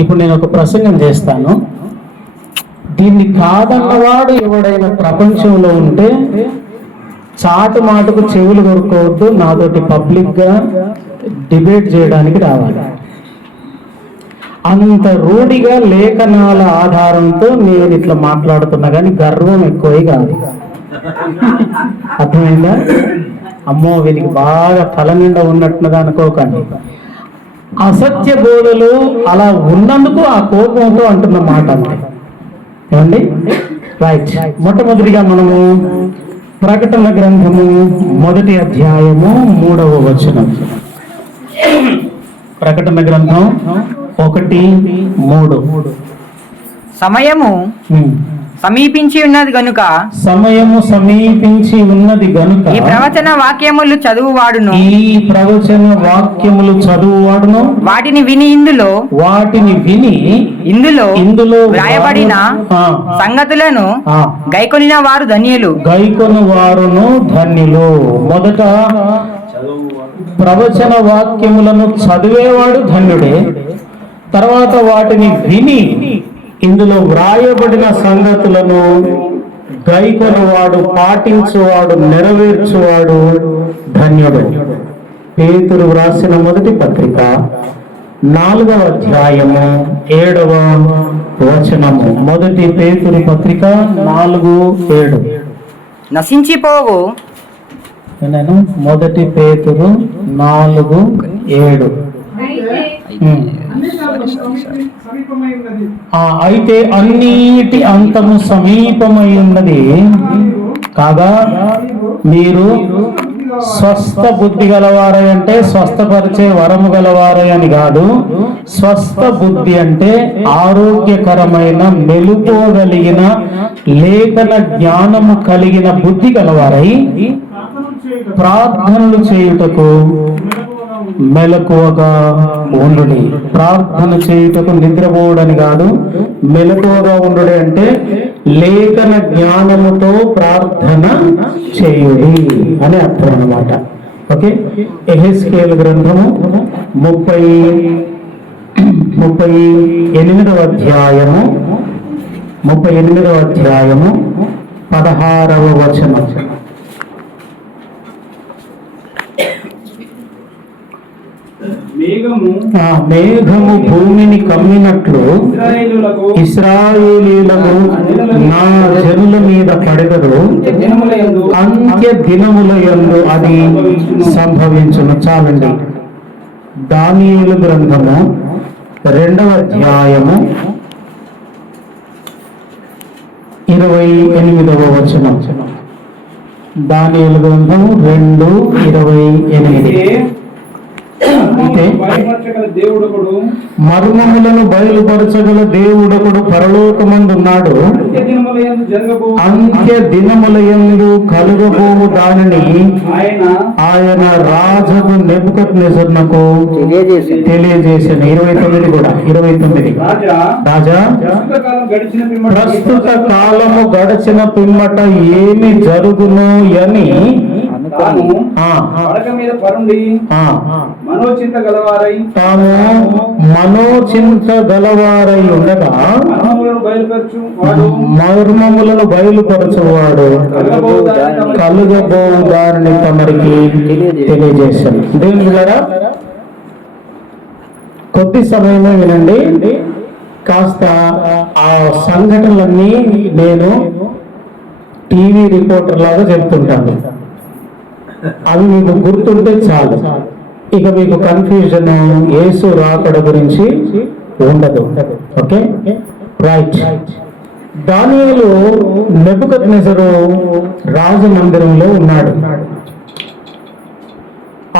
ఇప్పుడు నేను ఒక ప్రసంగం చేస్తాను. దీన్ని కాదన్నవాడు ఎవడైనా ప్రపంచంలో ఉంటే చాటు మాటకు చెవులు కొరుకోవద్దు, నాతోటి పబ్లిక్ గా డిబేట్ చేయడానికి రావాలి. అంత రూఢిగా లేఖనాల ఆధారంతో నేను ఇట్లా మాట్లాడుతున్నా, కానీ గర్వం ఎక్కువే కాదు. అర్థమైందా? అమ్మో వీనికి బాగా తల నిండా ఉన్నట్టున్నది అనుకోకండి. అసత్య బోధలు అలా ఉన్నందుకు ఆ కోపంతో అంటున్న మాట అంతే. ఏమండి? రైట్. మొట్టమొదటిగా మనము ప్రకటన గ్రంథము 1వ అధ్యాయము 3వ వచనం. ప్రకటన గ్రంథం 1:3. సమయము సమీపించి ఉన్నది గనుక ఈ ప్రవచన వాక్యములు చదువువాడును వాటిని విని ఇందులో వ్రాయబడిన సంగతులను గైకొనిన వారు ధన్యులు. మొదట ప్రవచన వాక్యములను చదివేవాడు ధన్యుడే. తర్వాత వాటిని విని ఇందులో వ్రాయబడిన సంగతులను గైకొనవాడు, పాటించువాడు, నెరవేర్చువాడు ధన్యుడు. పేతురు వ్రాసిన మొదటి పత్రిక 4వ అధ్యాయము 7వ వచనము. మొదటి పేతురు పత్రిక 4:7. నశించిపోవు. మొదటి పేతురు 4:7. అయితే అన్నిటి అంతము సమీపమై ఉన్నది కాగా మీరు స్వస్థ బుద్ధి గలవారై అంటే స్వస్థపరిచే వరము గలవారై అని కాదు. స్వస్థ బుద్ధి అంటే ఆరోగ్యకరమైన, మెలుకోగలిగిన, లేఖన జ్ఞానము కలిగిన బుద్ధి గలవారై ప్రార్థనలు చేయుటకు మెలకువగా ఉండుడి. ప్రార్థన చేయుటకు నిద్రపోవడని కాదు, మెలకువగా ఉండుడి అంటే లేఖన జ్ఞానముతో ప్రార్థన చేయుడి అని అర్థం అన్నమాట. ఓకే. యెహెజ్కేలు గ్రంథము 38వ అధ్యాయము 16వ వచనం. మేఘము భూమిని కమ్మినట్లు ఇశ్రాయేలీయులకు నా జనుల మీద పడెదరు, అంత్య దినముల యందు అది సంభవించును. చాలండి. దానియేలు గ్రంథము 2వ అధ్యాయము 28వ వచనం. దానియేలు గ్రంథం 2:28. మర్మములను బయలుపరచగల దేవుడొకడు పరలోకమందున్నాడు. అంత్య దినములయందు కలుగబోవు దానిని ఆయన రాజు నెబుకద్నెజరునకు తెలియజేసిన. 29 కూడా. 29. రాజా, ప్రస్తుత కాలము గడిచిన పిమ్మట ఏమి జరుగును అని తాము మనోచింత గలవారై ఉండగా మర్మములను బయలుపరచువాడు కలుగబోవు దానిని తమరికి తెలియజేశాను. దేవుని ద్వారా కొద్ది సమయమే వినండి. కాస్త ఆ సంఘటనలన్నీ నేను టీవీ రిపోర్టర్ లాగా చెప్తుంటాను. అవి మీకు గుర్తుంటే చాలు. ఇక మీకు కన్ఫ్యూజన్, యేసు రాకడ గురించి ఉండదు. ఓకే. రైట్. దానియేలు నెబుకద్నెజరు రాజమందిరంలో ఉన్నాడు.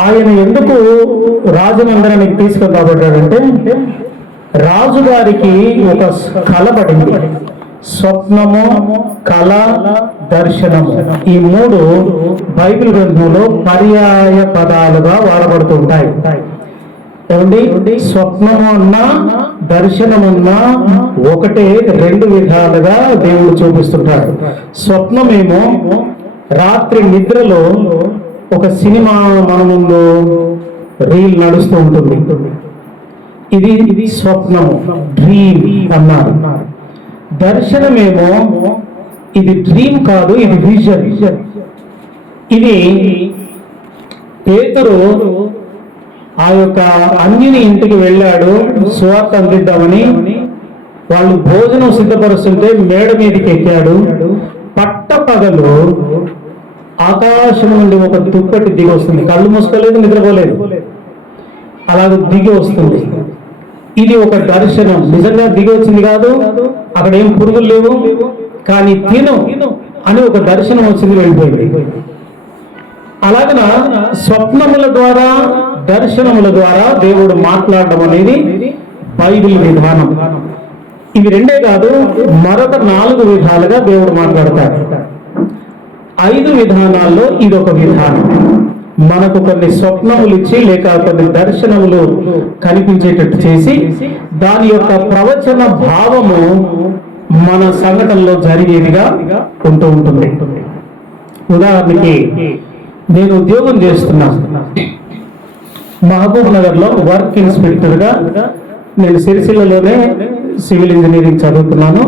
ఆయన ఎందుకు రాజమందిరానికి తీసుకురాబడ్డాడంటే రాజుగారికి ఒక కల పడింది. స్వప్నము, కళ, దర్శనము, ఈ 3 బైబిల్ గ్రంథంలో పర్యాయ పదాలుగా వాడబడుతుంటాయి. ఏమండి? స్వప్నము అన్నా దర్శనమన్నా ఒకటే, 2 విధాలుగా దేవుడు చూపిస్తుంటాడు. స్వప్నమేమో రాత్రి నిద్రలో ఒక సినిమా మన ముందు రీల్ నడుస్తూ ఉంటుంది. ఇది స్వప్నము, డ్రీమ్ అన్నారు. దర్శనమేమో ఇది డ్రీమ్ కాదు, ఇది విజన్. ఇది పేతురు ఆ యొక్క అన్యుని ఇంటికి వెళ్ళాడు సువార్త అందిద్దామని. వాళ్ళు భోజనం సిద్ధపరుస్తుంటే మేడ మీదకి ఎక్కాడు. పట్టపగలు ఆకాశం నుండి ఒక దుప్పటి దిగి వస్తుంది. కళ్ళు మూసుకోలేదు, నిద్రపోలేదు, అలాగ దిగి వస్తుంది. ఇది ఒక దర్శనం. నిజంగా దిగి వచ్చింది కాదు, అక్కడ ఏం పురుగులు లేవు, కానీ తిను అని ఒక దర్శనం వచ్చింది, వెళ్ళిపోయింది. అలాగన స్వప్నముల ద్వారా, దర్శనముల ద్వారా దేవుడు మాట్లాడడం అనేది బైబిల్ విధానం. ఇవి రెండే కాదు, మరొక 4 విధాలుగా దేవుడు మాట్లాడతాడు. 5 విధానాల్లో ఇదొక విధానం. మనకు కొన్ని స్వప్నములు ఇచ్చి లేక కొన్ని దర్శనములు కనిపించేటట్టు చేసి దాని యొక్క ప్రవచన భావము మన సంఘటనలో జరిగేదిగా ఉంటూ ఉంటుంది. ఉదాహరణకి నేను ఉద్యోగం చేస్తున్నాను. మహబూబ్ నగర్ లో వర్క్ ఇన్స్పెక్టర్ గా నేను సిరిసిల్లలోనే సివిల్ ఇంజనీరింగ్ చదువుతున్నాను.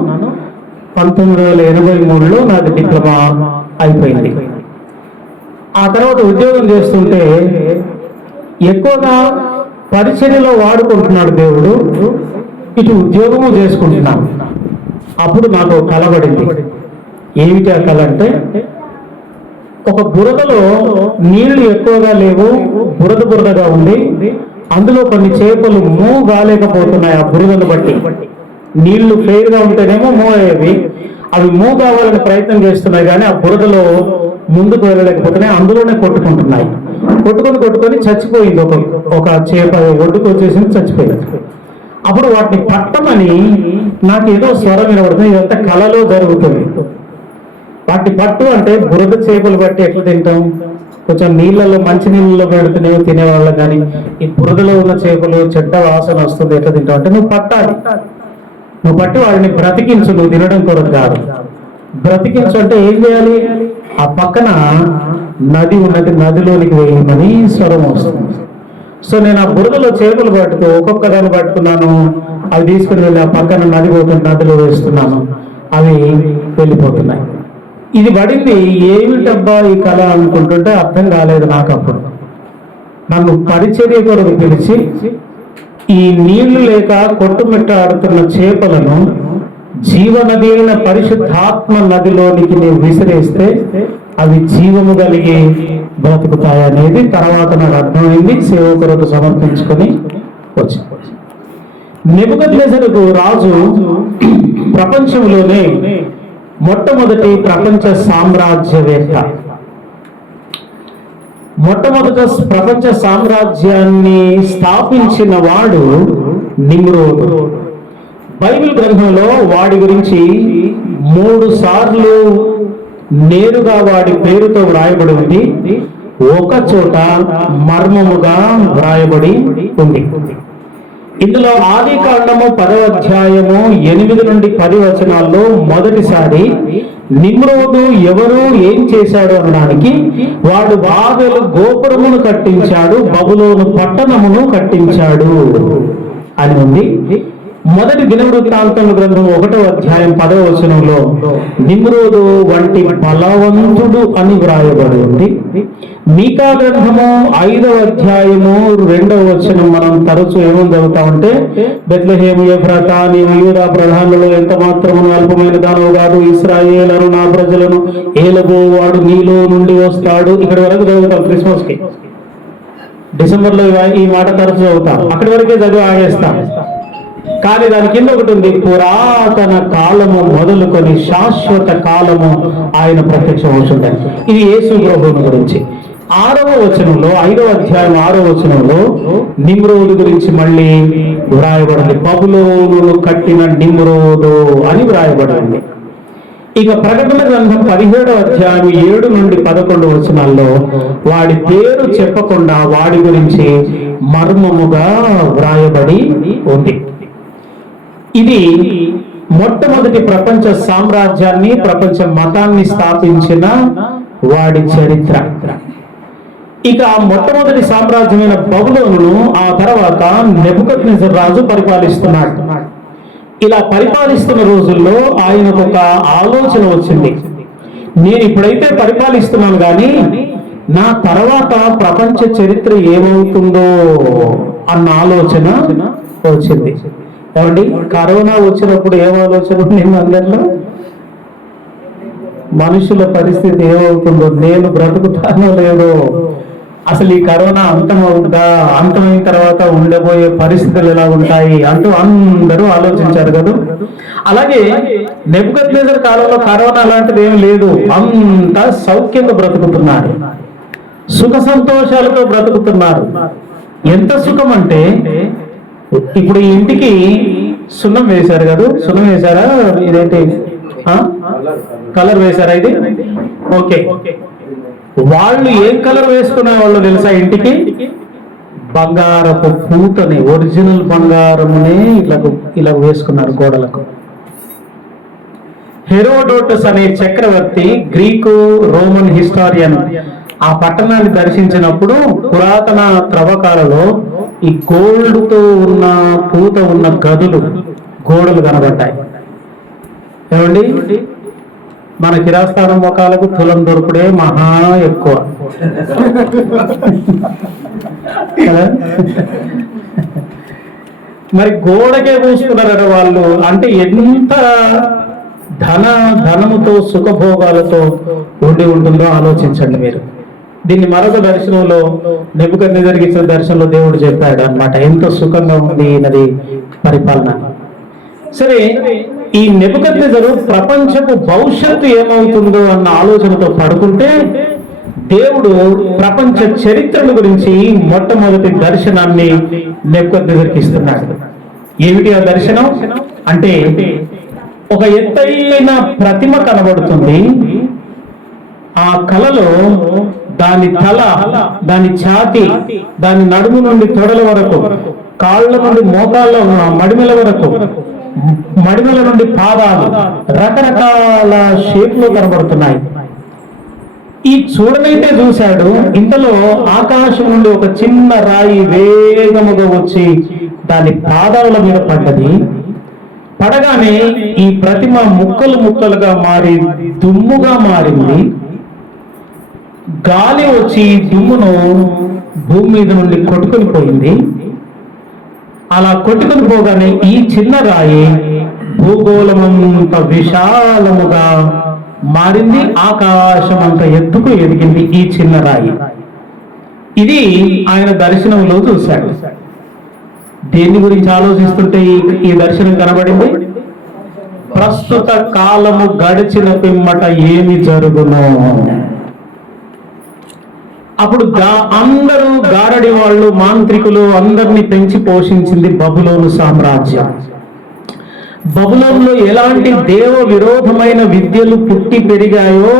1983లో నాది డిప్లొమా అయిపోయింది. ఆ తర్వాత ఉద్యోగం చేస్తుంటే ఎక్కువగా పరిచర్యలో వాడుకుంటున్నాడు దేవుడు, ఇటు ఉద్యోగము చేసుకుంటున్నాను. అప్పుడు నాకు కలబడింది. ఏమిటి ఆ కళ అంటే, ఒక బురదలో నీళ్లు ఎక్కువగా లేవు, బురదగా ఉంది. అందులో కొన్ని చేపలు మూవ్ కాలేకపోతున్నాయి. ఆ బురదను బట్టి నీళ్లు ఫెయిర్ గా ఉంటేనేమో మూవ్ అయ్యేవి, అవి మూవ్ కావాలని ప్రయత్నం చేస్తున్నాయి కానీ ఆ బురదలో ముందుకు వెళ్ళలేకపోతున్నాయి. అందులోనే కొట్టుకుంటున్నాయి. కొట్టుకొని చచ్చిపోయింది. ఒక చేప ఒడ్డుకు వచ్చేసింది, చచ్చిపోయింది. అప్పుడు వాటిని పట్టమని నాకు ఏదో స్వరం వినబడుతుంది. ఇదంతా కళలో జరుగుతుంది. వాటిని పట్టు అంటే బురద చేపలు బట్టి ఎట్లా తింటాం? కొంచెం నీళ్ళలో, మంచి నీళ్ళలో పెడుతున్నాయో తినేవాళ్ళం, కానీ ఈ బురదలో ఉన్న చేపలు చెడ్డ వాసన వస్తుంది, ఎట్లా తింటావు అంటే నువ్వు పట్టాలి. నువ్వు పట్టి వాడిని బ్రతికించు, నువ్వు తినడం కొరకు కాదు. బ్రతికించు అంటే ఏం చేయాలి? ఆ పక్కన నది ఉన్నది, నదిలోనికి వేయమని స్వరం వస్తుంది. సో నేను ఆ బురదలో చేపలు పట్టుతూ ఒక్కొక్క దాన్ని పట్టుకున్నాను. అవి తీసుకుని వెళ్ళి ఆ పక్కన నది పోతున్న నదిలో వేస్తున్నాను. అవి వెళ్ళిపోతున్నాయి. ఇది పడింది. ఏమిటబ్బా ఈ కళ అనుకుంటుంటే అర్థం కాలేదు నాకు. అప్పుడు నన్ను పరిచర్య కొరకు పిలిచి ఈ నీళ్లు లేక కొట్టుమిట్ట ఆడుతున్న చేపలను జీవనది అయిన పరిశుద్ధాత్మ నదిలోనికి నేను విసిరేస్తే అవి జీవము కలిగి బ్రతుకుతాయనేది తర్వాత నాకు అర్థమైంది. సేవ కొరకు సమర్పించుకొని వచ్చి నెబుకద్నెజరుకు రాజు ప్రపంచంలోనే మొట్టమొదటి ప్రపంచ సామ్రాజ్యవేత్త. మొట్టమొదట ప్రపంచ సామ్రాజ్యాన్ని స్థాపించిన వాడు నిమ్రోదు. బైబిల్ గ్రంథంలో వాడి గురించి 3 సార్లు నేరుగా వాడి పేరుతో వ్రాయబడి ఉంది, ఒక చోట మర్మముగా వ్రాయబడి ఉంది. ఇందులో ఆది కాండము 10వ అధ్యాయము 8 నుండి 10 వచనాల్లో మొదటిసారి నిమ్రోదు ఎవరు, ఏం చేశాడు అనడానికి వాడు బాబెలు గోపురమును కట్టించాడు, బబులోను పట్టణమును కట్టించాడు అని ఉంది. మొదటి దినవృత్తాంతముల గ్రంథం 1వ అధ్యాయం 10వ వచనంలో నిమ్రోదు వంటి బలవంతుడు అని వ్రాయబడి ఉంది. మీకా గ్రంథము 5వ అధ్యాయము 2వ వచనం మనం తరచూ ఏమని చదువుతామంటే, బెత్లెహేము ఎఫ్రాతా, నీవు యూదా ప్రధానులలో ఎంత మాత్రము అల్పమైన దానవు కాదు, ఇశ్రాయేలును నా ప్రజలను ఏలబోవాడు నీలో నుండి వస్తాడు. ఇక్కడి వరకు చదువుతాం. క్రిస్మస్ కి డిసెంబర్లో ఈ మాట తరచు చదువుతాం. అక్కడి వరకే చదివి ఆగేస్తాం. కానీ దాని కింద ఒకటి ఉంది, పురాతన కాలము మొదలుకొని శాశ్వత కాలము ఆయన ప్రత్యక్షం అవుతుంది. ఇది యేసు ప్రభువుని గురించి. 6వ వచనంలో, 5వ అధ్యాయం 6వ వచనంలో నిమ్రోదు గురించి మళ్ళీ వ్రాయబడింది. బబులోను కట్టిన నిమ్రోదు అని వ్రాయబడింది. ఇక ప్రకటన గ్రంథం 17వ అధ్యాయం 7 నుండి 11 వచనాల్లో వాడి పేరు చెప్పకుండా వాడి గురించి మర్మముగా వ్రాయబడి ఉంది. ఇది మొట్టమొదటి ప్రపంచ సామ్రాజ్యాన్ని, ప్రపంచ మతాన్ని స్థాపించిన వాడి చరిత్ర. ఇక మొట్టమొదటి సామ్రాజ్యమైన బబులోనును ఆ తర్వాత నెబుకద్నెజర్ రాజు పరిపాలిస్తున్నాడు. ఇలా పరిపాలిస్తున్న రోజుల్లో ఆయనకు ఒక ఆలోచన వచ్చింది. నేను ఇప్పుడైతే పరిపాలిస్తున్నాను కానీ నా తర్వాత ప్రపంచ చరిత్ర ఏమవుతుందో అన్న ఆలోచన వచ్చింది. ఏమండి, కరోనా వచ్చినప్పుడు ఏం ఆలోచన నేను అందరిలో మనుషుల పరిస్థితి ఏమవుతుందో, నేను బ్రతుకుతానో లేదో, అసలు ఈ కరోనా అంతమవుద్దా, అంతమైన తర్వాత ఉండబోయే పరిస్థితులు ఎలా ఉంటాయి అంటూ అందరూ ఆలోచించారు కదా. అలాగే నెబుకద్నెజర్ కాలంలో కరోనా అలాంటిది ఏం లేదు. అంతా సౌఖ్యంగా బ్రతుకుతున్నారు, సుఖ సంతోషాలతో బ్రతుకుతున్నారు. ఎంత సుఖం అంటే ఇప్పుడు ఈ ఇంటికి సున్నం వేశారు కదా, సున్నం వేశారా, ఇదేంటి కలర్ వేశారా ఇది? ఓకే, వాళ్ళు ఏం కలర్ వేసుకునే వాళ్ళు తెలుసా? ఇంటికి బంగారపు పూతని, ఒరిజినల్ బంగారమునే ఇలా వేసుకున్నారు గోడలకు. హెరోడోటస్ అనే చక్రవర్తి, గ్రీకు రోమన్ హిస్టారియన్, ఆ పట్టణాన్ని దర్శించినప్పుడు పురాతన త్రవ్వకాలలో ఈ గోల్డ్తో ఉన్న పూత ఉన్న గోడలు కనబడ్డాయి. ఏమండి, మన కిరాస్థానం మొఖాలకు తులం దొరుకుడే మహా ఎక్కువ. మరి గోడకే పూసుకున్నారట వాళ్ళు. అంటే ఎంత ధనముతో సుఖభోగాలతో ఉండి ఉంటుందో ఆలోచించండి మీరు. దీన్ని మరొక దర్శనంలో నెబుకద్నెజర్కి ఇచ్చిన దర్శనంలో దేవుడు చెప్పాడు అన్నమాట, ఎంత సుఖంగా ఉంది నది పరిపాలన. సరే, ఈ నెబుకద్నెజరు ప్రపంచపు భవిష్యత్తు ఏమవుతుందో అన్న ఆలోచనతో పడుకుంటే దేవుడు ప్రపంచ చరిత్రల గురించి మొట్టమొదటి దర్శనాన్ని నెబుకద్నెజర్కి ఇస్తున్నాడు. ఏమిటి ఆ దర్శనం అంటే, ఒక ఎత్తైన ప్రతిమ కనబడుతుంది. ఆ కలలో దాని తల, దాని ఛాతి, దాని నడుము నుండి తొడల వరకు, కాళ్ళ నుండి మోకాళ్ళ మడిమెల వరకు, మడిమెల నుండి పాదాలు రకరకాల షేప్లో కనబడుతున్నాయి. ఈ చూడనైతే చూశాడు. ఇంతలో ఆకాశం నుండి ఒక చిన్న రాయి వేగముగా వచ్చి దాని పాదాల మీద పడ్డది. పడగానే ఈ ప్రతిమ ముక్కలు ముక్కలుగా మారి దుమ్ముగా మారింది. గాలి వచ్చి దుమ్మును భూమి మీద నుండి కొట్టుకొని పోయింది. అలా కొట్టుకొని పోగానే ఈ చిన్న రాయి భూగోళమంత విశాలముగా మారింది. ఆకాశం అంత ఎత్తుకు ఎదిగింది ఈ చిన్న రాయి. ఇది ఆయన దర్శనంలో చూశాడు. దేని గురించి ఆలోచిస్తుంటే ఈ దర్శనం కనబడింది? ప్రస్తుత కాలము గడిచిన పిమ్మట ఏమి జరుగును. అప్పుడు అందరూ గారడి వాళ్ళు, మాంత్రికులు అందరినీ పెంచి పోషించింది బబులోను సామ్రాజ్యం. బబులోనులో ఎలాంటి దేవ విరోధమైన విద్యలు పుట్టి పెరిగాయో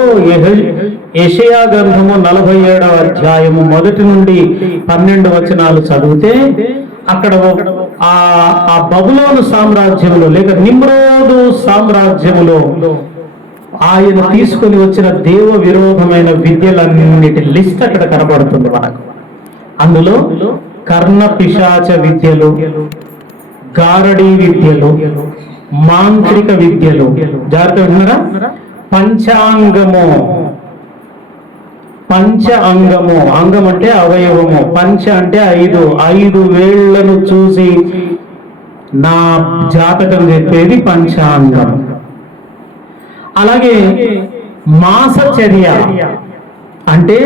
యెషయా గ్రంథము 47వ అధ్యాయము 1 నుండి 12 వచనాలు చదివితే అక్కడ ఆ బబులోను సామ్రాజ్యములో లేక నిమ్రోదు సామ్రాజ్యములో ఆయన తీసుకొని వచ్చిన దేవ విరోధమైన విద్యలన్నిటి లిస్ట్ అక్కడ కనబడుతుంది మనకు. అందులో కర్ణ పిశాచ విద్యలు, గారడీ విద్యలు, మాంత్రిక విద్యలు, జాగ్రత్త విన్నారా? పంచ అంగము, అంగం అంటే అవయవము, పంచ అంటే 5 వేళ్లను చూసి నా జాతకం చెప్పేది పంచాంగం. అలాగే మాసచర్య అంటే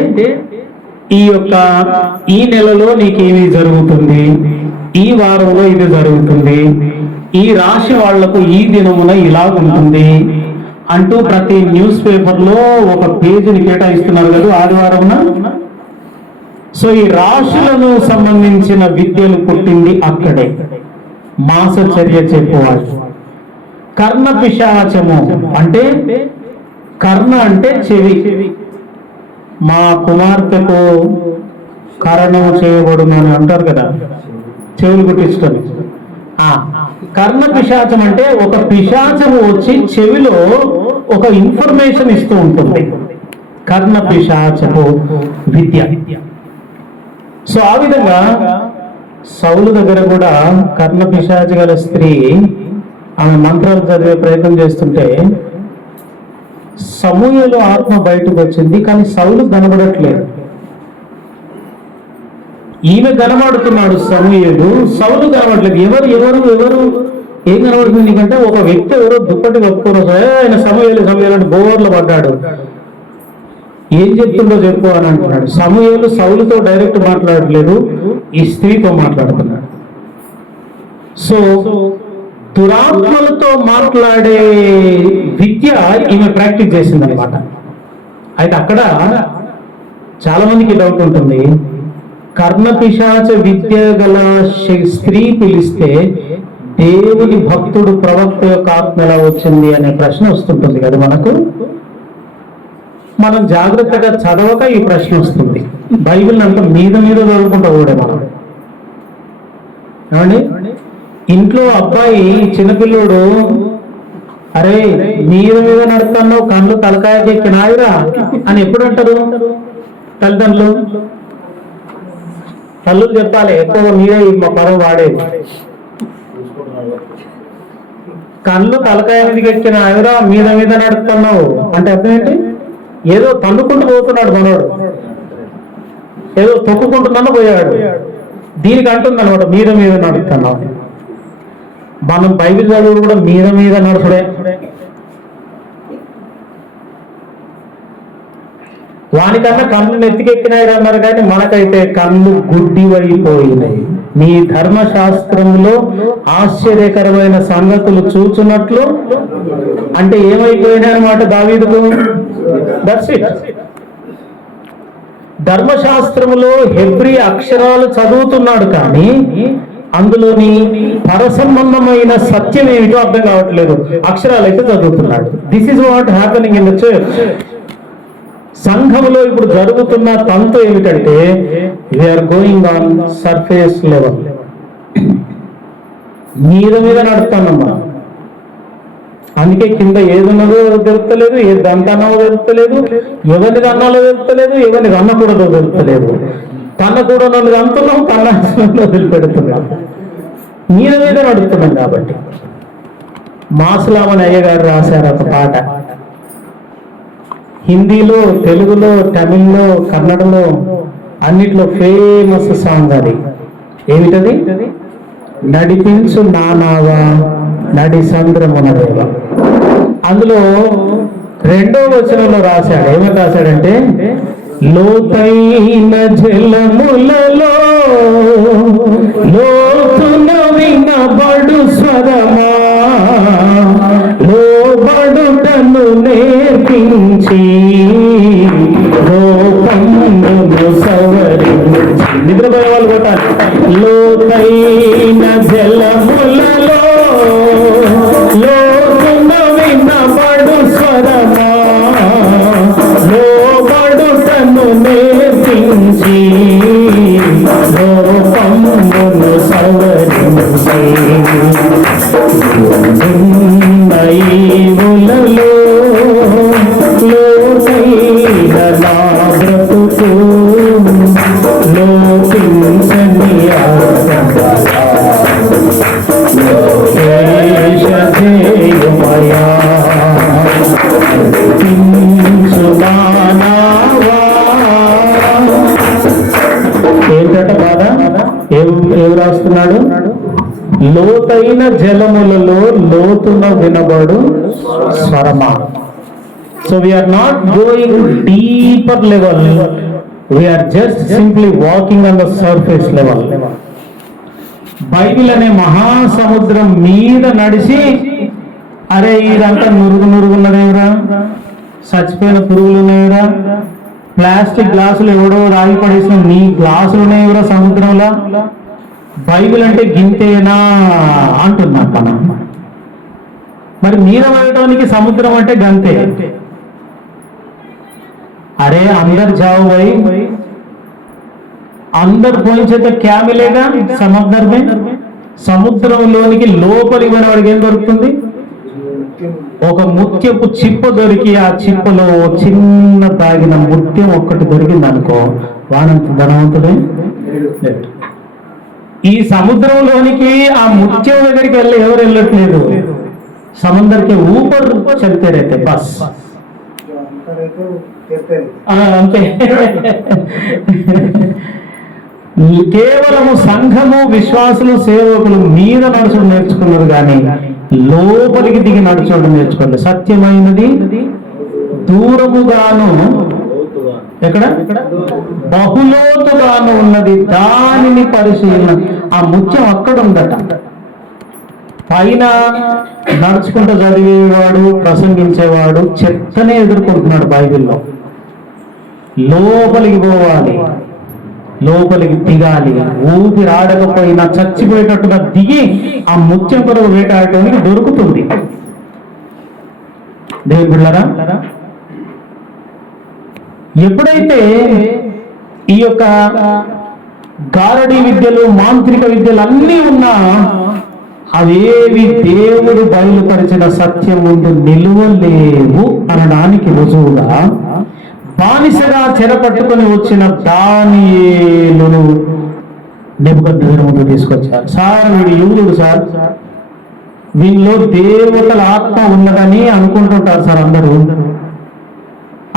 ఈ నెలలో నీకేమి జరుగుతుంది, ఈ వారంలో ఇది జరుగుతుంది, ఈ రాశి వాళ్లకు ఈ దినమున ఇలా ఉంటుంది అంటూ ప్రతి న్యూస్ పేపర్లో ఒక పేజీని కేటాయిస్తున్నారు కదా ఆదివారమున. సో ఈ రాశులను సంబంధించిన విద్యలు పుట్టింది అక్కడే. మాసచర్య చెప్పేవాళ్ళు. కర్ణ పిశాచము అంటే, కర్ణ అంటే చెవి. మా కుమార్తెకు కరణము చేయబడును అని అంటారు కదా, చెవులు కుట్టించడం. కర్ణ పిశాచం అంటే ఒక పిశాచము వచ్చి చెవిలో ఒక ఇన్ఫర్మేషన్ ఇస్తూ ఉంటుంది. కర్ణ పిశాచపు విద్య. సో ఆ విధంగా సౌలు దగ్గర కూడా కర్ణ పిశాచి గల స్త్రీ ఆమె మంత్రాలు చదివే ప్రయత్నం చేస్తుంటే సమూయేలు ఆత్మ బయటకు వచ్చింది, కానీ సౌలు కనబడట్లేదు. ఈమె కనబడుతున్నాడు సమూయేలు, సౌలు కనబడట్లేదు. ఎవరు ఎవరు ఎవరు ఏం కనబడుతుంది నీకంటే ఒక వ్యక్తి ఎవరో దుప్పటి కప్పుకోరు, ఆయన సమూయేలు సమూయేలు అంటే బోర్లు పడ్డాడు. ఏం చెప్తుండో చెప్పు అని అంటున్నాడు. సమూయేలు సౌలుతో డైరెక్ట్ మాట్లాడట్లేదు, ఈ స్త్రీతో మాట్లాడుతున్నాడు. సో దురాత్మలతో మాట్లాడే విద్య ఈమె ప్రాక్టీస్ చేసింది అనమాట. అయితే అక్కడ చాలా మందికి డౌట్ ఉంటుంది, కర్ణ పిశాచ విద్య గల స్త్రీ పిలిస్తే దేవుని భక్తుడు ప్రవక్త యొక్క ఆత్మ ఎలా వచ్చింది అనే ప్రశ్న వస్తుంటుంది కదా మనకు. మనం జాగ్రత్తగా చదవక ఈ ప్రశ్న వస్తుంది. బైబిల్ అంతా మీద మీద చదువుకుంటా కూడా మనం ఏమండి, ఇంట్లో అబ్బాయి చిన్నపిల్లోడు అరే మీద మీద నడుస్తున్నావు, కళ్ళు తలకాయకి ఎక్కినాయిరా అని ఎప్పుడు అంటారు తల్లిదండ్రులు? తల్లులు చెప్పాలి, ఎక్కువ మీరే మా పదం వాడేది. కళ్ళు తలకాయ మీదకి ఎక్కిన ఆవిరా మీద మీద నడుస్తున్నావు అంటే అర్థం ఏంటి? ఏదో తన్నుకుంటూ పోతున్నాడు మనోడు, ఏదో తొక్కుకుంటున్నాను పోయాడు. దీనికి అంటుంది అనమాట మీద మీద నడుస్తున్నావు. మనం బైబిల్ చదువు కూడా మీద మీద నడుచుడే. వానికన్నా కళ్ళు నెత్తికెక్కినాయి అన్నారు, కానీ మనకైతే కళ్ళు గుడ్డివైపోయినాయి. నీ ధర్మశాస్త్రంలో ఆశ్చర్యకరమైన సంగతులు చూచున్నట్లు అంటే ఏమైపోయినాయి అనమాట దావీదుకు. That's it. ధర్మశాస్త్రములో హెబ్రీ అక్షరాలు చదువుతున్నాడు, కానీ అందులోని పరసంబంధమైన సత్యం ఏమిటో అర్థం కావట్లేదు. అక్షరాలు అయితే చదువుతున్నాడు. This is what happening in the church. సంఘంలో ఇప్పుడు జరుగుతున్న తంతు ఏమిటంటే we are going on surface level, మీద మీద నడుస్తున్నాం మనం. అందుకే కింద ఏదున్నదో తెలుస్తలేదు, ఏది దంతన్నావో తెలుస్తలేదు, ఎవరిని దన్నాలో తెలుస్తలేదు, ఎవరిని దన్నకూడదో తెలుస్తలేదు. తన్నకూడదు అంటున్నాం, తన వదిలిపెడుతున్నాం, మీద మీద నడుస్తున్నాం. కాబట్టి మాసులామని అయ్య గారు రాశారు ఒక పాట, హిందీలో, తెలుగులో, తమిళ్లో, కన్నడలో అన్నిట్లో ఫేమస్ సాంగ్ అది. ఏమిటది? నడిపించు నానావా నడి సంద్రమునదేవ. అందులో 2వ వచనంలో రాశాడు. ఏమని రాశాడంటే, లోతైన జలములలో లోతున వినబడు స్వరమా, లోబడుటను నేర్పించి లోపమును సవరించి. నిద్రపోయే వాళ్ళు కొట్టాలి. లోతైన జలములలో లోతున వినబడు స్వరమా, లోబడుటను నేర్పించి లోపమును సవరించి. నైవులలో లోతైన నా బ్రతుకు లోపించని లోకేశమయా ఏంటంట బాధ? ఏం రాస్తున్నాడు? లోతైన జలములలో లోతున వినబడు స్వరమా. So we are not going deeper level, we are just simply walking on the surface level. Bible అనే మహాసముద్రం మీద నడిచి అరే ఇదంతా నురుగున్నదేవరా, చచ్చిపోయిన పురుగులు ఉన్నాయిరా, ప్లాస్టిక్ గ్లాసులు ఎవడో రాగి పడేసిన నీ గ్లాసులు ఉన్నాయిరా సముద్రంలో, బైబిల్ అంటే గింతేనా అంటున్నా మనం. మరి మీద పడటానికి సముద్రం అంటే గంతే. అరే అందరు జావు పోయి అందరు పోయించేత క్యా మిలేగా సముద్రం మే. సముద్రంలోనికి లోపలి వాడికి ఏం దొరుకుతుంది? ఒక ముత్యపు చిప్ప దొరికి ఆ చిప్పలో చిన్న తాగిన ముత్యం ఒక్కటి దొరికింది అనుకో, వాడంత ధనవంతుడే ఈ సముద్రంలోనికి ఆ ముత్యం దగ్గరికి వెళ్ళి ఎవరు వెళ్ళట్లేదు. సముద్రకి ఊపర్ చల్తే రైతే బస్ అంతే. కేవలము సంఘము, విశ్వాసులు, సేవకులు మీద నడుచడం నేర్చుకున్నారు కానీ లోపలికి దిగి నడుచడం నేర్చుకోలేదు. సత్యమైనది దూరముగాను, ఎక్కడ బహులోతుగాను ఉన్నది, దానిని పరిశీలన. ఆ ముత్యం అక్కడ ఉందట. పైన నడుచుకుంటూ చదివేవాడు, ప్రసంగించేవాడు చెత్తనే ఎదుర్కొంటున్నాడు బైబిల్లో. లోపలికి పోవాలి, లోపలికి దిగాలి. ఊపిరి ఆడకపోయినా చచ్చిపోయేటట్టుగా దిగి ఆ ముత్యం కొరకు వేటాడటానికి దొరుకుతుంది. దేవుని బిడ్డలారా, ఎప్పుడైతే ఈ యొక్క గారడీ విద్యలు, మాంత్రిక విద్యలు అన్నీ ఉన్నా అవేవి దేవుడు బయలుపరిచిన సత్యం ముందు నిలువలేవు అనడానికి రుజువుగా బానిసగా చెరపట్టుకుని వచ్చిన దానియేలును నెబుకద్నెజరు ముందు తీసుకొచ్చారు. సార్ వీడు యూదుడు సార్, వీళ్ళలో దేవతల ఆత్మ ఉన్నదని అనుకుంటుంటారు సార్ అందరూ.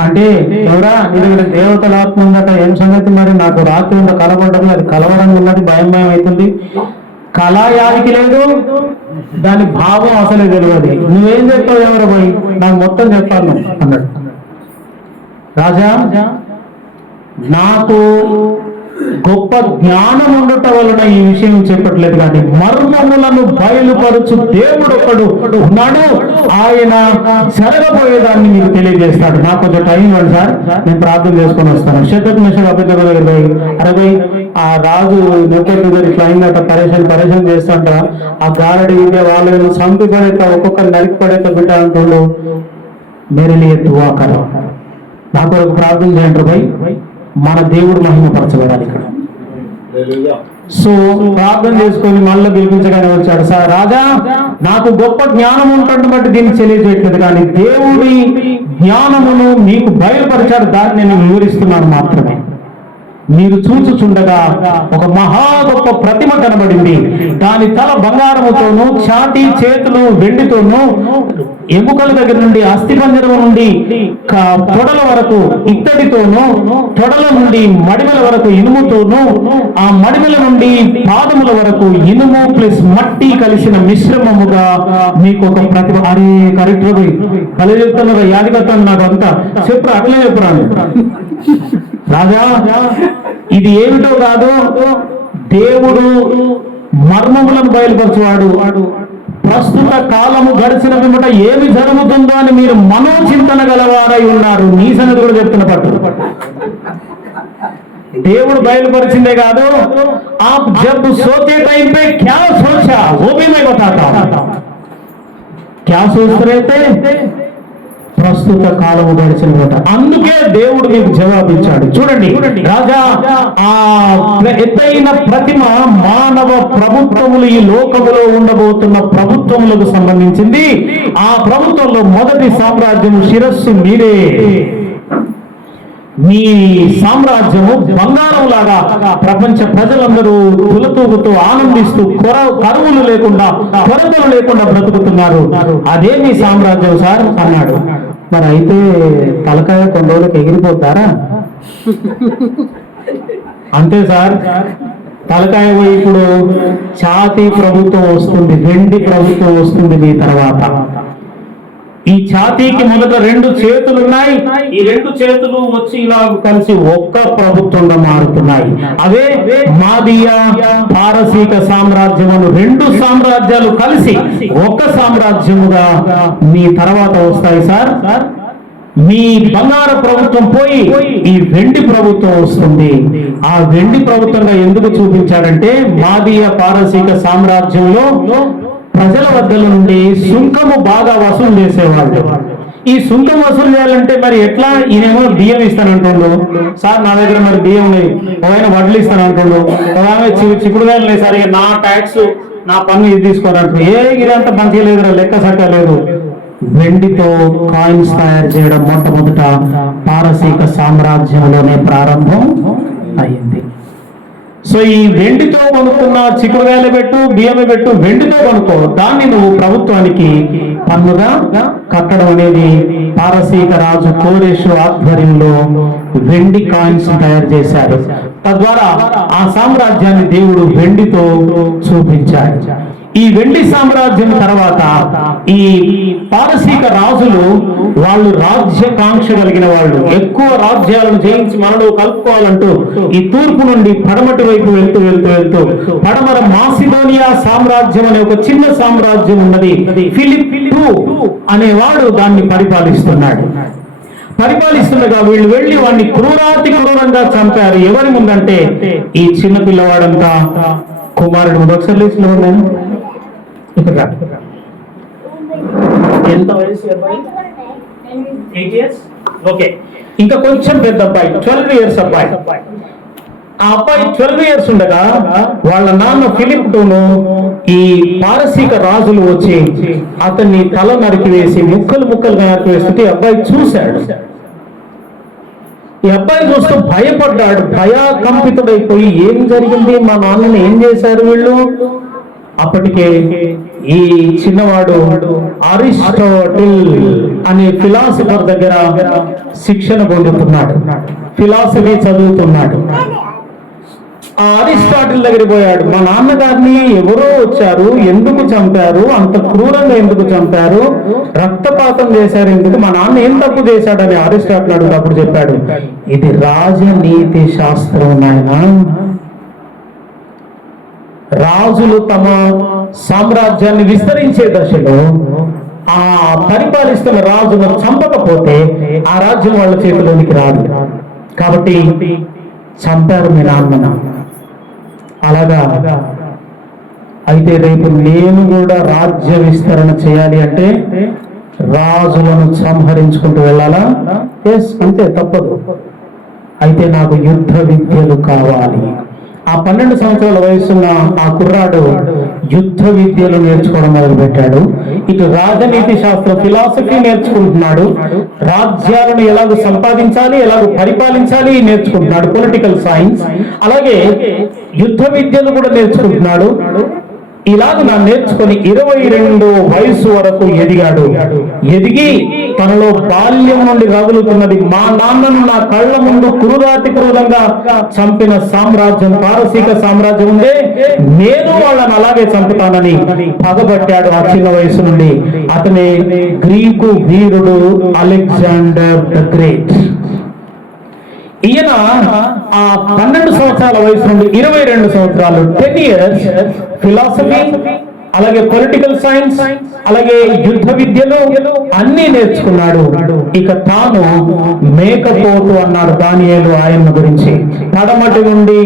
అంటే ఎవరా నీ దగ్గర దేవతల ఆత్మ ఉందట, ఏం సంగతి మరి? నాకు రాత్రి ఉంద కలబడ్డది, అది కలవరంగా ఉన్నది, భయం భయం అవుతుంది. కళాయానికి లేదు, దాని భావం అసలే తెలియదు. నువ్వేం చెప్పావు ఎవరు పోయి? నాకు మొత్తం చెప్పాను అన్నాడు. రాజా, నాకు గొప్ప జ్ఞానం ఉండట వలన ఈ విషయం చెప్పట్లేదు, కానీ మర్మములను బయలుపరుచు దేవుడు ఒకడు ఉన్నాడు, ఆయన జరగబోయేదాన్ని మీకు తెలియజేస్తాడు. నాకు కొంచెం టైం ఇవ్వండి సార్, నేను ప్రార్థన చేసుకొని వస్తాను. శతకు నిమిషాలు అభిజ్ఞ దగ్గర 60 ఆ రాజు నెబుకద్నెజరు ఇట్లా అయిందట, పరేషన్ చేస్తాంట. ఆ గారడి విద్య వాళ్ళని సంపి పడేత, ఒక్కొక్కరు నరికి పడేత బిడ్డ అంటుండు. మేరలియ దువాకరం, నా కొరకు ప్రార్థన చేయండి భయ్, మన దేవుడు మహిమపరచబడాలి ఇక్కడ. సో ప్రార్థన చేసుకొని మళ్ళీ పిలిపించగానే వచ్చాడు. సార్ రాజా, నాకు గొప్ప జ్ఞానం ఉంటుంది బట్టి దీన్ని తెలియజేయట్లేదు, కానీ దేవుడి జ్ఞానమును మీకు బయలుపరిచాడు, దాన్ని నేను వివరిస్తున్నాను మాత్రమే. మీరు చూచుచుండగా ఒక మహా గొప్ప ప్రతిమ కనబడింది. దాని తల బంగారముతోను, ఛాతీ చేతులు వెండితోను, ఎముకల దగ్గర నుండి అస్థిపంజరం నుండి తొడల వరకు ఇత్తడితోను, తొడల నుండి మడిమల వరకు ఇనుముతోను, ఆ మడిమల నుండి పాదముల వరకు ఇనుము ప్లస్ మట్టి కలిసిన మిశ్రమముగా మీకు ఒక ప్రతిమ. అరే కరెక్ట్ పోయి కల చెప్తున్నారు, యాదికత్తాను నాకు అంతా చెప్పు, అట్లే చెప్పురాను. రాజా, ఇది ఏమిటో కాదు, దేవుడు మర్మములను బయలుపరచువాడు. ప్రస్తుత కాలము గడిచిన పిమ్మట ఏమి జరుగుతుందో అని మీరు మనోచింతన గలవారై ఉన్నారు. నీ సంగతి కూడా చెప్తున్న పట్టు. దేవుడు బయలుపరిచిందే కాదు, ఆప్ జబ్ సోతే టైం పే క్యా సోచా వో భీ मैं बताता हूं. क्या सोच रहे थे? ప్రస్తుత కాలము గడిచిన మాట. అందుకే దేవుడు మీకు జవాబిచ్చాడు. చూడండి రాజా, ఆ ఎత్తైన ప్రతిమ మానవ ప్రభుత్వములు, ఈ లోకములో ఉండబోతున్న ప్రభుత్వములకు సంబంధించింది. ఆ ప్రభుత్వంలో మొదటి సామ్రాజ్యం శిరస్సు మీరే. మీ సామ్రాజ్యము బంగారం లాగా ప్రపంచ ప్రజలందరూ తులతూగుతూ ఆనందిస్తూ కరువులు లేకుండా, కొరతలు లేకుండా బ్రతుకుతున్నారు. అదే మీ సామ్రాజ్యం సార్ అన్నాడు. మరి అయితే తలకాయ కొన్ని రోజులకు ఎగిరిపోతారా? అంతే సార్, తలకాయ పోయి ఇప్పుడు ఛాతీ ప్రభుత్వం వస్తుంది, వెండి ప్రభుత్వం వస్తుంది మీ తర్వాత. ఈ ఛాతీకి మొదట 2 చేతులు ఉన్నాయి. ఈ 2 చేతులు వచ్చి ఇలా కలిసి ఒక్క ప్రభుత్వంగా మారుతున్నాయి. అదే మాదియా పారసీక సామ్రాజ్యమును 2 సామ్రాజ్యాలు కలిసి ఒక్క సామ్రాజ్యముగా మీ తర్వాత వస్తాయి సార్. మీ బంగారు ప్రభుత్వం పోయి ఈ వెండి ప్రభుత్వం వస్తుంది. ఆ వెండి ప్రభుత్వంగా ఎందుకు చూపించాడంటే, మాదియా పారసీక సామ్రాజ్యంలో ప్రజల వద్ద నుండి సుంకము బాగా వసూలు చేసేవాళ్ళు. ఈ సుంకం వసూలు చేయాలంటే మరి ఎట్లా? ఈయనేమో బియ్యం ఇస్తానంటుండు సార్, నా దగ్గర మరి బియ్యం లేదు. ఒకఆయన వడ్లు ఇస్తానంటుండు, ఒక చిక్కుడుగాయలు లేదు సార్, నా ట్యాక్స్ నా పన్ను ఇది తీసుకోవాలంటు. ఇదంతా మంచిగా లేదు, లెక్క సక్క లేదు. వెండితో కాయిన్స్ తయారు చేయడం మొట్టమొదట పారసీక సామ్రాజ్యంలోనే ప్రారంభం అయింది. సో ఈ వెండితో కొనుక్కున్న చిక్కుడుగాయలు పెట్టు, బియ్యం పెట్టు, వెండితో కొనుక్కో, దాన్ని నువ్వు ప్రభుత్వానికి పన్నుగా కట్టడం అనేది పారసీక రాజు కోరేషు ఆధ్వర్యంలో వెండి కాయిన్స్ తయారు చేశారు. తద్వారా ఆ సామ్రాజ్యాన్ని దేవుడు వెండితో చూపించాడు. ఈ వెండి సామ్రాజ్యం తర్వాత ఈ పారసీక రాజులు వాళ్ళు రాజ్యకాంక్ష కలిగిన వాళ్ళు, ఎక్కువ రాజ్యాలను జయించి మనలో కలుపుకోవాలంటూ ఈ తూర్పు నుండి పడమటి వైపు వెళ్తూ వెళ్తూ వెళ్తూ పడమర మాసిడోనియా సామ్రాజ్యం అనే ఒక చిన్న సామ్రాజ్యం ఉన్నది. ఫిలిప్ అనేవాడు దాన్ని పరిపాలిస్తుండగా వీళ్ళు వెళ్ళి వాడిని క్రూరాతి క్రూరంగా చంపారు. ఎవరి ముందంటే ఈ చిన్న పిల్లవాడంతా కుమారుడు ముందు. ఒకసారి లేచిన ఎంత వయసు? 8 years. ఓకే, ఇంకా కొంచెం పెద్ద అబ్బాయి 12 years అబ్బాయి. ఆ అబ్బాయి 12 years ఉండగా వాళ్ళ నాన్న ఫిలిప్ను ఈ పారసీక రాజులు వచ్చి అతన్ని తల నరికివేసి ముక్కలు నరికివేస్తుంటే ఈ అబ్బాయి చూశాడు. ఈ అబ్బాయి చూస్తూ భయపడ్డాడు, భయకంపితుడైపోయి ఏం జరిగింది, మా నాన్నని ఏం చేశారు వీళ్ళు. అప్పటికే ఈ చిన్నవాడు అరిస్టాటిల్ అనే ఫిలాసఫర్ దగ్గర శిక్షణ పొందుతున్నాడు, ఫిలాసఫీ చదువుతున్నాడు. ఆ అరిస్టాటిల్ దగ్గరికి పోయాడు. మా నాన్నగారిని ఎవరో వచ్చారు, ఎందుకు చంపారు, అంత క్రూరంగా ఎందుకు చంపారు, రక్తపాతం చేశారు ఎందుకు, మా నాన్న ఏం తప్పు చేశాడని అరిస్టాటిల్ అడుగుతప్పుడు చెప్పాడు, ఇది రాజనీతి శాస్త్రం నాయనా. రాజులు తమ సామ్రాజ్యాన్ని విస్తరించే దశలో ఆ పరిపాలిస్తున్న రాజును చంపకపోతే ఆ రాజ్యం వాళ్ళ చేతిలోనికి రాదు. కాబట్టి చంపారు మీ నాన్నను. అలాగా అయితే రేపు నేను కూడా రాజ్య విస్తరణ చేయాలి అంటే రాజులను సంహరించుకుంటూ వెళ్ళాలా? ఎస్, అంతే, తప్పదు. అయితే నాకు యుద్ధ విద్యలు కావాలి. ఆ 12 సంవత్సరాల వయసున్న ఆ కుర్రాడు యుద్ధ విద్యలు నేర్చుకోవడం మొదలుపెట్టాడు. ఇటు రాజనీతి శాస్త్రం, ఫిలాసఫీ నేర్చుకుంటున్నాడు, రాజ్యాలను ఎలాగో సంపాదించాలి, ఎలాగో పరిపాలించాలి నేర్చుకుంటున్నాడు, పొలిటికల్ సైన్స్. అలాగే యుద్ధ విద్యలు కూడా నేర్చుకుంటున్నాడు. ఇలాగ నేర్చుకొని 22 వయసు వరకు ఎదిగాడు. ఎదిగి తనలో బాల్యం నుండి రగులుతున్నది, మా నాన్నను నా కళ్ళ ముందు క్రూరాతి క్రూరంగా చంపిన సామ్రాజ్యం, పారసీక సామ్రాజ్యం ఉందే, నేను వాళ్ళని అలాగే చంపుతానని పగబట్టాడు. ఆ చిన్న వయసు నుండి అతనే Greek Veerudu Alexander the great. ఈయన ఆ 12 సంవత్సరాల వయసు నుండి 22 సంవత్సరాలు 10 years ఫిలాసఫీ, అలాగే పొలిటికల్ సైన్స్, అలాగే యుద్ధ విద్యలు అన్ని నేర్చుకున్నాడు. ఇక తాను మేకపోతు అన్నాడు దానియేలు ఆయన గురించి. పడమటి నుండి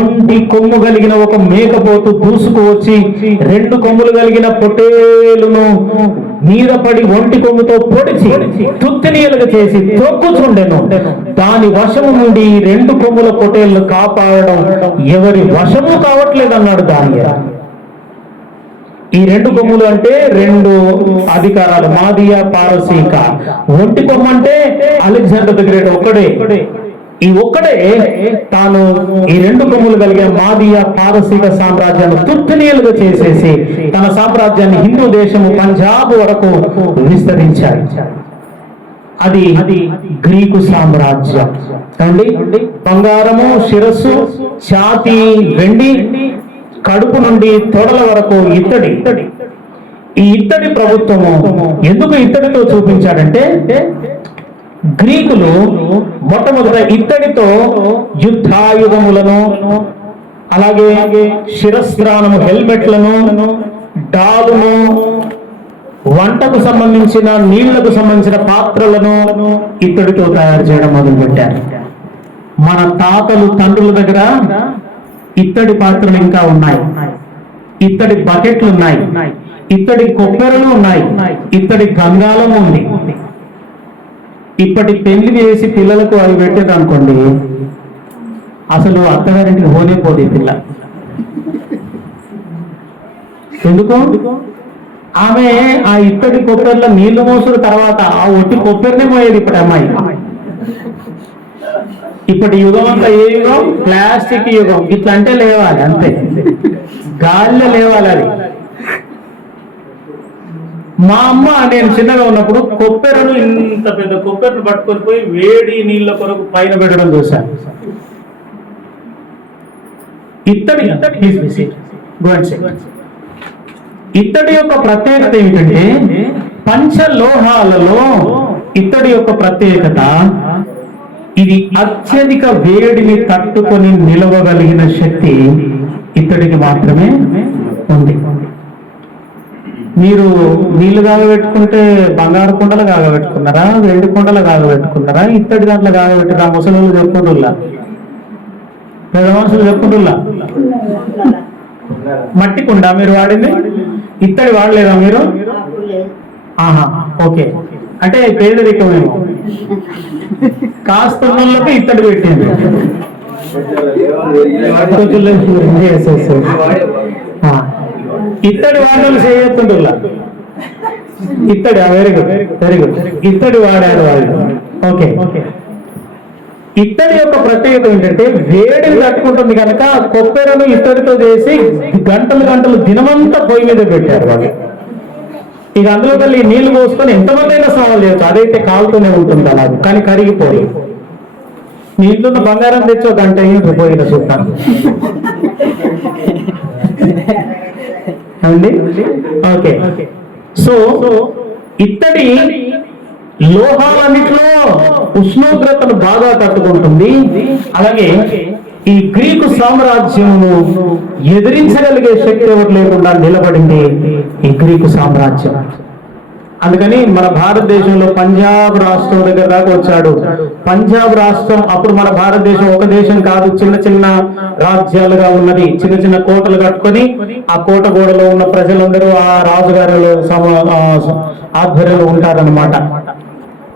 ఒంటి కొమ్ము కలిగిన ఒక మేకపోతు దూసుకు వచ్చి 2 కొమ్ములు కలిగిన పొట్టేలును మీద పడి ఒంటి కొమ్ముతో పొడిచి తుత్తినీయులుగా చేసి త్రొక్కుచుండెను. దాని వశము నుండి 2 కొమ్ముల పొట్టేళ్లు కాపాడడం ఎవరి వశము కావట్లేదు అన్నాడు దానియేలు. ఈ 2 కొమ్ములు అంటే 2 అధికారాలు, మాదియా పారసీక. ఒంటి కొమ్ము అంటే అలెగ్జాండర్ ద గ్రేట్ ఒక్కడే. ఈ ఒక్కడే తాను ఈ 2 కొమ్ములు కలిగే మాదియా పారసీక సామ్రాజ్యాన్ని తుత్తినీయులుగా చేసేసి తన సామ్రాజ్యాన్ని హిందూ దేశము పంజాబ్ వరకు విస్తరించాడు. అది గ్రీకు సామ్రాజ్యం. అండి, బంగారము, శిరస్సు, ఛాతి వెండి, కడుపు నుండి తొడల వరకు ఇత్తడి. ఈ ఇత్తడి ప్రభుత్వము ఎందుకు ఇత్తడితో చూపించాడంటే గ్రీకులు మొట్టమొదట ఇత్తడితో యుద్ధాయుధములను, అలాగే శిరస్త్రాణము, హెల్మెట్లను, డాలును, వంటకు సంబంధించిన నీళ్లకు సంబంధించిన పాత్రలను ఇత్తడితో తయారు చేయడం మొదలుపెట్టారు. మన తాతలు తండ్రుల దగ్గర ఇత్తడి పాత్రలు ఇంకా ఉన్నాయి, ఇత్తడి బకెట్లు ఉన్నాయి, ఇత్తడి కొబ్బెరలు ఉన్నాయి, ఇత్తడి గంగాలం ఉంది. ఇప్పటి పెళ్లి చేసి పిల్లలకు అవి పెట్టేది అనుకోండి, అసలు అత్తగారింటికి పోనే పోదు పిల్ల. ఎందుకు? ఆమె ఆ ఇత్తడి కొబ్బరిలో నీళ్లు మోసుడు తర్వాత ఆ ఒట్టి కొబ్బరినే పోయేది ఇప్పుడు అమ్మాయి. ఇప్పటి యుగం అంతా ఏ యుగం? ప్లాస్టిక్ యుగం. ఇట్లా అంటే లేవాలి అంతే, గాలిలో లేవాలి అది. మా అమ్మ నేను చిన్నగా ఉన్నప్పుడు కొబ్బెరను, ఇంత పెద్ద కొబ్బెరను పట్టుకొని పోయి వేడి నీళ్ళ కొరకు పైన పెట్టడం చూశాను. ఇత్తడి యొక్క ప్రత్యేకత ఏమిటంటే, పంచలోహాలలో ఇత్తడి యొక్క ప్రత్యేకత, ఇది అత్యధిక వేడిని తట్టుకొని నిలవగలిగిన శక్తి ఇత్తడికి మాత్రమే ఉంది. మీరు నీళ్లు కాగబెట్టుకుంటే బంగారు కుండలు కాగబెట్టుకున్నారా, వెండి కుండలు కాగబెట్టుకున్నారా, ఇత్తడి దాంట్లో కాగబెట్టారా? ముసలు చెప్పుకుంటున్నా, పెద్ద మనుషులు చెప్పుకుంటున్నా. మట్టి కుండ మీరు వాడింది, ఇత్తడి వాడలేదా మీరు? ఆహా, ఓకే. అంటే పేదరికమేమో, కాస్తున్నోళ్ళకి ఇత్తడి పెట్టింది. ఇత్తడి వాడలు చేయొద్దులా, ఇత్తడి. Very good, very good. ఇత్తడి వాడారు వాళ్ళు. ఓకే. ఇత్తడి యొక్క ప్రత్యేకత ఏంటంటే, వేడిని తట్టుకుంటుంది కనుక కొబ్బెరను ఇత్తడితో చేసి గంటలు గంటలు దినమంతా పొయ్యి మీద పెట్టారు వాళ్ళు. ఇక అందులో వెళ్ళి నీళ్లు పోసుకొని ఎంతమంది అయినా స్నానాలు చేయొచ్చు, అదైతే కాలుతూనే ఉంటుంది అలా, కానీ కరిగిపోయి. మీ ఇంట్లో బంగారం తెచ్చో గంట పోయిన చూస్తాను అండి. ఓకే. సో ఇత్తడి లోహాలన్నిట్లో ఉష్ణోగ్రతను బాగా తట్టుకుంటుంది. అలాగే ఈ గ్రీకు సామ్రాజ్యమును ఎదిరించగలిగే శక్తి ఎవరు లేకుండా నిలబడింది ఈ గ్రీకు సామ్రాజ్యం. అందుకని మన భారతదేశంలో పంజాబ్ రాష్ట్రం దగ్గర దాకా వచ్చాడు. పంజాబ్ రాష్ట్రం అప్పుడు మన భారతదేశం ఒక దేశం కాదు, చిన్న చిన్న రాజ్యాలుగా ఉన్నది. చిన్న చిన్న కోటలు కట్టుకొని ఆ కోట గోడలో ఉన్న ప్రజలందరూ ఆ రాజుగారిలో ఆధ్వర్యంలో ఉంటారన్నమాట.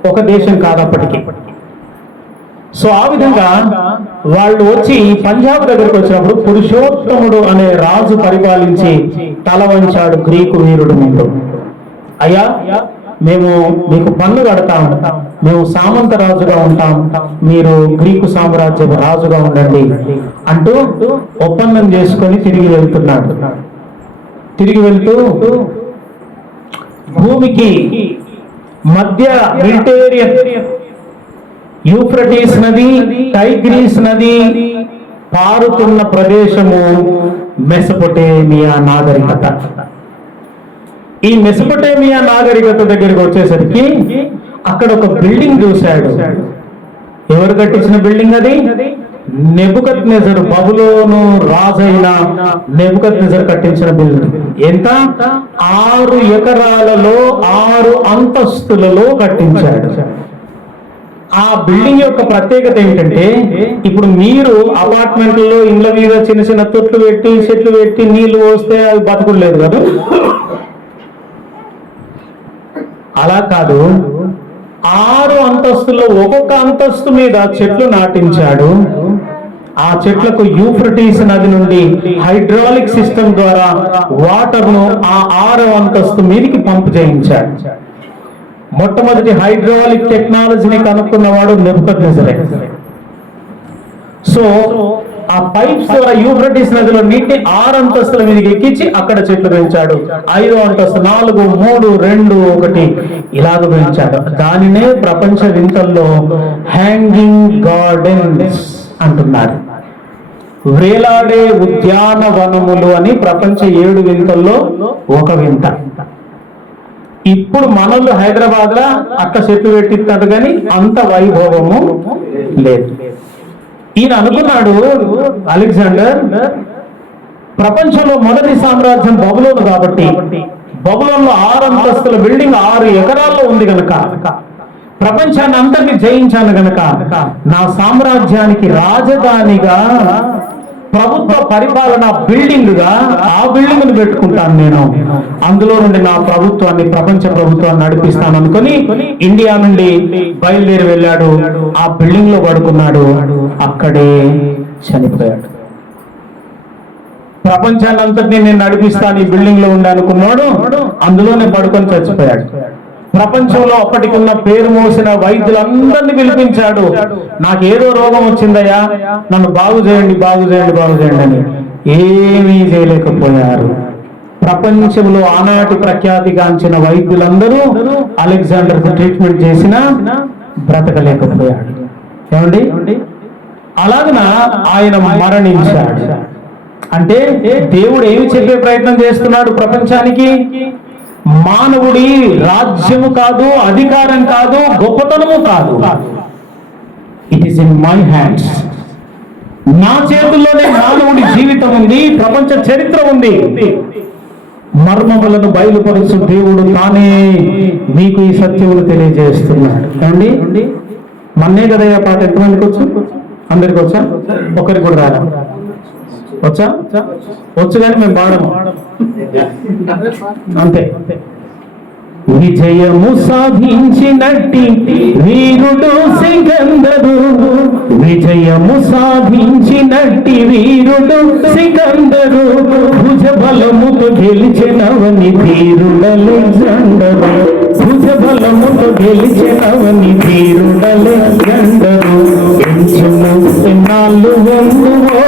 ఒక దేశం కాదు అప్పటికి. సో ఆ విధంగా వాళ్ళు వచ్చి పంజాబ్ దగ్గరకు వచ్చినప్పుడు పురుషోత్తముడు అనే రాజు పరిపాలించి తల వంచాడు గ్రీకు వీరుడు ముందు. అయ్యా, మేము మీకు పన్ను కడతాం, మేము సామంత రాజుగా ఉంటాం, మీరు గ్రీకు సామ్రాజ్య రాజుగా ఉండండి అంటూ ఒప్పందం చేసుకొని తిరిగి వెళ్తున్నాడు. తిరిగి వెళ్తూ భూమికి మధ్య మెడిటేరియన్, యూఫ్రటీస్ నది, టైగ్రీస్ నది పారుతున్న ప్రదేశము మెసొపొటేమియా నాగరికత. ఈ మెసొపొటేమియా నాగరికత దగ్గరికి వచ్చేసరికి అక్కడ ఒక బిల్డింగ్ చూశాడు. ఎవరు కట్టించిన బిల్డింగ్ అది? నెబుకద్నెజరు, బబులోను రాజైన నెబుకద్నెజరు కట్టించిన బిల్డింగ్. ఎంత? 6 ఎకరాలలో 6 అంతస్తులలో కట్టించాడు. ఆ బిల్డింగ్ యొక్క ప్రత్యేకత ఏమిటంటే, ఇప్పుడు మీరు అపార్ట్మెంట్లలో ఇండ్ల మీద చిన్న చిన్న తొట్లు పెట్టి చెట్లు పెట్టి నీళ్లు పోస్తే అవి బతుకులేదు కదా, అలా కాదు. 6 అంతస్తుల్లో ఒక్కొక్క అంతస్తు మీద చెట్లు నాటించాడు. ఆ చెట్లకు యూఫ్రటీస్ నది నుండి హైడ్రాలిక్ సిస్టమ్ ద్వారా వాటర్ ను ఆ 6వ అంతస్తు మీదకి పంపు చేయించాడు. మొట్టమొదటి హైడ్రాలిక్ టెక్నాలజీని కనుక్కున్నవాడు నెబుకద్నెజరే. సో ఆ పైప్స్ ద్వారా యూఫ్రటీస్ నదిలో నీటిని 6 అంతస్తుల మీదకి ఎక్కించి అక్కడ చెట్లు పెంచాడు. 5వ అంతస్తు 4, 3, 2, 1 ఇలాగ పెంచాడు. దానినే ప్రపంచ వింతల్లో హ్యాంగింగ్ గార్డెన్స్ అంటున్నారు. వేలాడే ఉద్యానవనములు అని ప్రపంచ 7 వింతల్లో ఒక వింత. ఇప్పుడు మనోళ్ళు హైదరాబాద్ లో అట్లా చెట్లు పెట్టిస్తారు కానీ అంత వైభవము లేదు. ఈయన అనుకున్నాడు అలెగ్జాండర్, ప్రపంచంలో మొదటి సామ్రాజ్యం బబులోను కాబట్టి బబులోన్లో 6 అంతస్తుల బిల్డింగ్ 6 ఎకరాల్లో ఉంది గనక, ప్రపంచాన్ని అంతటిని జయించాను గనక నా సామ్రాజ్యానికి రాజధానిగా ప్రభుత్వ పరిపాలన బిల్డింగ్ గా ఆ బిల్డింగ్ ను పెట్టుకుంటాను నేను, అందులో నుండి నా ప్రభుత్వాన్ని, ప్రపంచ ప్రభుత్వాన్ని నడిపిస్తాను అనుకుని ఇండియా నుండి బయలుదేరి వెళ్ళాడు. ఆ బిల్డింగ్ లో పడుకున్నాడు, అక్కడే చనిపోయాడు. ప్రపంచాన్ని అంతటినీ నేను నడిపిస్తాను ఈ బిల్డింగ్ లో ఉండి అనుకున్నాడు, అందులోనే పడుకొని చచ్చిపోయాడు. ప్రపంచంలో అప్పటికున్న పేరు మోసిన వైద్యులందరినీ పిలిపించాడు. నాకు ఏదో రోగం వచ్చిందయ్యా, నన్ను బాగు చేయండి బాగు చేయండి బాగు చేయండి అని. ఏమీ చేయలేకపోయారు. ప్రపంచంలో ఆనాటి ప్రఖ్యాతిగాంచిన వైద్యులందరూ అలెగ్జాండర్ ట్రీట్మెంట్ చేసినా బ్రతకలేకపోయాడు. ఏమండి, అలాగన ఆయన మరణించాడు. అంటే దేవుడు ఏమి చెప్పే ప్రయత్నం చేస్తున్నాడు ప్రపంచానికి? మానవుడి రాజ్యము కాదు, అధికారం కాదు, గొప్పతనము కాదు, it is in my hands. నా చేతుల్లోనే మానవుడి జీవితం ఉంది, ప్రపంచ చరిత్ర ఉంది. మర్మములను బయలుపరుచు దేవుడు తానే మీకు ఈ సత్యములు తెలియజేస్తున్నాడు. ఏమండి, మన్నే కదయ్యా పాట ఎంతమందికి వచ్చు? అందరికి వచ్చా? ఒక్కరికి కూడా రాదా? వచ్చా? వచ్చు కానీ మేము పాడము అంతే. విజయము సాధించినట్టి వీరుడు సికందరు, విజయము సాధించినట్టి వీరుడు సికందరు, భుజబలముతో గెలిచినవని ధీరుడ అలెగ్జాండరు, భుజబలముతో గెలిచినవని ధీరుడ అలెగ్జాండరు. ఎంచును ఎన్నాళ్ళు వందువో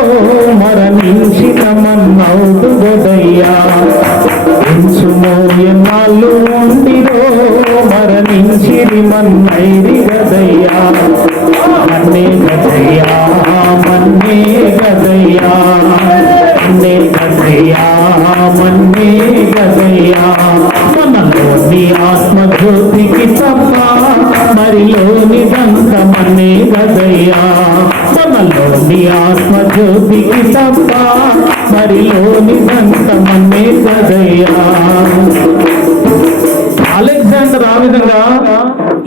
మరణించిన మన్నౌడు గదయ్యా, ఎంచును ఎన్నాళ్ళు ఉండిరో మరణించిరి మన్నైరి గదయ్యా, మన్నే గదయ్యా మన్నే గదయ్యా, మన్నే గదయ్యా మన్నే గదయ్యా. మనలోని ఆత్మజ్యోతికి తప్ప మరిలోనిదంత మన్నే గదయ్యా, మనలోని ఆత్మజ్యోతికి తప్ప మరిలోనిదంత మన్నే గదయ్యా. అలెగ్జాండర్ ఆ విధంగా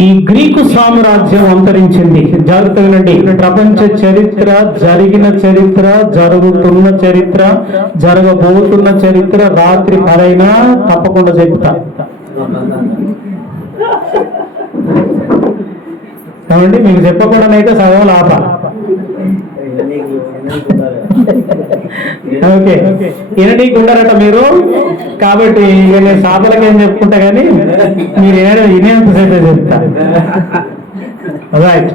ఈ గ్రీకు సామ్రాజ్యం అంతరించింది. జాగ్రత్తగా వినండి. ప్రపంచ చరిత్ర, జరిగిన చరిత్ర, జరుగుతున్న చరిత్ర, జరగబోతున్న చరిత్ర రాత్రి పరైనా తప్పకుండా చెప్తా. కాబట్టి మీకు చెప్పకుండానైతే సగం లాభ. ఓకే, వినడీకుంటారట మీరు. కాబట్టి ఇక నేను సాపలకేం చెప్పుకుంటా కానీ మీరు వినేంతసేపే చెప్తా. రైట్.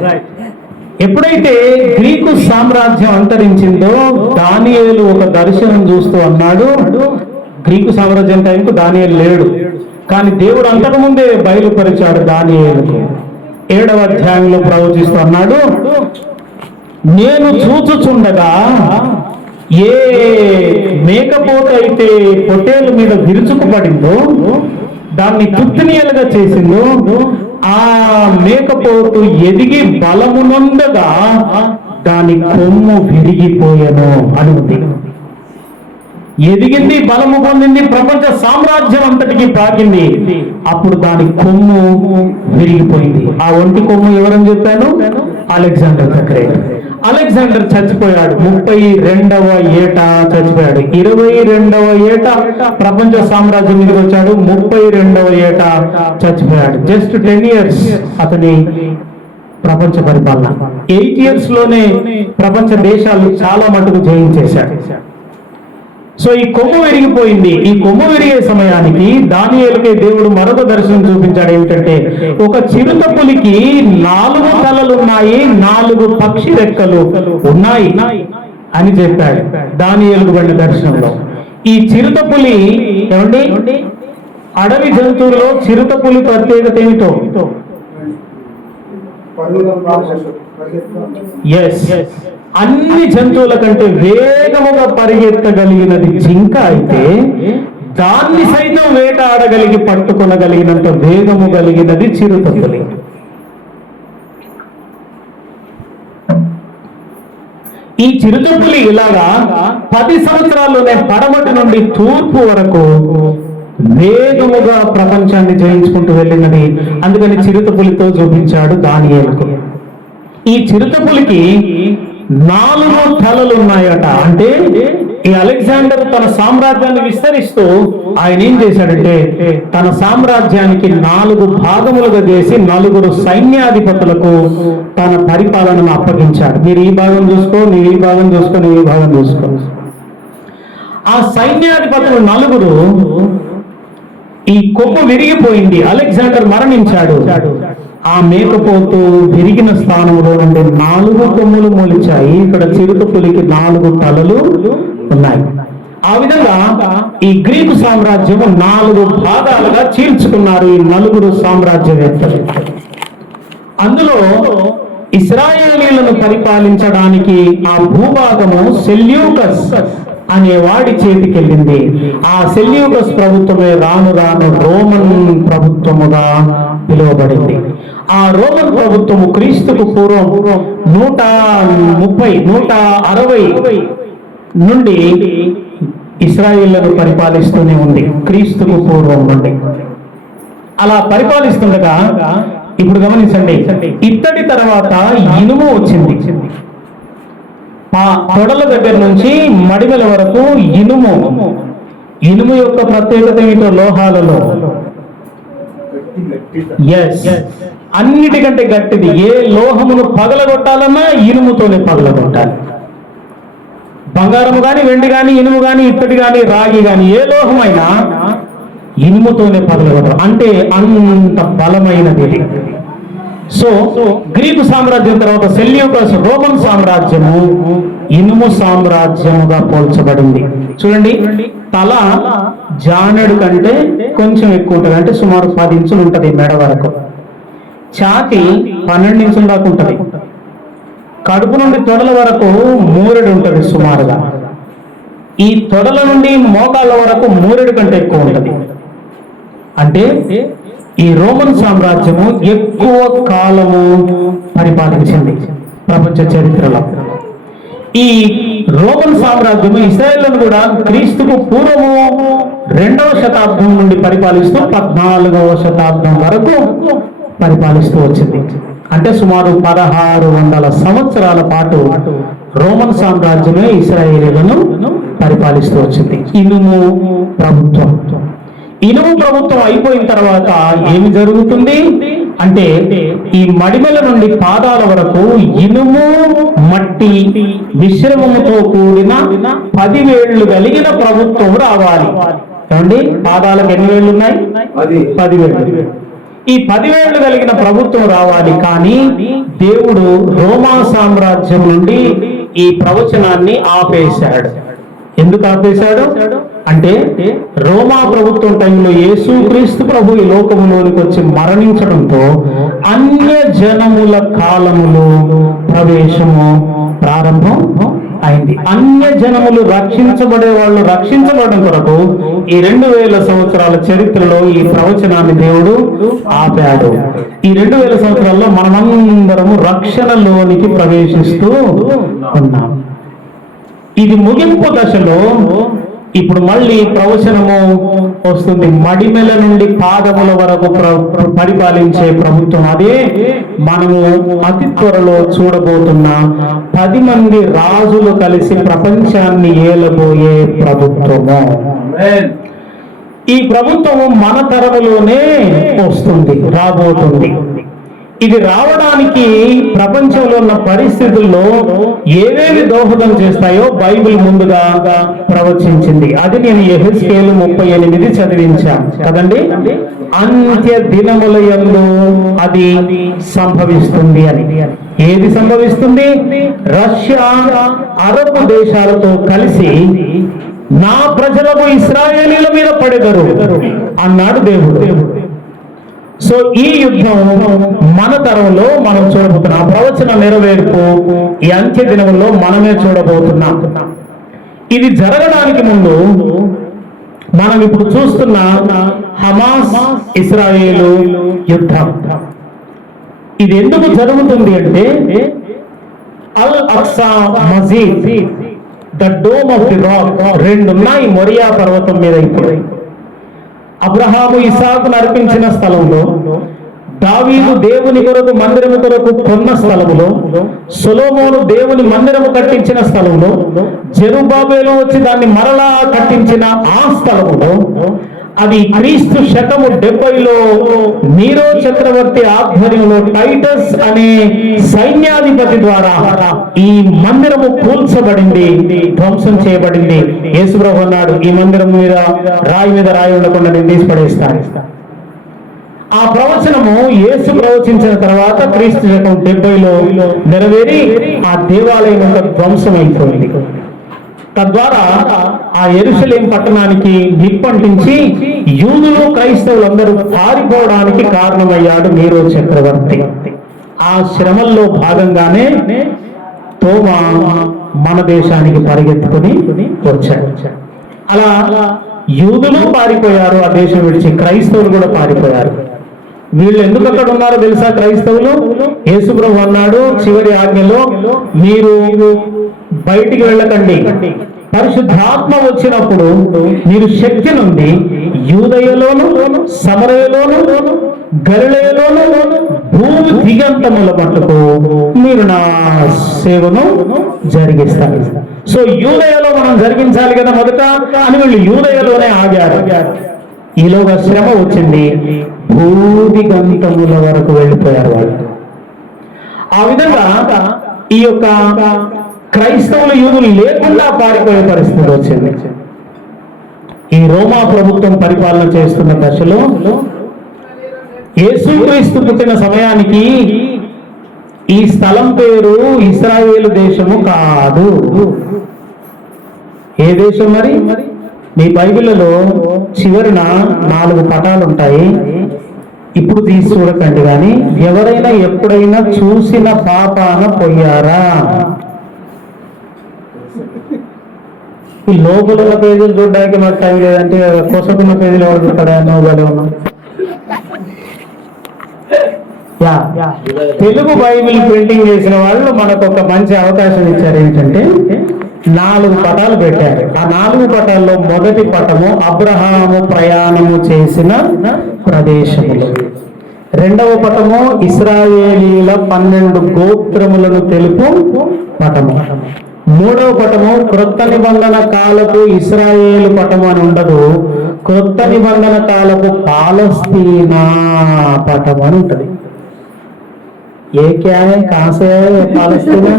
ఎప్పుడైతే గ్రీకు సామ్రాజ్యం అంతరించిందో దానియేలు ఒక దర్శనం చూస్తూ అన్నాడు. గ్రీకు సామ్రాజ్యం టైంకు దానియేలు లేడు, కానీ దేవుడు అంతకుముందే బయలుపరిచాడు దానియేలుకు. 7వ అధ్యాయంలో ప్రవచిస్తూ అన్నాడు, నేను చూచుచుండగా ఏ మేకపోత అయితే పొట్టేలు మీద విరుచుకుపడిందో, దాన్ని తుత్తినీయలుగా చేసిందో, ఆ మేకపోతు ఎదిగి బలమునందగా దాని కొమ్ము విరిగిపోయెను అని ఉంది. ఎదిగింది, బలము పొందింది, ప్రపంచ సామ్రాజ్యం అంతటికి పాకింది. అప్పుడు దాని కొమ్ము విరిగిపోయింది. ఆ ఒంటి కొమ్ము ఎవరని చెప్పాను? Alexander the great. అలెగ్జాండర్ చచ్చిపోయాడు. 32వ ఏట చచ్చిపోయాడు. 22వ ఏట ప్రపంచ సామ్రాజ్యం మీదకి వచ్చాడు. 32వ ఏట చచ్చిపోయాడు. జస్ట్ 10 years అతని ప్రపంచ పరిపాలన. 8 years లోనే ప్రపంచ దేశాలు చాలా మటుకు జయించేశాడు. సో ఈ కొమ్ము విరిగిపోయింది. ఈ కొమ్ము విరిగే సమయానికి దానియేలుకే దేవుడు మరొక దర్శనం చూపించాడు. ఏమిటంటే, ఒక చిరుత పులికి 4 తలలు ఉన్నాయి, 4 పక్షి రెక్కలు ఉన్నాయి అని చెప్పాడు దానియేలుకు పడిన దర్శనంలో. ఈ చిరుత పులి ఏమండి, అడవి జంతువుల్లో చిరుత పులి ప్రత్యేకత ఏమిటో? ఎస్, అన్ని జంతువుల కంటే వేగముగా పరిగెత్తగలిగినది జింక అయితే, దాన్ని సైతం వేటాడగలిగి పట్టుకొనగలిగినంత వేగము కలిగినది చిరుతపులి. ఈ చిరుతపులి ఇలాగా 10 సంవత్సరాల్లోనే పడమటి నుండి తూర్పు వరకు వేగముగా ప్రపంచాన్ని జయించుకుంటూ వెళ్ళినది. అందుకని చిరుతపులితో చూపించాడు దానియేలుకు. ఈ చిరుతపులికి 4 తలలు ఉన్నాయట. అంటే ఈ అలెగ్జాండర్ తన సామ్రాజ్యాన్ని విస్తరిస్తూ ఆయన ఏం చేశాడంటే, తన సామ్రాజ్యానికి 4 భాగములుగా చేసి 4 సైన్యాధిపతులకు తన పరిపాలనను అప్పగించాడు. మీరు ఈ భాగం చూసుకో, నీవు ఈ భాగం చూసుకో, నీవు ఈ భాగం చూసుకో. ఆ సైన్యాధిపతులు 4 ఈ కొమ్ము విరిగిపోయింది, అలెగ్జాండర్ మరణించాడు. ఆ మేకపోతు విరిగిన స్థానంలో నుండి 4 కొమ్ములు మొలిచాయి. ఇక్కడ చిరుత పులికి 4 తలలు ఉన్నాయి. ఆ విధంగా ఈ గ్రీకు సామ్రాజ్యం 4 భాగాలుగా చీల్చుకున్నారు ఈ 4 సామ్రాజ్యవేత్తలు. అందులో ఇశ్రాయేలీలను పరిపాలించడానికి ఆ భూభాగము సెల్యూకస్ అనే వాడి చేతికెళ్ళింది. ఆ సెల్యూకస్ ప్రభుత్వమే రాను రాను రోమన్ ప్రభుత్వముగా పిలువబడింది. ఆ రోమన్ ప్రభుత్వము క్రీస్తుకు పూర్వం 160 నుండి ఇశ్రాయేళ్లను పరిపాలిస్తూనే ఉంది, క్రీస్తుకు పూర్వం నుండి. అలా పరిపాలిస్తుండగా ఇప్పుడు గమనించండి, ఇత్తడి తర్వాత ఇనుము వచ్చింది. ఆ తొడల దగ్గర నుంచి మడిమెల వరకు ఇనుము. ఇనుము యొక్క ప్రత్యేకత ఏమిటో లోహాలలో అన్నిటికంటే గట్టిది. ఏ లోహమును పగలగొట్టాలన్నా ఇనుముతోనే పగలగొట్టాలి. బంగారము గాని, వెండి గాని, ఇనుము గాని, ఇత్తడి గాని, రాగి గాని, ఏ లోహమైనా ఇనుముతోనే పగలగొట్టాలి. అంటే అంత బలమైనది. సో గ్రీకు సామ్రాజ్యం తర్వాత సెల్యూకస్ రోమన్ సామ్రాజ్యము ఇనుము సామ్రాజ్యముగా పోల్చబడింది. చూడండి, తల జానెడు కంటే కొంచెం ఎక్కువ ఉంటుంది, అంటే సుమారు 10 ఇంచులు ఉంటుంది మెడ వరకు. ఛాతి 12 ఇంచుల దాకా ఉంటుంది. కడుపు నుండి తొడల వరకు 3 ఉంటుంది సుమారుగా. ఈ తొడల నుండి మోకాళ్ళ వరకు 3 కంటే ఎక్కువ ఉంటుంది. అంటే ఈ రోమన్ సామ్రాజ్యము ఎక్కువ కాలము పరిపాలించింది ప్రపంచ చరిత్రలో. ఈ రోమన్ సామ్రాజ్యము ఇశ్రాయేలును కూడా క్రీస్తుకు పూర్వము 2వ శతాబ్దం నుండి పరిపాలిస్తూ 14వ శతాబ్దం వరకు పరిపాలిస్తూ వచ్చింది. అంటే సుమారు 1600 సంవత్సరాల పాటు రోమన్ సామ్రాజ్యమే ఇశ్రాయేలులను పరిపాలిస్తూ వచ్చింది. ఇనుము ప్రభుత్వం అయిపోయిన తర్వాత ఏమి జరుగుతుంది అంటే, ఈ మడిమెల నుండి పాదాల వరకు ఇనుము మట్టి మిశ్రమముతో కూడిన 10 వేళ్లు కలిగిన ప్రభుత్వం రావాలి. ఏమండి, పాదాలకు ఎన్ని వేళ్ళు ఉన్నాయి? 10 వేళ్ళు. ఈ 10 వేళ్లు కలిగిన ప్రభుత్వం రావాలి. కానీ దేవుడు రోమా సామ్రాజ్యం నుండి ఈ ప్రవచనాన్ని ఆపేశాడు. ఎందుకు ఆపేశాడు అంటే, రోమా ప్రభుత్వం టైంలో యేసుక్రీస్తు ప్రభు ఈ లోకములోనికి వచ్చి మరణించడంతో అన్య జనముల కాలములు ప్రవేశము ప్రారంభం అయింది. అన్య జనములు రక్షించబడే వాళ్ళు రక్షించబడడం కొరకు ఈ 2000 సంవత్సరాల చరిత్రలో ఈ ప్రవచనాన్ని దేవుడు ఆపాడు. ఈ 2000 సంవత్సరాల్లో మనమందరము రక్షణలోనికి ప్రవేశిస్తూ ఉన్నాం. ఇది ముగింపు దశలో ఇప్పుడు మళ్ళీ ప్రవచనము వస్తుంది. మడిమెల నుండి పాదముల వరకు పరిపాలించే ప్రభుత్వం, అదే మనము అతి త్వరలో చూడబోతున్న 10 మంది రాజులు కలిసి ప్రపంచాన్ని ఏలబోయే ప్రభుత్వము. ఈ ప్రభుత్వము మన తరములోనే వస్తుంది, రాబోతుంది. ఇది రావడానికి ప్రపంచంలో ఉన్న పరిస్థితుల్లో ఏవేవి దోహదం చేస్తాయో బైబిల్ ముందుగా ప్రవచించింది. అది నేను యెహెజ్కేలు 38 చదివించాను కదండి. అంత్య దినముల యందు అది సంభవిస్తుంది అని. ఏది సంభవిస్తుంది? రష్యా అరబ్ దేశాలతో కలిసి నా ప్రజలకు ఇశ్రాయేలీల మీద పడెదరు అన్నాడు దేవుడు. సో ఈ యుద్ధం మన తరంలో మనం చూడబోతున్నాం. ప్రవచన నెరవేర్పు ఈ అంత్య దినముల్లో మనమే చూడబోతున్నాం. ఇది జరగడానికి ముందు మనం ఇప్పుడు చూస్తున్న హమాస్ ఇశ్రాయేలు యుద్ధం, ఇది ఎందుకు జరుగుతుంది అంటే, అల్ అక్సా మస్జిద్, the Dome of the Rock, 2 ఉన్నాయి మొరియా పర్వతం మీద. ఇప్పుడు అబ్రహాము ఇసాకును అర్పించిన స్థలంలో, దావీదు దేవుని కొరకు మందిరము కొరకు కొన్న స్థలములో, సొలొమోను దేవుని మందిరము కట్టించిన స్థలంలో, జెరుబ్బాబెలు వచ్చి దాన్ని మరలా కట్టించిన ఆ స్థలములో అది క్రీస్తు శకము 70లో నీరో చక్రవర్తి ఆధ్వర్యంలో టైటస్ అనే సైన్యాధిపతి ద్వారా ఈ మందిరము కూల్చబడింది, ధ్వంసం చేయబడింది. యేసుప్రభు అన్నాడు, ఈ మందిరం మీద రాయి ఉండకుండా నేను తీసి పడేస్తాను. ఆ ప్రవచనము యేసు ప్రవచించిన తర్వాత క్రీస్తు శకం 70లో నెరవేరి ఆ దేవాలయం యొక్క ధ్వంసం అయిపోయింది. తద్వారా ఆ యెరూషలేం పట్టణానికి నిప్పంటించి యూదులు క్రైస్తవులందరూ పారిపోవడానికి కారణమయ్యాడు నీరో చక్రవర్తి. ఆ శ్రమల్లో భాగంగానే తోమా మన దేశానికి పరిగెత్తుకుని వచ్చాడు. అలా యూదులు పారిపోయారు, ఆ దేశం విడిచి క్రైస్తవులు కూడా పారిపోయారు. వీళ్ళు ఎందుకు అక్కడ ఉన్నారో తెలుసా? క్రైస్తవులు యేసుప్రభు అన్నాడు చివరి ఆజ్ఞలో, మీరు బయటికి వెళ్ళకండి, పరిశుద్ధాత్మ వచ్చినప్పుడు మీరు శక్తి నుండి యూదయలోను సమరయలోను గలిలయలోను భూమి దిగంతముల మట్టుకు మీరు నా సేవను జరిగిస్తారు. సో యూదయలో మనం జరిగించాలి కదా మొదట అని వీళ్ళు యూదయలోనే ఆగారు. ఈలోగా శ్రమ వచ్చింది, భూదిగంతముల వరకు వెళ్ళిపోయారు వాళ్ళు. ఆ విధంగా ఈ యొక్క క్రైస్తవుల యూదులు లేకుండా పారిపోయే పరిస్థితి వచ్చింది. ఈ రోమా ప్రభుత్వం పరిపాలన చేస్తున్న దశలో యేసుక్రీస్తు పుట్టిన సమయానికి ఈ స్థలం పేరు ఇశ్రాయేలు దేశము కాదు. ఏ దేశం మరి? మీ బైబిల్లో చివరిన 4 పటాలు ఉంటాయి. ఇప్పుడు తీసి చూడకండి, కానీ ఎవరైనా ఎప్పుడైనా చూసిన పాపాన పోయారా? ఈ లోపల ఉన్న పేజీలు చూడడానికి మాకు టైం లేదంటే కొసకున్న పేజీలు ఎవరు చూస్తాడా? తెలుగు బైబిల్ ప్రింటింగ్ చేసిన వాళ్ళు మనకు ఒక మంచి అవకాశం ఇచ్చారు. ఏంటంటే 4 పటాలు పెట్టారు. ఆ 4 పటాల్లో మొదటి పటము అబ్రహాము ప్రయాణము చేసిన ప్రదేశములు, రెండవ పటము ఇశ్రాయేలీల 12 గోత్రములను తెలుపు పటము, మూడవ పటము క్రొత్త నిబంధన కాలపు ఇశ్రాయేలు పటము అని ఉండదు, క్రొత్త నిబంధన కాలపు పాలస్తీనా పటము అని ఉంటది. ఏ క్యా హై కహాं से है పాలస్తీనా?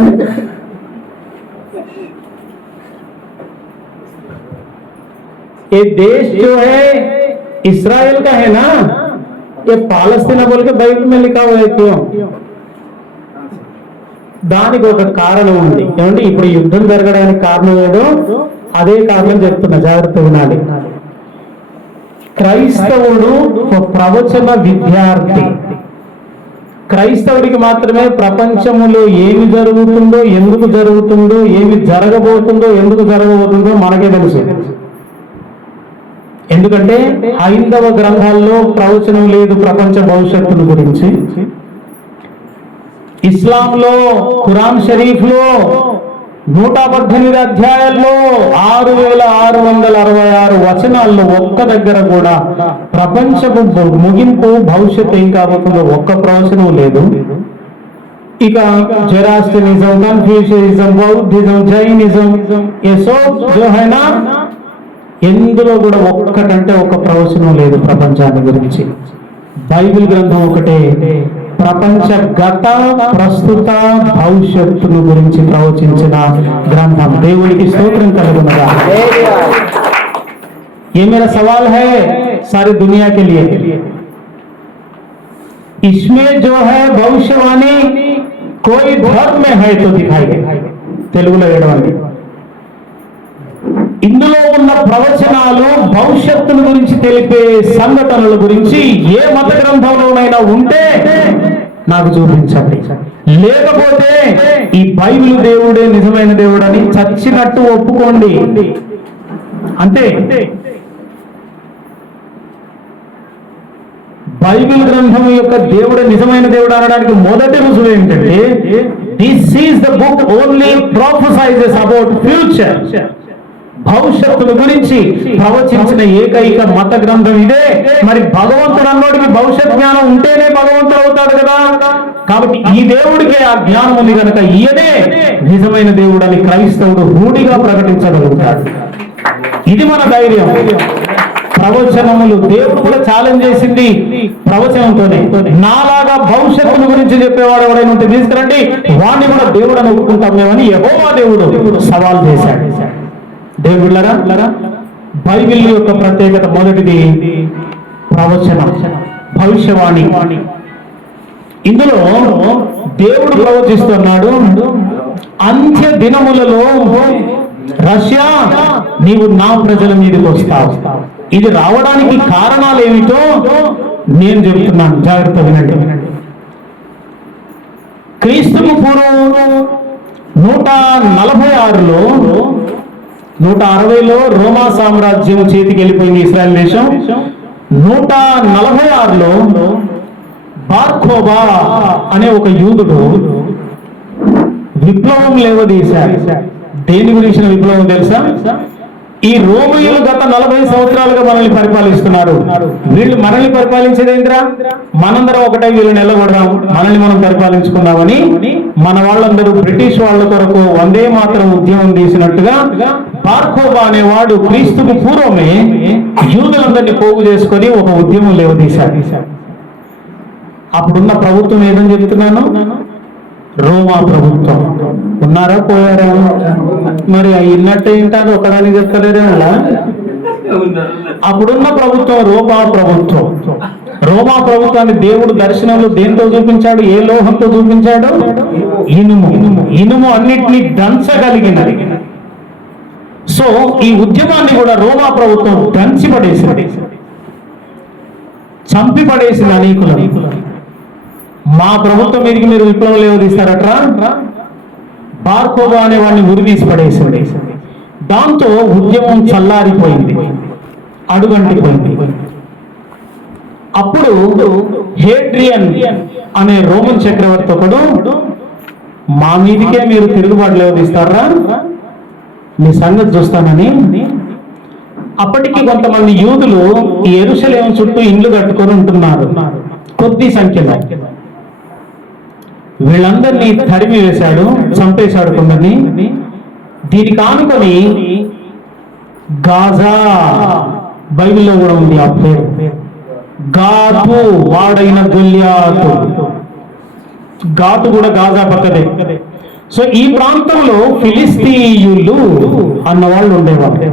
ये देश जो है इस्राइल का है ना, ये पालस्तीना बोल के बाइबल में लिखा हुआ है. क्यों? దానికి ఒక కారణం ఉంది. ఏమంటే ఇప్పుడు యుద్ధం జరగడానికి కారణం ఏదో అదే కారణం చెప్తున్నా, జాగ్రత్త వినాలి. క్రైస్తవుడు ఒక ప్రవచన విద్యార్థి. క్రైస్తవుడికి మాత్రమే ప్రపంచంలో ఏమి జరుగుతుందో, ఎందుకు జరుగుతుందో, ఏమి జరగబోతుందో, ఎందుకు జరగబోతుందో మనకే తెలుసు. ఎందుకంటే హైందవ గ్రంథాల్లో ప్రవచనం లేదు ప్రపంచ భవిష్యత్తును గురించి. ఇస్లాంలో ఖురాన్ షరీఫ్ లో 118 అధ్యాయాల్లో 6666 వచనాల్లో ఒక్క దగ్గర కూడా ప్రపంచపు ముగింపు భవిష్యత్తు ఏం కాబోతుందో ఒక్క ప్రవచనం లేదు. ఇక జెరాస్ట్రియనిజం, కన్ఫ్యూషనిజం, బౌద్ధిజం, జైనిజం, ఏ సోబ్ జో హై నా, ఎందులో కూడా ఒక్కటంటే ఒక్క ప్రవచనం లేదు ప్రపంచాన్ని గురించి. బైబిల్ గ్రంథం ఒకటే ప్రపంచ గత, ప్రస్తుత, భవిష్యత్తును గురించి ప్రవచించిన గ్రంథం. దేవునికి స్తోత్రం కలుగునగా. ये मेरा सवाल है सारी दुनिया के लिए, इसमें जो है भविष्यवाणी कोई धर्म में है तो दिखाइए. తెలుగులో ఏడవండి. ఇందులో ఉన్న ప్రవచనాలు భవిష్యత్తుల గురించి తెలిపే సంఘటనల గురించి ఏ మత గ్రంథంలోనైనా ఉంటే నాకు చూపించండి. లేకపోతే ఈ బైబిల్ దేవుడే నిజమైన దేవుడు అని చచ్చినట్టు ఒప్పుకోండి అంతే. బైబిల్ గ్రంథం యొక్క దేవుడు నిజమైన దేవుడు అనడానికి మొదటి రుజువు ఏంటంటే, this is the book only prophesies about future. భవిష్యత్తుల గురించి ప్రవచించిన ఏకైక మత గ్రంథం ఇదే. మరి భగవంతుడు అన్నోడికి భవిష్యత్ జ్ఞానం ఉంటేనే భగవంతుడు అవుతాడు కదా. కాబట్టి ఈ దేవుడికే ఆ జ్ఞానం ఉంది కనుక ఈయనే నిజమైన దేవుడు అని క్రైస్తవుడు రూఢిగా ప్రకటించగలుగుతాడు. ఇది మన ధైర్యం. ప్రవచనములు. దేవుడు కూడా ఛాలెంజ్ చేసింది ప్రవచనంతోనే. నాలాగా భవిష్యత్తును గురించి చెప్పేవాడు ఎవడైనా ఉంటే తీసుకురండి, వాడిని కూడా దేవుడు అని ఒప్పుకుంటామేమని యెహోవా దేవుడు సవాల్ చేశాడు. దేవుళ్ళరా, బైబిల్ యొక్క ప్రత్యేకత మొదటిది ప్రవచనం, భవిష్యవాణి. ఇందులో దేవుడు ప్రవచిస్తున్నాడు, అంత్య దినములలో రష్యా నీవు నా ప్రజల మీదకి వస్తావు. ఇది రావడానికి కారణాలు ఏమిటో నేను చెబుతున్నాను, జాగ్రత్త వినండి. క్రీస్తుకు పూర్వం 146లో 160లో రోమా సామ్రాజ్యం చేతికి వెళ్ళిపోయింది ఇశ్రాయేల్ దేశం. 146లో బార్కోబా అనే ఒక యూదుడు విప్లవం లేవదీశాడు. దేని గురించిన విప్లవం తెలుసా? ఈ రోమీయులు గత 40 సంవత్సరాలుగా మనల్ని పరిపాలిస్తున్నారు. వీళ్ళు మనల్ని పరిపాలించేదేంద్రా, మనందరం ఒకటే వీళ్ళని నిలబడదాం, మనల్ని మనం పరిపాలించుకుందామని మన వాళ్ళందరూ బ్రిటిష్ వాళ్ళ కొరకు వందే మాత్రం ఉద్యమం తీసినట్టుగా బార్కోబా అనేవాడు క్రీస్తుకు పూర్వమే యూదులందరినీ పోగు చేసుకొని ఒక ఉద్యమం లేవదీశాడు. అప్పుడున్న ప్రభుత్వం ఏదని చెప్తున్నాను, రోమా ప్రభుత్వం. ఉన్నారా పోయారా? మరి ఇన్నట్టు ఏంటారు, ఒకదానికి చెప్తలేరా? అప్పుడున్న ప్రభుత్వం రోమా ప్రభుత్వం. రోమా ప్రభుత్వాన్ని దేవుడు దర్శనంలో దేంతో చూపించాడు? ఏ లోహంతో చూపించాడు? ఇనుము. ఇనుము అన్నిటినీ దంచగలిగినది. సో ఈ ఉద్యమాన్ని కూడా రోమా ప్రభుత్వం దంచి పడేసింది, చంపి పడేసింది అనేకులను. మా ప్రభుత్వం మీదకి మీరు విప్లవం లేవదీస్తారట్రా, బార్కోబా అనే వాడిని ఉరిదీసి పడేసింది. దాంతో ఉద్యమం చల్లారిపోయింది, అడుగంటిపోయింది. అప్పుడు హేడ్రియన్ అనే రోమన్ చక్రవర్తి ఒకడు, మా మీదికే మీరు తిరుగుబాటు లేవదీస్తారా, మీ సంగతి చూస్తానని అప్పటికి కొంతమంది యూదులు యెరూషలేము చుట్టూ ఇండ్లు కట్టుకొని ఉంటున్నారు కొద్ది సంఖ్యలో. వీళ్ళందరినీ తరిమి వేశాడు, చంపేశాడు కొందరిని. దీనికి ఆనుకొని గాజా, బైబిల్లో కూడా ఉంది ఆ పేరు, గాతు, వాడైన గొల్యాతు. గాతు కూడా గాజా పక్కదే. సో ఈ ప్రాంతంలో ఫిలిస్తీయులు అన్న వాళ్ళు ఉండేవాళ్ళు.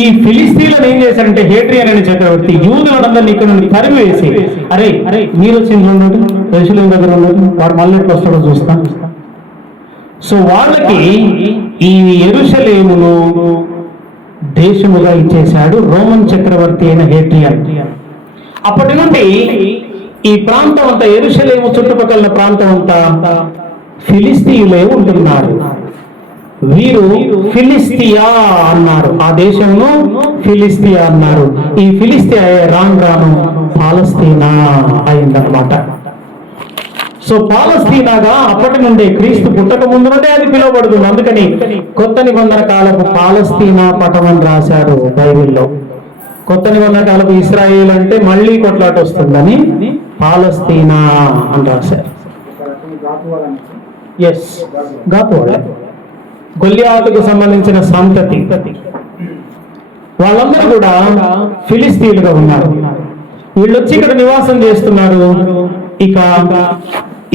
ఈ ఫిలిస్తీన్లను ఏం చేశారంటే హేడ్రియన్ అనే చక్రవర్తి యూదులందరినీ ఇక్కడ నుండి తరిమి వేసి, అరే మీరు వచ్చింది ఉండదు, యెరూషలేము దగ్గర ఉండదు, వాడు మళ్ళీ ఎట్లా వస్తాడో చూస్తాం. సో వాళ్ళకి ఈ యెరూషలేమును దేశముగా ఇచ్చేశాడు రోమన్ చక్రవర్తి అయిన హేడ్రియన్. అప్పటి నుండి ఈ ప్రాంతం అంతా, యెరూషలేము చుట్టుపక్కల ప్రాంతం అంతా ఫిలిస్తీయులే ఉంటున్నారు. వీరు ఫిలిస్తియా అన్నారు, ఆ దేశంలో ఫిలిస్తియా అన్నారు. ఈ ఫిలిస్తియా రాను రాను పాలస్తీనా అయిందన్నమాట. సో పాలస్తీనాగా అప్పటి నుండే, క్రీస్తు పుట్టక ముందు నుండే అది పిలువబడుతుంది. అందుకని కొత్త నిబంధన కాలపు పాలస్తీనా పటం అని రాశారు బైబిల్లో. కొత్త నిబంధన కాలపు ఇశ్రాయేల్ అంటే మళ్ళీ కొట్లాట వస్తుందని పాలస్తీనా అని రాశారు. ఎస్, గాతువాడ, గొల్యాతుకు సంబంధించిన సంతతి. వాళ్ళందరూ కూడా ఫిలిస్తీన్లుగా ఉన్నారు. వీళ్ళు వచ్చి ఇక్కడ నివాసం చేస్తున్నారు. ఇక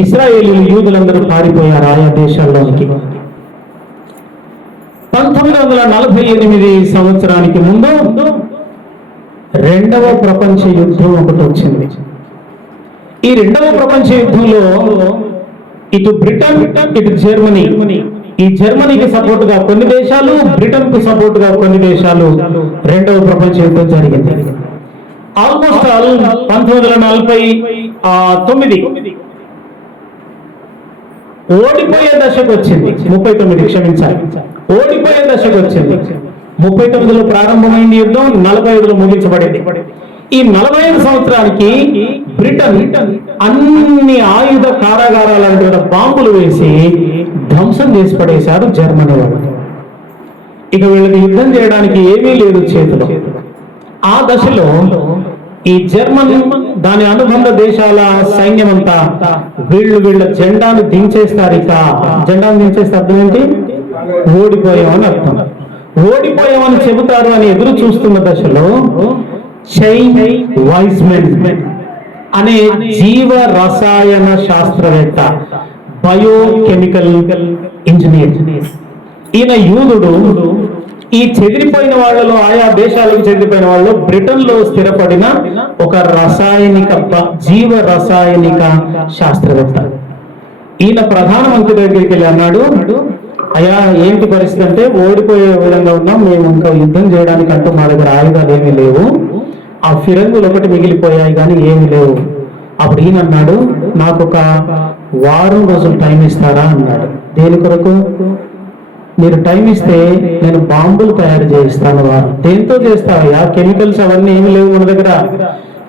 ఇశ్రాయేలీయులు, యూదులందరూ పారిపోయారు ఆయా దేశాల్లోనికి. 1948 సంవత్సరానికి ముందు రెండవ ప్రపంచ యుద్ధం ఒకటి వచ్చింది. ఈ రెండవ ప్రపంచ యుద్ధంలో ఇటు బ్రిటన్, ఇటు జర్మనీ, ఈ జర్మనీకి సపోర్ట్ గా కొన్ని దేశాలు, బ్రిటన్ కు సపోర్ట్ గా కొన్ని దేశాలు రెండవ ప్రపంచ యుద్ధం జరిగింది. ఆల్మోస్ట్ 1949 ఓడిపోయే దశకు వచ్చింది. 39 క్షమించాలి, ఓడిపోయే దశకు వచ్చింది. 39లో ప్రారంభమైంది యుద్ధం, 45లో ముగించబడింది. ఈ 45 సంవత్సరానికి బ్రిటన్ అన్ని ఆయుధ కారాగారాలను కూడా బాంబులు వేసి ధ్వంసం చేసి పడేశారు జర్మనీ వాళ్ళు. ఇక వీళ్ళకి యుద్ధం చేయడానికి ఏమీ లేదు చేతిలో. ఆ దశలో ఈ జర్మన్, దాని అనుబంధ దేశాల సైన్యం అంతా వీళ్ళ జెండాను దించేస్తారు. ఇక జెండాను దించేస్తే అర్థం ఏంటి? ఓడిపోయామని అర్థం. ఓడిపోయామని చెబుతారు అని ఎదురు చూస్తున్న దశలో చైన్ వైస్మెన్ అనే జీవ రసాయన శాస్త్రవేత్త, బయోకెమికల్ ఇంజనీర్, ఈయన యూదుడు. ఈ చెదిరిపోయిన వాళ్ళలో, ఆయా దేశాలకు చెదిరిపోయిన వాళ్ళు బ్రిటన్ లో స్థిరపడిన ఒక జీవ రసాయనిక శాస్త్రవేత్త. ఈయన ప్రధానమంత్రి దగ్గరికి వెళ్ళి అన్నాడు, అయ్యా ఏంటి పరిస్థితి అంటే, ఓడిపోయే విధంగా ఉన్నాం, మేము ఇంకా యుద్ధం చేయడానికి అంటూ మా దగ్గర ఆయుధాలు ఏమీ లేవు, ఆ ఫిరంగులు ఒకటి మిగిలిపోయాయి కానీ ఏమీ లేవు. అప్పుడు ఈయన అన్నాడు, నాకు ఒక వారం రోజులు టైం ఇస్తారా అన్నాడు. దేని కొరకు? మీరు టైం ఇస్తే నేను బాంబులు తయారు చేయిస్తాను. వారు దేంతో చేస్తావయ్యా? కెమికల్స్ అవన్నీ ఏమి లేవు మన దగ్గర.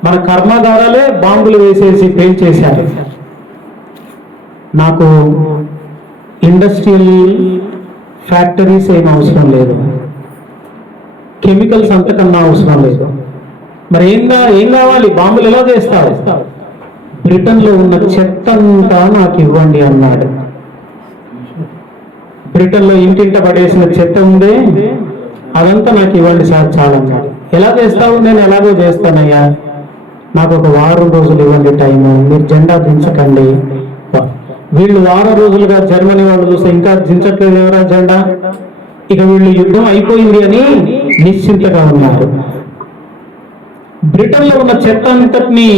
మన కర్మాగారాలే బాంబులు వేసేసి ఫెయిల్ చేశారు. నాకు ఇండస్ట్రియల్ ఫ్యాక్టరీస్ ఏం అవసరం లేదు, కెమికల్స్ అంతకన్నా అవసరం లేదు. మరి ఏం కావాలి? బాంబులు ఎలా చేస్తావు? బ్రిటన్లో ఉన్న చెత్త అంతా నాకు ఇవ్వండి అన్నాడు. బ్రిటన్లో ఇంటింట పడేసిన చెత్త ఉందే, అదంతా నాకు ఇవ్వండి సార్ చాలు అన్నాడు. ఎలా చేస్తావు? నేను ఎలాగో చేస్తానయ్యా, నాకు ఒక వారం రోజులు ఇవ్వండి టైము, మీరు జెండా దించకండి. వీళ్ళు వారం రోజులుగా జర్మనీ వాళ్ళు చూస్తే ఇంకా దించట్లేదు ఎవరా జెండా, ఇక వీళ్ళు యుద్ధం అయిపోయింది అని నిశ్చింతగా ఉన్నారు. బ్రిటన్ లో ఉన్న చెత్త అంతటిని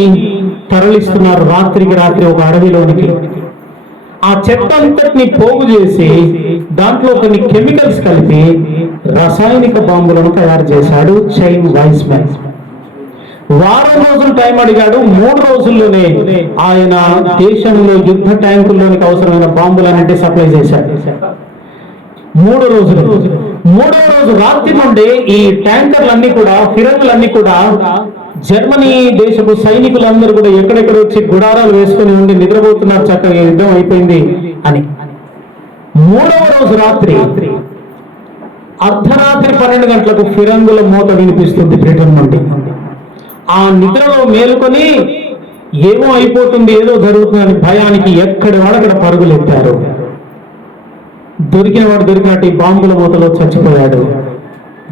తరలిస్తున్నారు రాత్రికి రాత్రి ఒక అడవిలోనికి. ఆ చెత్త అంతటిని పోగు చేసి దాంట్లో కొన్ని కెమికల్స్ కలిపి రసాయనిక బాంబులను తయారు చేశాడు చైన్ వైస్మెన్. వారం రోజులు టైం అడిగాడు. 3 రోజుల్లోనే ఆయన దేశంలో యుద్ధ ట్యాంకుల్లోనికి అవసరమైన బాంబులన్నింటి సప్లై చేశాడు. 3 రోజులు. 3వ రోజు రాత్రి నుండి ఈ ట్యాంకర్లన్నీ కూడా, ఫిరంగులన్నీ కూడా జర్మనీ దేశపు సైనికులందరూ కూడా ఎక్కడెక్కడ వచ్చి గుడారాలు వేసుకుని ఉండి నిద్రపోతున్నారు, చక్కగా యుద్ధం అయిపోయింది అని. 3వ రోజు రాత్రి అర్ధరాత్రి 12 గంటలకు ఫిరంగుల మోత వినిపిస్తుంది బ్రిటన్ నుండి. ఆ నిద్రలో మేలుకొని ఏమో అయిపోతుంది, ఏదో జరుగుతుందని భయానికి ఎక్కడి వాడక్కడ పరుగులు ఎత్తారు. దొరికిన వాడు దొరికినట్టు ఈ బాంబుల మూతలో చచ్చిపోయాడు.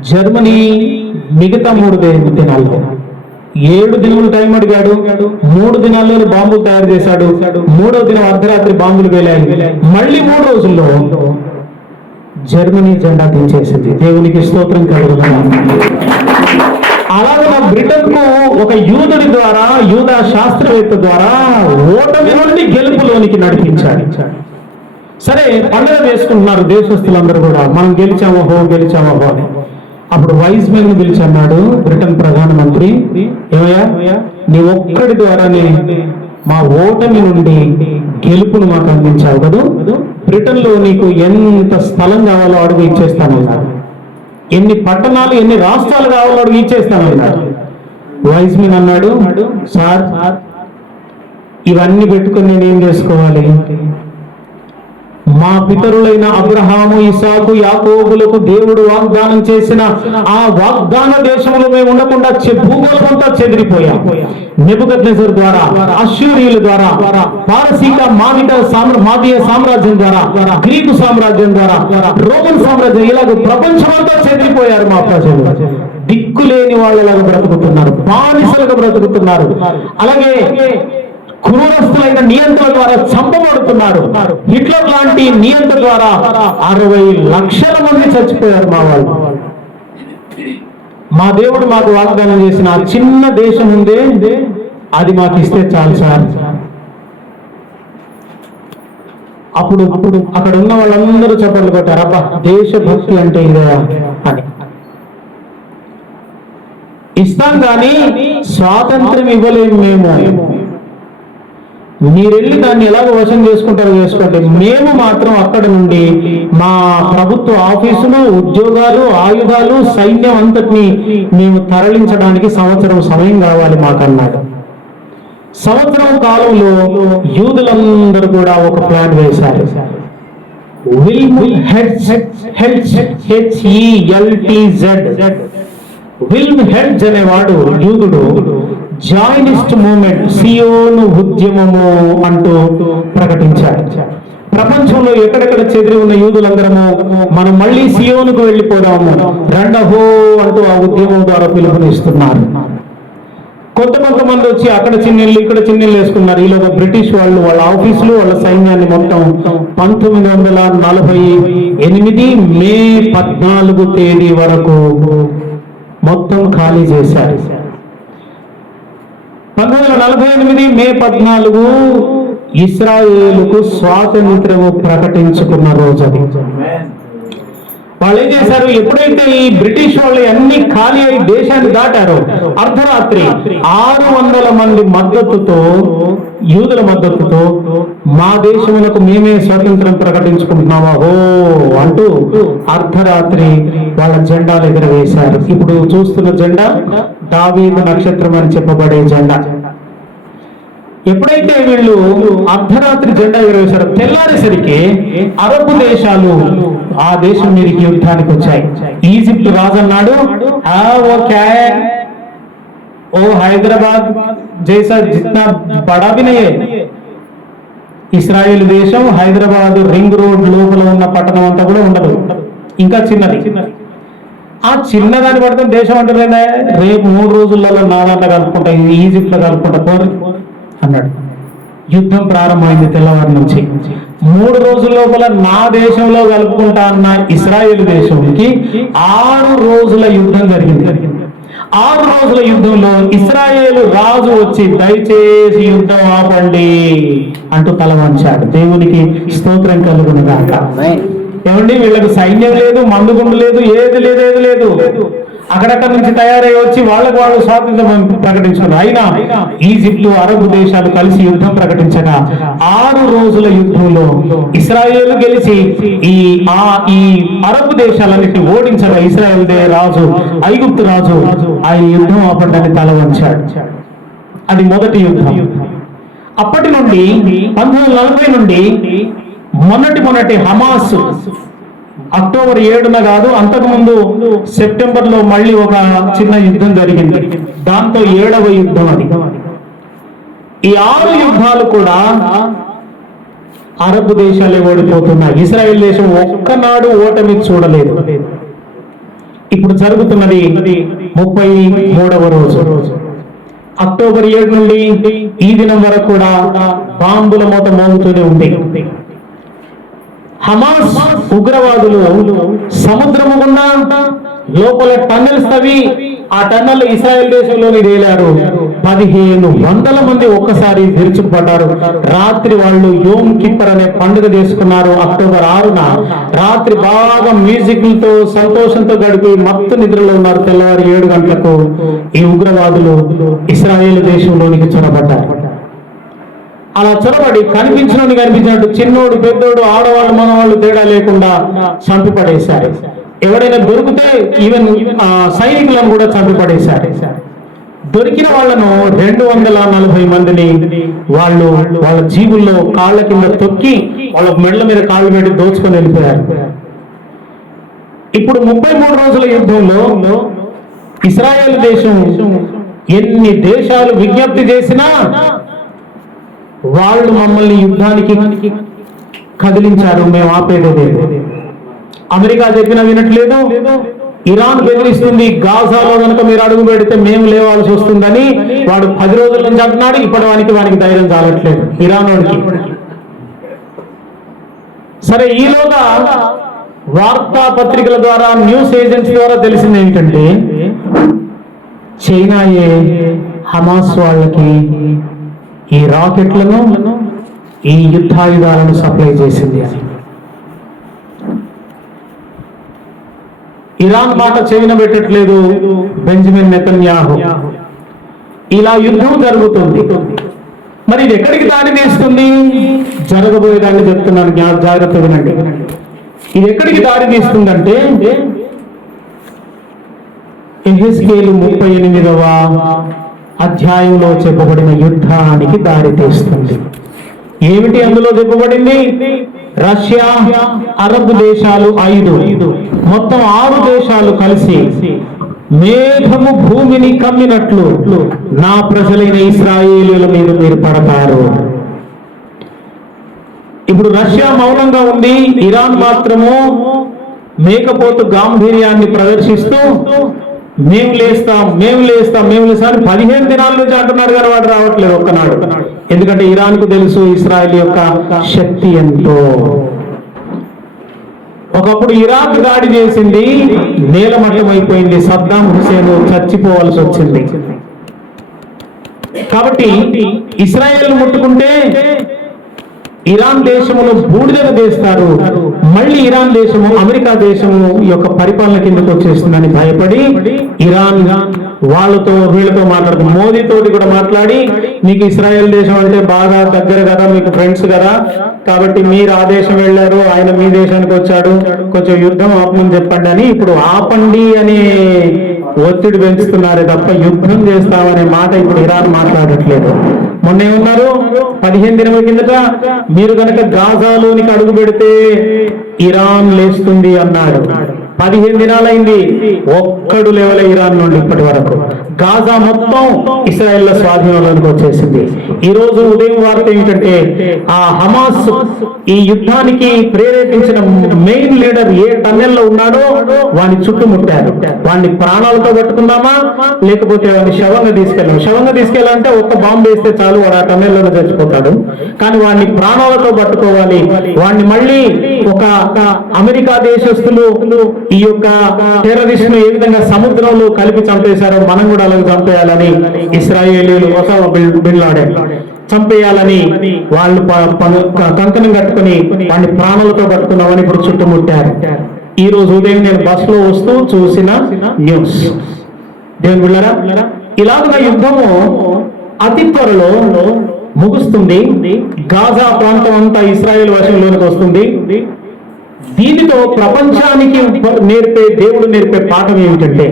జర్మనీ మిగతా 3 దినాల్లో 7 దినములు టైం అడిగాడు. 3 దినాల్లోనే బాంబులు తయారు చేశాడు. 3వ దినం అర్ధరాత్రి బాంబులు వేలాయి. మళ్ళీ 3 రోజుల్లో జర్మనీ జెండా దించేసింది. దేవునికి స్తోత్రం కలుగుతుంది. అలాగే బ్రిటన్ కు ఒక యూదుడి ద్వారా, యూదా శాస్త్రవేత్త ద్వారా ఓటమి నుండి గెలుపులోనికి నడిపించాడు. సరే, పండుగ చేసుకుంటున్నారు దేశస్తులందరూ కూడా, మనం గెలిచామో అని. అప్పుడు వైస్మెన్ పిలిచి అన్నాడు బ్రిటన్ ప్రధానమంత్రి, ఏమయ్యా, నీ ఒక్కడి ద్వారానే మా ఓటమి నుండి గెలుపును మాకు అందించావు కదా, బ్రిటన్ లో నీకు ఎంత స్థలం కావాలో అడుగు ఇచ్చేస్తానన్నాడు. ఎన్ని పట్టణాలు, ఎన్ని రాష్ట్రాలు కావాలో అడుగు ఇచ్చేస్తానన్నాడు. వైస్మెన్ అన్నాడు, సార్ ఇవన్నీ పెట్టుకుని నేనేం చేసుకోవాలి? మా పితరులైన అబ్రహాము, ఇసాకు, యాకోబులకు దేవుడు వాగ్దానం చేసిన ఆ వాగ్దాన దేశంలో మేము ఉండకుండా భూగోళం అంతా చెదిరిపోయాం. నెబుకద్నెజర్ ద్వారా, అష్షూరీయుల ద్వారా, పారసీక మాదీయ సామ్రాజ్యం ద్వారా, గ్రీకు సామ్రాజ్యం ద్వారా, రోమన్ సామ్రాజ్యం, ఇలాగ ప్రపంచమంతా చెదిరిపోయారు. మా ప్రజలు దిక్కులేని వాళ్ళలాగా బ్రతుకుతున్నారు, బానిసలుగా బ్రతుకుతున్నారు. అలాగే క్రూరస్తులైన నియంత్రణ ద్వారా చంపబడుతున్నారు. హిట్లర్ లాంటి నియంత్రణ ద్వారా 60 లక్షల మంది చచ్చిపోయారు మా వాళ్ళు. మా దేవుడు మాకు వాగ్దానం చేసిన ఆ చిన్న దేశం ఉందే, అది మాకు ఇస్తే చాలు సార్. అప్పుడు అక్కడ ఉన్న వాళ్ళందరూ చప్పట్లు కొట్టారు, అబ్బా దేశభక్తి అంటే ఇదే అని. ఇస్తాం కానీ స్వాతంత్రం ఇవ్వలేము మేము. మీరెళ్ళి దాన్ని ఎలాగో వశం చేసుకుంటారో చేసుకోండి, మేము మాత్రం అక్కడ నుండి మా ప్రభుత్వ ఆఫీసులు, ఉద్యోగాలు, ఆయుధాలు, సైన్యం అంతటిని మేము తరలించడానికి సంవత్సరం సమయం కావాలి మాకన్నాడు. సంవత్సరం కాలంలో యూదులందరూ కూడా ఒక ప్లాన్ వేశారు. విల్మ్ హెడ్జ్ అనేవాడు యూదుడు జాయినిస్ట్ మూవ్మెంట్, సియోను ఉద్యమము అంటూ ప్రకటించాడు. ప్రపంచంలో ఎక్కడెక్కడ చెదిరి ఉన్న యూదులందరము మనం మళ్ళీ సియోనుకు వెళ్ళిపోదాము రండహో అంటూ ఆ ఉద్యమం ద్వారా పిలుపునిస్తున్నారు. కొంతమంది వచ్చి అక్కడ చిన్నీళ్ళు ఇక్కడ చిన్నీళ్ళు వేసుకున్నారు. ఈలోగా బ్రిటిష్ వాళ్ళు వాళ్ళ ఆఫీసులు వాళ్ళ సైన్యాన్ని మొత్తం 1948 మే 14 తేదీ వరకు మొత్తం ఖాళీ చేశారు. 1948 మే 14 ఇస్రాయేలుకు స్వాతంత్ర్యము ప్రకటించుకున్న రోజు అది. వాళ్ళు ఏం చేశారు, ఎప్పుడైతే ఈ బ్రిటిష్ వాళ్ళు అన్ని ఖాళీ అయి దేశాన్ని దాటారో అర్ధరాత్రి 600 మంది మద్దతుతో, యూదుల మద్దతుతో మా దేశములకు మేమే స్వాతంత్రం ప్రకటించుకుంటున్నామా ఓ అంటూ అర్ధరాత్రి వాళ్ళ జెండాలు ఎగురవేశారు. ఇప్పుడు చూస్తున్న జెండా దావీదు నక్షత్రం అని చెప్పబడే జెండా. ఎప్పుడైతే వీళ్ళు అర్ధరాత్రి జెండా ఎగరవేశారో తెల్లారేసరికి అరబ్ దేశాలు ఆ దేశం మీదకి యుద్ధానికి వచ్చాయి. ఈజిప్ట్ రాజు అన్నాడు, ఓ హైదరాబాద్ జైసా జిత్నా బడా భీ నహీ హై. ఇస్రాయేల్ దేశం హైదరాబాద్ రింగ్ రోడ్ లోపల ఉన్న పట్టణం అంతా కూడా ఉండదు, ఇంకా చిన్నది. ఆ చిన్నదాన్ని పడుతున్న దేశం అంటే రేపు 3 రోజులలో నాదంట కలుపుకుంటా, ఈజిప్ట్ లో కలుపుకుంటా పోరు అన్నాడు. యుద్ధం ప్రారంభమైంది తెల్లవారి నుంచి. 3 రోజుల లోపల నా దేశంలో కలుపుకుంటా అన్న ఇస్రాయేల్ దేశానికి 6 రోజుల యుద్ధం జరిగింది. 6 రోజుల యుద్ధంలో ఇస్రాయేలు రాజు వచ్చి దయచేసి యుద్ధం ఆపండి అంటూ తల వంచాడు. దేవునికి స్తోత్రం కలుగును గాక. ఏమండి, వీళ్ళకి సైన్యం లేదు, మందుగుండు లేదు, ఏది లేదు. అక్కడక్కడ నుంచి తయారై వచ్చి వాళ్ళకు వాళ్ళు స్వాతంత్రం ప్రకటించుకున్నారు. అయినా ఈజిప్టు అరబ్ దేశాలు కలిసి యుద్ధం ప్రకటించగా 6 రోజుల యుద్ధంలో ఇస్రాయేలు గెలిచి ఈ అరబ్ దేశాలన్నిటిని ఓడించగా ఇస్రాయేల్ రాజు, ఐగుప్తు రాజు ఆ యుద్ధం ఆపడానికి తల వంచాడు. అది మొదటి యుద్ధం. అప్పటి నుండి 1940 నుండి మొన్నటి హమాస్ అక్టోబర్ 7న కాదు, అంతకుముందు సెప్టెంబర్లో మళ్ళీ ఒక చిన్న యుద్ధం జరిగింది. దాంతో 7వ యుద్ధం అది. ఈ 6 యుద్ధాలు కూడా అరబ్ దేశాలే ఓడిపోతున్నాయి. ఇస్రాయేల్ దేశం ఒక్కనాడు ఓటమి చూడలేదు. ఇప్పుడు జరుగుతున్నది 33వ రోజు. అక్టోబర్ 7 నుండి ఈ దినం వరకు కూడా బాంబుల మోత మోగుతూనే ఉంది. హమాస్ ఉగ్రవాదులు సముద్రము గుండా లోపల టన్నెల్స్ తవ్వి ఆ టన్నెల్ ఇస్రాయేల్ దేశంలోని తేలారు. 1500 మంది ఒక్కసారి విరుచుకుపడ్డారు. రాత్రి వాళ్ళు యోమ్ కిప్పర్ అనే పండుగ చేసుకున్నారు. అక్టోబర్ 6న రాత్రి బాగా మ్యూజిక్లతో సంతోషంతో గడిపి మత్తు నిద్రలో ఉన్నారు. తెల్లవారు 7 గంటలకు ఈ ఉగ్రవాదులు ఇస్రాయేల్ దేశంలోనికి చొరబడ్డారు. అలా చొరబడి కనిపించినట్టు చిన్నోడు పెద్దోడు ఆడవాళ్ళు మనవాళ్ళు తేడా లేకుండా చంపి పడేశారు. ఎవరైనా దొరికితే ఈవెన్ సైనికులను కూడా చంపి పడేశారు. దొరికిన వాళ్ళను 240 మందిని వాళ్ళ జీవుల్లో కాళ్ళ కింద తొక్కి వాళ్ళ మెడల మీద కాళ్ళు పెట్టి దోచుకొని వెళ్ళిపోయారు. ఇప్పుడు 33 రోజుల యుద్ధంలో ఇస్రాయేల్ దేశం ఎన్ని దేశాలు విజ్ఞప్తి చేసినా వాళ్ళు మమ్మల్ని యుద్ధానికి కదిలించారు, మేము ఆపేదే లేదు. అమెరికా చెప్పినా వినట్లేదు. ఇరాన్ బెదిరిస్తుంది, గాజాలో కనుక మీరు అడుగు పెడితే మేము లేవాల్సి వస్తుందని వాడు 10 రోజుల నుంచి అంటున్నాడు. ఇప్పటి వానికి ధైర్యం చాలట్లేదు ఇరాన్ వాడికి. సరే, ఈలోగా వార్తా పత్రికల ద్వారా, న్యూస్ ఏజెన్సీ ద్వారా తెలిసింది ఏంటంటే చైనాయే హమాస్ వాళ్ళకి ఈ రాకెట్లను, ఈ యుద్ధాయుధాలను సప్లై చేసింది. ఇరాన్ మాట చెవిన పెట్టట్లేదు బెంజమిన్ నెతన్యాహు. ఇలా యుద్ధం జరుగుతుంది. మరి ఇది ఎక్కడికి దారి తీస్తుంది? జరగబోయేదాన్ని చెప్తున్నాను, జాగ్రత్తగా వినండి. ఇది ఎక్కడికి దారి తీస్తుందంటే యెహెజ్కేలు 38వ అధ్యాయంలో చెప్పబడిన యుద్ధానికి దారి తీస్తుంది. ఏమిటి అందులో చెప్పబడింది? రష్యా, అరబ్ దేశాలు 5, మొత్తం 6 దేశాలు కలిసి మేఘము భూమిని కమ్మినట్లు నా ప్రజలైన ఇశ్రాయేలీయుల మీద మీరు పడతారు. ఇప్పుడు రష్యా మౌనంగా ఉంది, ఇరాన్ మాత్రము మేకపోతు గాంభీర్యాన్ని ప్రదర్శిస్తూ మేము లేస్తాం 15 దినాల నుంచి అంటున్నారు కానీ వాడు రావట్లేదు ఒక్కనాడు. ఎందుకంటే ఇరాన్కు తెలుసు ఇస్రాయెల్ యొక్క శక్తి ఎంతో. ఒకప్పుడు ఇరాక్ దాడి చేసింది, నేలమట్టమైపోయింది, సద్దాం హుసేన్ చచ్చిపోవాల్సి వచ్చింది. కాబట్టి ఇస్రాయేల్ ముట్టుకుంటే ఇరాన్ దేశమును బూడిదగా చేస్తారు, మళ్ళీ ఇరాన్ దేశము అమెరికా దేశము యొక్క పరిపాలన కిందకు వచ్చేస్తుందని భయపడి ఇరాన్ వాళ్ళతో వీళ్ళతో మాట్లాడుతూ మోదీతోటి కూడా మాట్లాడి, మీకు ఇస్రాయేల్ దేశం అంటే బాగా దగ్గర కదా, మీకు ఫ్రెండ్స్ కదా, కాబట్టి మీరు ఆ దేశం వెళ్ళారు, ఆయన మీ దేశానికి వచ్చాడు, కొంచెం యుద్ధం ఆపమని చెప్పండి అని ఇప్పుడు ఆపండి అనే ఒత్తిడి పెంచుతున్నారే తప్ప యుద్ధం చేస్తామనే మాట ఇప్పుడు ఇరాన్ మాట్లాడట్లేదు. మొన్న ఏమన్నారు, 15 దినముల కిందట మీరు కనుక గాజాలోనికి అడుగు పెడితే ఇరాన్ లేస్తుంది అన్నాడు. 15 దినాలైంది, ఒక్కడు లేవలే ఇరాన్ నుండి ఇప్పటి వరకు. గాజా మొత్తం ఇస్రాయేల్ స్వాధీనంలోకి వచ్చేసింది. ఈ రోజు ఉదయం వార్త ఏంటంటే ఆ హమాస్ ఈ యుద్ధానికి ప్రేరేపించిన మెయిన్ లీడర్ ఏ టన్నెల్లో ఉన్నాడో వాడిని చుట్టుముట్టారు. వాడిని ప్రాణాలతో పట్టుకుందామా లేకపోతే వాడిని శవంగా తీసుకెళ్ళాలంటే ఒక్క బాంబు వేస్తే చాలు, వాడు ఆ టన్నెల్లోనే చచ్చిపోతాడు. కానీ వాడిని ప్రాణాలతో పట్టుకోవాలి. వాడిని మళ్ళీ ఒక అమెరికా దేశస్తులు ఈ యొక్క టెర్రరిస్ట్ ఏ విధంగా సముద్రంలో కలిపి చంపేశారో మనం కూడా అలాగే చంపేయాలని ఇస్రాయేలీలు బిన్ లాడెన్ చంపేయాలని వాళ్ళు కంకణం కట్టుకుని వాడిని ప్రాణాలతో పట్టుకున్నామని ఇప్పుడు చుట్టుముట్టారు. ఈ రోజు ఉదయం నేను బస్సులో వస్తూ చూసిన న్యూస్. దేవుని బిడ్డలారా, ఇలాగ యుద్ధము అతి త్వరలో ముగుస్తుంది. గాజా ప్రాంతం అంతా ఇస్రాయేల్ వశంలోనికి వస్తుంది. దీనితో ప్రపంచానికి దేవుడు నేర్పే పాఠం ఏమిటంటే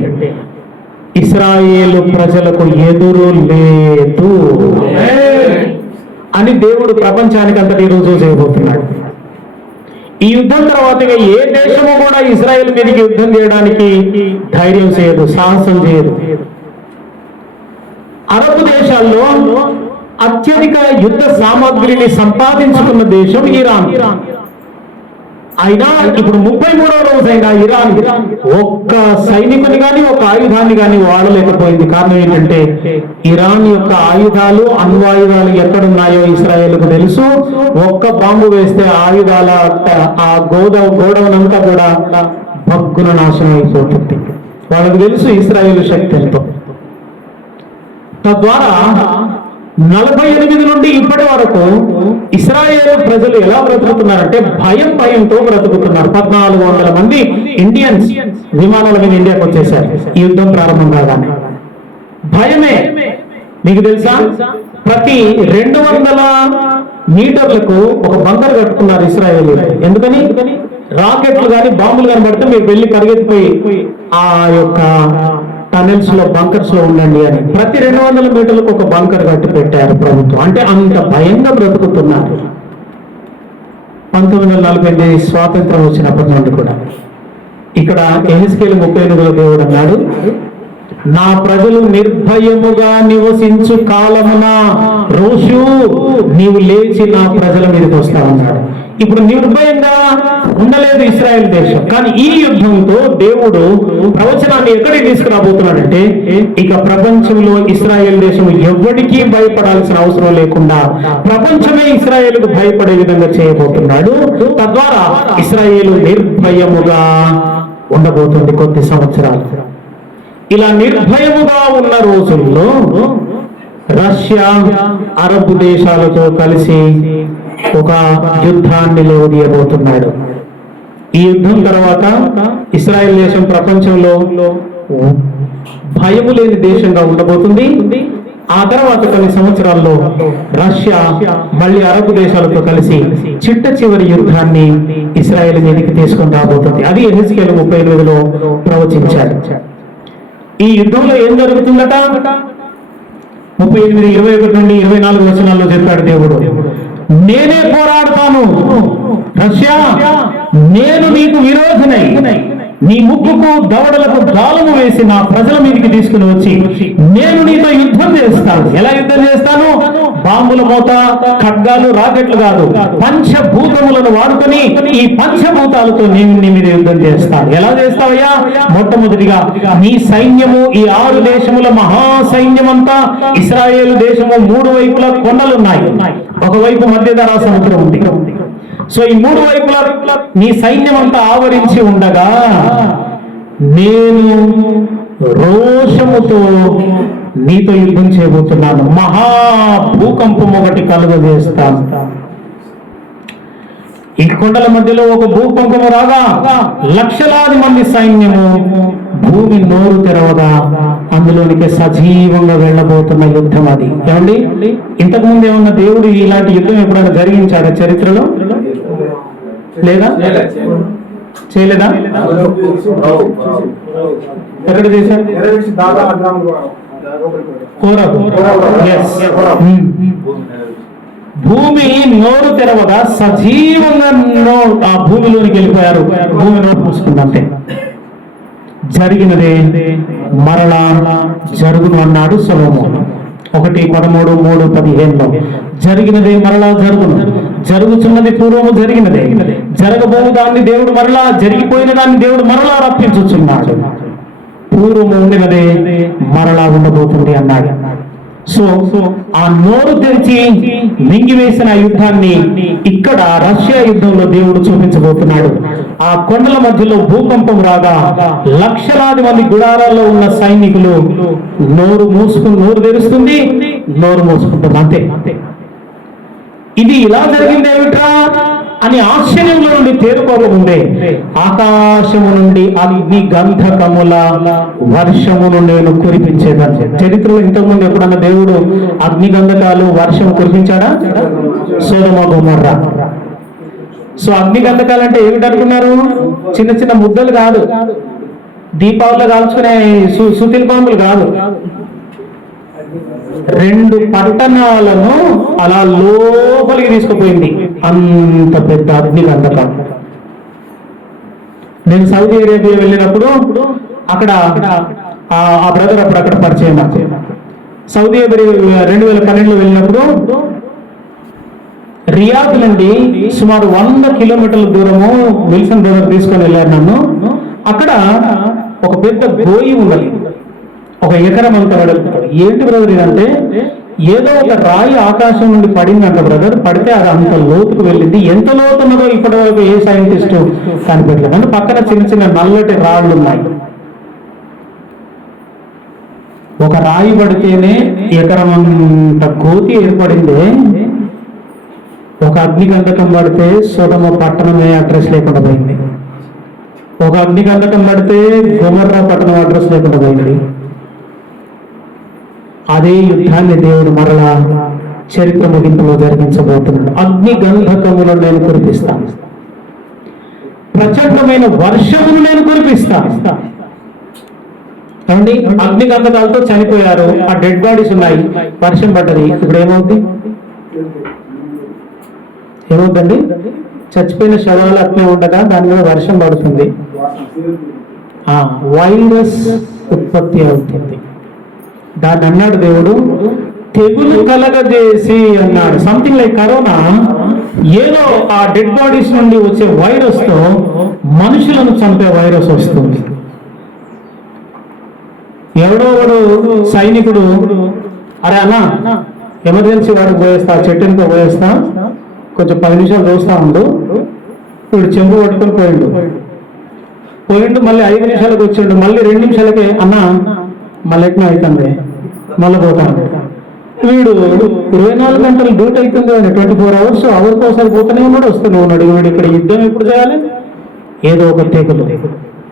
ఇశ్రాయేలు ప్రజలకు ఎదురు లేదు అని దేవుడు ప్రపంచానికి అంతటి రుజువు చేయబోతున్నాడు. ఈ యుద్ధం తర్వాత ఏ దేశము కూడా ఇశ్రాయేల్ మీదకి యుద్ధం చేయడానికి ధైర్యం చేయదు, సాహసం చేయదు. అరబ్ దేశాల్లో అత్యధిక యుద్ధ సామాగ్రిని సంపాదించుకున్న దేశం ఇరాన్. అయినా ఇప్పుడు 33వ రోజైనా ఇరాన్ ఒక్క సైనికుని కానీ ఒక ఆయుధాన్ని కానీ వాడలేకపోయింది. కారణం ఏంటంటే ఇరాన్ యొక్క ఆయుధాలు అణ్వాయుధాలు ఎక్కడున్నాయో ఇస్రాయేల్కు తెలుసు. ఒక్క బాంబు వేస్తే ఆయుధాల ఆ గోడౌనంతా కూడా భగ్గున నాశనం అయిపోతుంది. వాళ్ళకు తెలుసు ఇస్రాయేల్ శక్తి ఎంతో. తద్వారా 48 నుండి ఇప్పటి వరకు ఇస్రాయేల్ ప్రజలు ఎలా బ్రతుకుతున్నారంటే భయంతో బ్రతుకుతున్నారు. 1400 మంది ఇండియన్స్ విమానాల మీద ఇండియాకి వచ్చేసారు ఈ యుద్ధం ప్రారంభం కాగానే. భయమే. మీకు తెలుసా, ప్రతి 200 మీటర్లకు ఒక బంకర్ కట్టుకున్నారు ఇస్రాయేల్. ఎందుకని? రాకెట్లు కానీ బాంబులు కానీ పడితే మీరు వెళ్ళి పరిగెత్తిపోయి ఆ యొక్క టనెల్స్ లో బంకర్స్ లో ఉండండి అని. ప్రతి 200 మీటర్లకు ఒక బంకర్ కట్టి పెట్టారు ప్రభుత్వం. అంటే అంత భయంగా బ్రతుకుతున్నారు. 1948 స్వాతంత్రం వచ్చినప్పటి నుండి కూడా ఇక్కడ ఎహెజ్కేలు 38 దేవుడు అన్నాడు, నా ప్రజలు నిర్భయముగా నివసించు కాలమున రోజు నీవు లేచి నా ప్రజల మీదకి వస్తావన్నాడు. ఇప్పుడు నిర్భయంగా ఉండలేదు ఇస్రాయేల్ దేశం. కానీ ఈ యుద్ధంతో దేవుడు ప్రవచనాన్ని ఎక్కడికి తీసుకురాబోతున్నాడంటే ఇక ప్రపంచంలో ఇస్రాయేల్ దేశం ఎవరికీ భయపడాల్సిన అవసరం లేకుండా ప్రపంచమే ఇస్రాయేలుకు భయపడే విధంగా చేయబోతున్నాడు. తద్వారా ఇస్రాయేలు నిర్భయముగా ఉండబోతుంది కొద్ది సంవత్సరాలు. ఇలా నిర్భయముగా ఉన్న రోజుల్లో రష్యా అరబ్ దేశాలతో కలిసి ఒక యుద్ధాన్ని లేవదీయబోతున్నాడు. ఈ యుద్ధం తర్వాత ఇస్రాయేల్ దేశం ప్రపంచంలో భయము లేని దేశంగా ఉండబోతుంది. ఆ తర్వాత కొన్ని సంవత్సరాల్లో రష్యా మళ్ళీ అరబ్ దేశాలతో కలిసి చిట్ట చివరి యుద్ధాన్ని ఇస్రాయేల్ మీదకి తీసుకొని రాబోతుంది. అది ఎహెజ్కేలు 38లో ప్రవచించాడు. ఈ యుద్ధంలో ఏం జరుగుతుందట? 38, 21 నుండి 24 వచనాల్లో చెప్పాడు దేవుడు, నేనే పోరాడతాను రష్యా, నేను నీకు విరోధనై నీ ముక్కుకు దవడలకు గాలము వేసి నా ప్రజల మీదకి తీసుకుని వచ్చి నేను నీతో యుద్ధం చేస్తాను. ఎలా యుద్ధం చేస్తాను? బాంబుల మోత, ఖడ్గాలు, రాకెట్లు కాదు, పంచభూతములను వాడుకొని ఈ పంచభూతాలతో నేను నీ మీద యుద్ధం చేస్తాను. ఎలా చేస్తావయ్యా? మొట్టమొదటిగా నీ సైన్యము, ఈ 6 దేశముల మహా సైన్యమంతా, ఇశ్రాయేలు దేశము 3 వైపులా కొండలున్నాయి, ఒకవైపు మధ్యధరా సముద్రం ఉంది. సో ఈ 3 వైపులా నీ సైన్యం అంతా ఆవరించి ఉండగా నేను రోషముతో నీతో యుద్ధం చేయబోతున్నాను, మహా భూకంపం ఒకటి కలుగజేస్తాను. ఈ కొండల మధ్యలో ఒక భూకంపము రాగా లక్షలాది మంది సైన్యము భూమి నోరు తెరవగా అందులోనికి సజీవంగా వెళ్ళబోతున్న యుద్ధం అది. ఏమండి, ఇంతకుముందు ఏమన్నా దేవుడు ఇలాంటి యుద్ధం ఎప్పుడైనా జరిగించాడా చరిత్రలో? లేదా? చేయలేదా? ఎక్కడ చేశారు? భూమి నోరు తెరవగా సజీవంగా ఆ భూమిలోనికి వెళ్ళిపోయారు. భూమి నోరు మూసుకుందంటే జరిగినదే మరలా జరుగును అన్నాడు సొలొమోను. 1:13-3:15 జరిగినదే మరలా జరుగును, జరుగుతున్నది పూర్వము జరిగినదే, జరగబోవు దాన్ని దేవుడు మరలా, జరిగిపోయిన దాన్ని దేవుడు మరలా రప్పించుచున్నాడు, పూర్వము ఉండినదే మరలా ఉండబోతుంది అన్నాడు. సో ఆ నోరు తెరిచి మింగివేసిన యుద్ధాన్ని ఇక్కడ రష్యా యుద్ధంలో దేవుడు చూపించబోతున్నాడు. ఆ కొండల మధ్యలో భూకంపం రాగా లక్షలాది మంది గుడారాల్లో ఉన్న సైనికులు నోరు తెరుస్తుంది, నోరు మూసుకుంటుంది, అంతే. ఇది ఇలా జరిగింది ఏమిట్రా అని ఆశ్చర్యంలో నుండి తేరుకోకముందే ఆకాశము నుండి అగ్ని గంధకముల వర్షమును నేను కురిపించేదని. చరిత్రలో ఇంతకుముందు ఎప్పుడన్నా దేవుడు అగ్ని గంధకాలు వర్షం కురిపించాడా? సొదొమ గొమొర్రా. సో అగ్ని గంధకాలు అంటే ఏమిటనుకున్నారు? చిన్న చిన్న ముద్దలు కాదు, దీపావళిలో కాల్చుకునే సుతిల్ బాంబులు కాదు. 2 పట్టణాలను అలా లోపలికి తీసుకుపోయింది, అంత పెద్ద అగ్ని గంధకం. నేను సౌదీ అరేబియా వెళ్ళినప్పుడు అక్కడ ఆ బ్రదర్ అప్పుడు అక్కడ పరిచయం. సౌదీ అరేబియా 2012లో వెళ్ళినప్పుడు రియాద్ నుండి సుమారు 100 కిలోమీటర్ల దూరము విల్సన్ బ్రదర్ తీసుకొని వెళ్ళారు నన్ను. అక్కడ ఒక పెద్ద గోయి ఉన్నది, 1 ఎకరం అంత వెడల్పుతాడు. ఏంటి బ్రదర్ ఇదంటే, ఏదో ఒక రాయి ఆకాశం నుండి పడిందంట బ్రదర్, పడితే అది అంత లోతుకు వెళ్ళింది. ఎంత లోతు ఉన్నదో ఇప్పటి వరకు ఏ సైంటిస్టు కనిపెట్టలేదు. అంటే పక్కన చిన్న చిన్న నల్లటి రాళ్ళు ఉన్నాయి. ఒక రాయి పడితేనే ఎకరం అంత గోతి ఏర్పడింది. ఒక అగ్నిగంధకం పడితే సొదొమ పట్టణమే అడ్రస్ లేకుండా పోయింది. ఒక అగ్నిగంధకం పడితే గొమొర్రా పట్టణం అడ్రస్ లేకుండా పోయింది. అదే యుద్ధాన్ని దేవుడు మరలా చరిత్ర ముగింపులో జరిగించబోతున్నాడు. అగ్ని గంధకములను నేను కురిపిస్తాను, ప్రచండమైన వర్షమును నేను కురిపిస్తాను. అండి, అగ్ని గంధకాలతో చనిపోయారు, ఆ డెడ్ బాడీస్ ఉన్నాయి, వర్షం పడ్డది. ఇప్పుడు ఏమవుతుందండి? చచ్చిపోయిన శవాలు అట్లే ఉండగా దాని మీద వర్షం పడుతుంది, వైరస్ ఉత్పత్తి అవుతుంది. దాన్ని అన్నాడు దేవుడు, తెగులు కలగజేసి అన్నాడు. Something like corona. ఏదో ఆ డెడ్ బాడీస్ నుండి వచ్చే వైరస్ తో మనుషులను చంపే వైరస్ వస్తుంది. ఎవడో సైనికుడు, అరే అన్నా ఎమర్జెన్సీ వాడికి పోయేస్తా, చెట్టునికో పోయేస్తా, కొంచెం 10 నిమిషాలు చూస్తా ఉండు. ఇప్పుడు చెంబు పట్టుకొని పోయిండు, మళ్ళీ 5 నిమిషాలకు వచ్చిండు, మళ్ళీ 2 నిమిషాలకే అన్నా మళ్ళీ ఎట్లా అవుతుంది, మళ్ళీ పోతాను. వీడు 24 గంటలు డ్యూటీ అవుతుంది, 24 అవర్స్ అవర్కి ఒకసారి పోతూనే ఉన్నాడు, వస్తూనే ఉన్నాడు. వీడు ఇక్కడ యుద్ధం ఎప్పుడు చేయాలి? ఏదో ఒక తెగులు.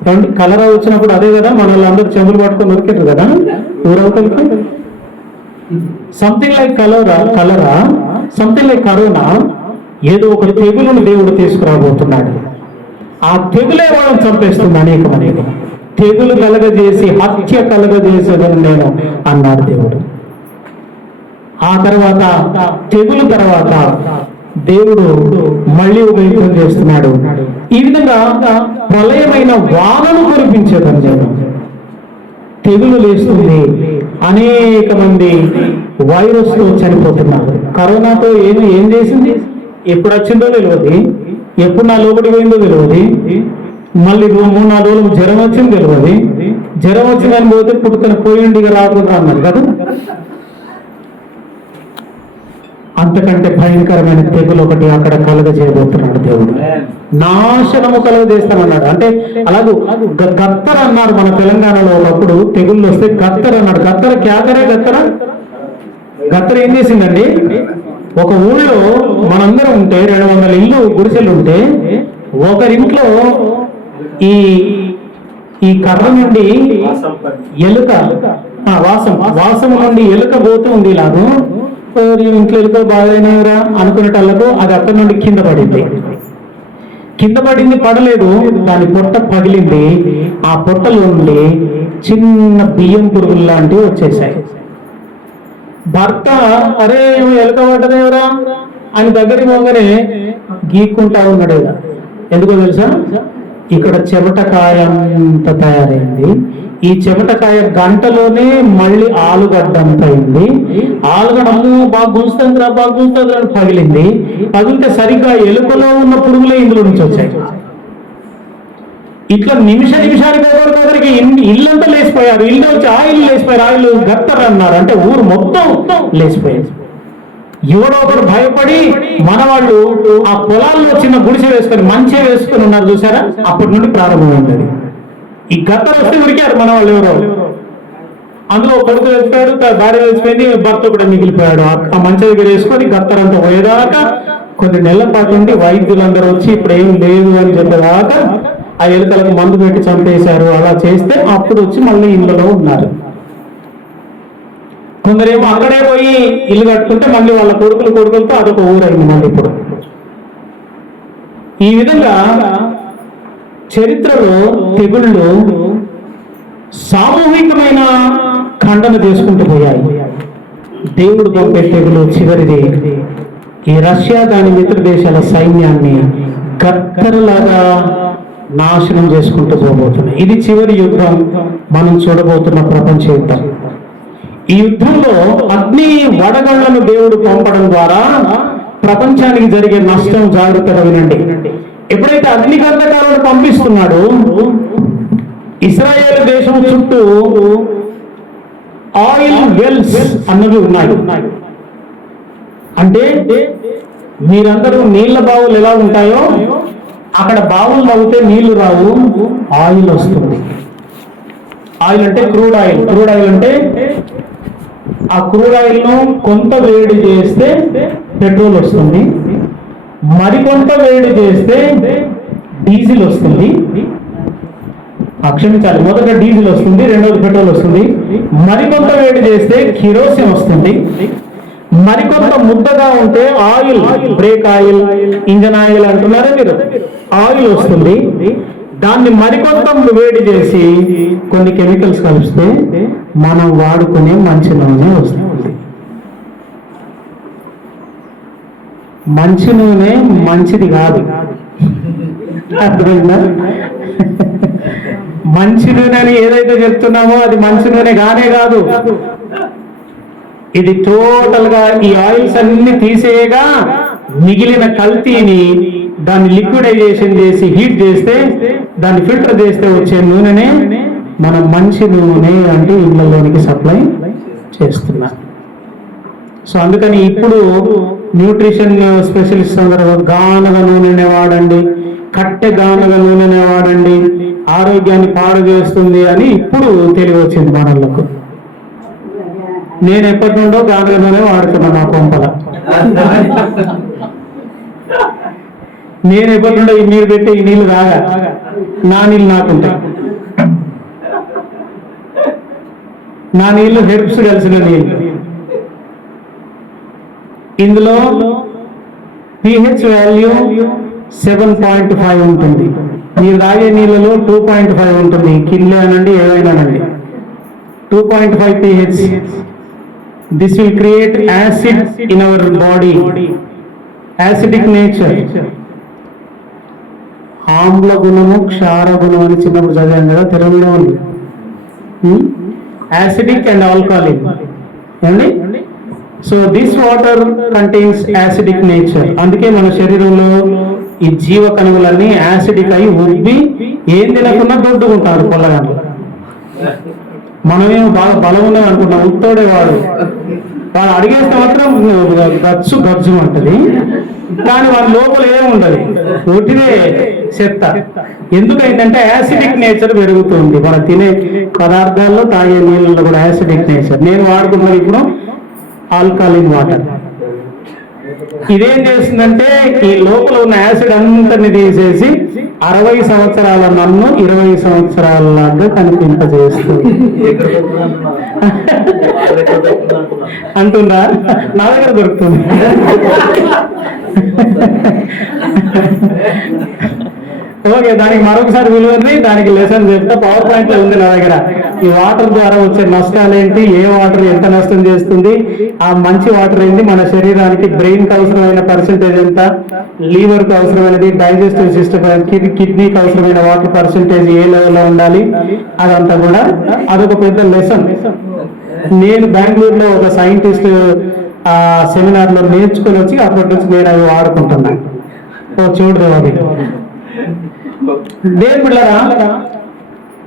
కాబట్టి కలరా వచ్చినప్పుడు అదే కదా, మనల్ని అందరూ చెంబులు పట్టుకొని దొరికారు కదా ఊరవతలకి. సంథింగ్ లైక్ కలరా, సంథింగ్ లైక్ కరోనా. ఏదో ఒక తెగులను దేవుడు తీసుకురాబోతున్నాడు. ఆ తెగులే వాళ్ళని చంపేస్తుంది అనేకమంది. తెగులు కలగజేసి హత్య కలగజేసేదని నేను అన్నాడు దేవుడు. ఆ తర్వాత తెగులు తర్వాత దేవుడు మళ్ళీ ఒక యుద్ధం చేస్తున్నాడు. ఈ విధంగా ప్రళయమైన వానను కురిపించేదని నేను. తెగులు లేస్తుంది, అనేక మంది వైరస్తో చనిపోతున్నారు. కరోనాతో ఏం చేసింది, ఎప్పుడు వచ్చిందో తెలియదు, ఎప్పుడు నా లోపలికి పోయిందో తెలియదు, మళ్ళీ 3-4 రోజులు జ్వరం వచ్చింది తెలియదు, జ్వరం వచ్చిందని పోతే పుట్టుకొని పోయిండి ఇక రాకుండా అన్నారు కదా. అంతకంటే భయంకరమైన తెగులు ఒకటి అక్కడ కలుగ చేయబోతున్నాడు దేవుడు. నాశనము కలుగ చేస్తామన్నాడు. అంటే అలాగే గత్తర అన్నారు మన తెలంగాణలో ఒకప్పుడు తెగుళ్ళు వస్తే గత్తర అన్నాడు. గత్తర క్యాకరే గత్తర. గత్తర ఏం చేసిందండి, ఒక ఊళ్ళో మనందరం ఉంటే 200 ఇల్లు గుడిసెలు ఉంటే ఒకరింట్లో ఈ ఈ కర్ర నుండి ఎలుక వాసం నుండి ఎలుక పోతుంది. ఇలాగూ ఇంట్లో ఎలుక బాగానేరా అనుకునేటళ్ళకు అది అక్కడి నుండి కింద పడింది, పడలేదు, దాని పొట్ట పగిలింది. ఆ పొట్టలో నుండి చిన్న బియ్యం పురుగులు లాంటివి వచ్చేసాయి. భర్త అరే ఎలుక పడ్డదేవరా అని దగ్గరికి పోగానే గీక్కుంటా ఉన్నాడు. ఎందుకో తెలుసా, ఇక్కడ చెమటకాయ అంత తయారైంది. ఈ చెమటకాయ గంటలోనే మళ్ళీ ఆలుగడ్డ అంత అయింది. ఆలుగడ్డ బాగా గుంచుతుందిరా అని పగిలింది. పగిలితే సరిగ్గా ఎలుకలో ఉన్న పురుగులే ఇందులో నుంచి వచ్చాయి. ఇట్లా నిమిషానికి ఒకరికి ఇల్లంతా లేచిపోయారు. ఇల్లు వచ్చి ఆయిల్ లేచిపోయారు. ఆయిల్ గత్తర అన్నారు. అంటే ఊరు మొత్తం లేచిపోయారు. ఎవడో ఒకరు భయపడి మన వాళ్ళు ఆ పొలాల్లో చిన్న గుడిసె వేసుకొని మంచి వేసుకొని ఉన్నారు చూసారా, అప్పటి నుండి ప్రారంభమైంది. ఈ గత్తర వస్తే ఉరికారు మన వాళ్ళు ఎవరో. అందులో కొడుకు వేసిపోయాడు, భార్య వేసిపోయింది, భర్త కూడా మిగిలిపోయాడు. ఆ మంచి దగ్గర వేసుకొని గత్తరంతా పోయేదాకా కొన్ని నెలల పాటు ఉండి వైద్యులందరూ వచ్చి ఇప్పుడు ఏం లేదు అని చెప్పేదాకా ఆ ఎలుకలకు మందు పెట్టి చంపేశారు. అలా చేస్తే అప్పుడు వచ్చి మళ్ళీ ఇళ్ళలో ఉన్నారు. కొందరేమో అక్కడే పోయి ఇల్లు కట్టుకుంటే మళ్ళీ వాళ్ళ కొడుకులతో అదొక ఊరైంది మళ్ళీ ఇప్పుడు. ఈ విధంగా చరిత్రలో తెగుళ్ళు సామూహికమైన ఖండన చేసుకుంటూ పోయాయి. దేవుడు పంపే తెగులు చివరిది ఈ రష్యా దాని మిత్ర దేశాల సైన్యాన్ని గత్తరలాగా నాశనం చేసుకుంటూ పోబోతున్నాయి. ఇది చివరి యుద్ధం, మనం చూడబోతున్న ప్రపంచ యుద్ధం. ఈ యుద్ధంలో అగ్ని వడగళ్లను దేవుడు పంపడం ద్వారా ప్రపంచానికి జరిగే నష్టం జాగ్రత్తగా వినండి. ఎప్పుడైతే అగ్ని గంధకాలను పంపిస్తున్నాడు, ఇశ్రాయేలు దేశం చుట్టూ ఆయిల్ వెల్స్ అన్నవి ఉన్నాయి. అంటే మీరందరూ నీళ్ల బావులు ఎలా ఉంటాయో అక్కడ బావులు తవ్వితే నీళ్లు రావు, ఆయిల్ వస్తుంది. ఆయిల్ అంటే క్రూడ్ ఆయిల్. క్రూడ్ ఆయిల్ అంటే ఆ క్రూడ్ ఆయిల్ ను కొంత వేడి చేస్తే పెట్రోల్ వస్తుంది, మరికొంత వేడి చేస్తే డీజిల్ వస్తుంది. క్షమించాలి, మొదట డీజిల్ వస్తుంది, రెండోది పెట్రోల్ వస్తుంది. మరికొంత వేడి చేస్తే కిరోసిన్ వస్తుంది. మరికొంత ముద్దగా ఉంటే oil, break oil, engine oil అంటున్నారా మీరు, ఆయిల్ వస్తుంది. దాన్ని మరికొంత వేడి చేసి కొన్ని కెమికల్స్ కలిపిస్తే మనం వాడుకునే మంచి నూనె వస్తుంది. మంచి నూనె మంచిది కాదు, అర్థమైందా? మంచి నూనె అని ఏదైతే చెప్తున్నామో అది మంచి నూనె కానే కాదు. ఇది టోటల్ గా ఈ ఆయిల్స్ అన్ని తీసేయగా మిగిలిన కల్తీని దాన్ని లిక్విడైజేషన్ చేసి హీట్ చేస్తే దాన్ని ఫిల్టర్ చేస్తే వచ్చే నూనెనే మనం మంచి నూనె అంటే ఇళ్లలోనికి సప్లై చేస్తున్నాం. సో అందుకని ఇప్పుడు న్యూట్రిషన్ స్పెషలిస్ట్ అందరూ గానగ నూనెనే వాడండి, కట్టె గానగ నూనెనే వాడండి, ఆరోగ్యాన్ని పాడు చేస్తుంది అని ఇప్పుడు తెలివచ్చింది మనలకు. నేను ఎప్పటి నుండో గానగ నూనె వాడుతున్నాను నా కొంపల. నేను ఎప్పటి నుండో ఈ నీళ్ళు పెట్టి ఈ నీళ్ళు రాగా నా నీళ్ళు నాకుంటాయి. నా నీళ్ళు హెర్బ్స్ కలిసిన నీళ్ళు. ఇందులో pH వాల్యూ 7.5 ఉంటుంది. మీరు తాగే నీళ్ళలో 2.5 ఉంటుంది. కిన్లే అనండి, ఏవైనానండి. 2.5 pH. This will create acid in our body. Acidic nature. ఆమ్ల గుణము, క్షార గుణం అని చిన్నప్పుడు చదివాం కదా, తెలుగులో ఉంది. యాసిడిక్ అండ్ ఆల్కహాలిక్ అండి. So this water contains acidic nature. అందుకే మన శరీరంలో ఈ జీవ కణువులన్నీ యాసిడిక్ అయి ఉబ్బి ఏం తినకుండా దొడ్డుకుంటారు పొల్లగాను. మనమేమో బాగా బలం ఉన్నది అనుకుంటాం, ఉత్తోడే వాడు అడిగేస్తే మాత్రం గచ్చు అంటది, కానీ వాళ్ళ లోపల ఏముండదు, ఒట్టిదే చెత్త. ఎందుకంటే యాసిడిక్ నేచర్ పెరుగుతుంది. మన తినే పదార్థాల్లో తాగే నీళ్ళలో కూడా యాసిడిక్ నేచర్. నేను వాడుకున్నది ఇప్పుడు ఆల్కలిన్ వాటర్. ఇదేం చేస్తుందంటే ఈ లోపల ఉన్న యాసిడ్ అంతని తీసేసి 60 సంవత్సరాల నన్ను 20 సంవత్సరాల లాగా కనిపింపజేస్తుంది అంటుందా? నా దగ్గర దొరుకుతుంది. ఓకే, దానికి మరొకసారి విలువని దానికి లెసన్ చెప్తా. పవర్ పాయింట్ లో ఉంది నా దగ్గర. ఈ వాటర్ ద్వారా వచ్చే నష్టాలు ఏంటి, ఏ వాటర్ ఎంత నష్టం చేస్తుంది, ఆ మంచి వాటర్ ఏంటి, మన శరీరానికి బ్రెయిన్ కి అవసరమైన పర్సెంటేజ్ ఎంత, లీవర్ కు అవసరమైనది, డైజెస్టివ్ సిస్టమ్, కిడ్నీకి అవసరమైన వాటర్ పర్సెంటేజ్ ఏ లెవెల్లో ఉండాలి, అదంతా కూడా అదొక పెద్ద లెసన్. నేను బెంగళూరులో ఒక సైంటిస్ట్ సెమినార్ లో నేర్చుకుని వచ్చి అప్పటి నుంచి నేను అవి వాడుకుంటున్నాను. చూడదు అది. దేవుడు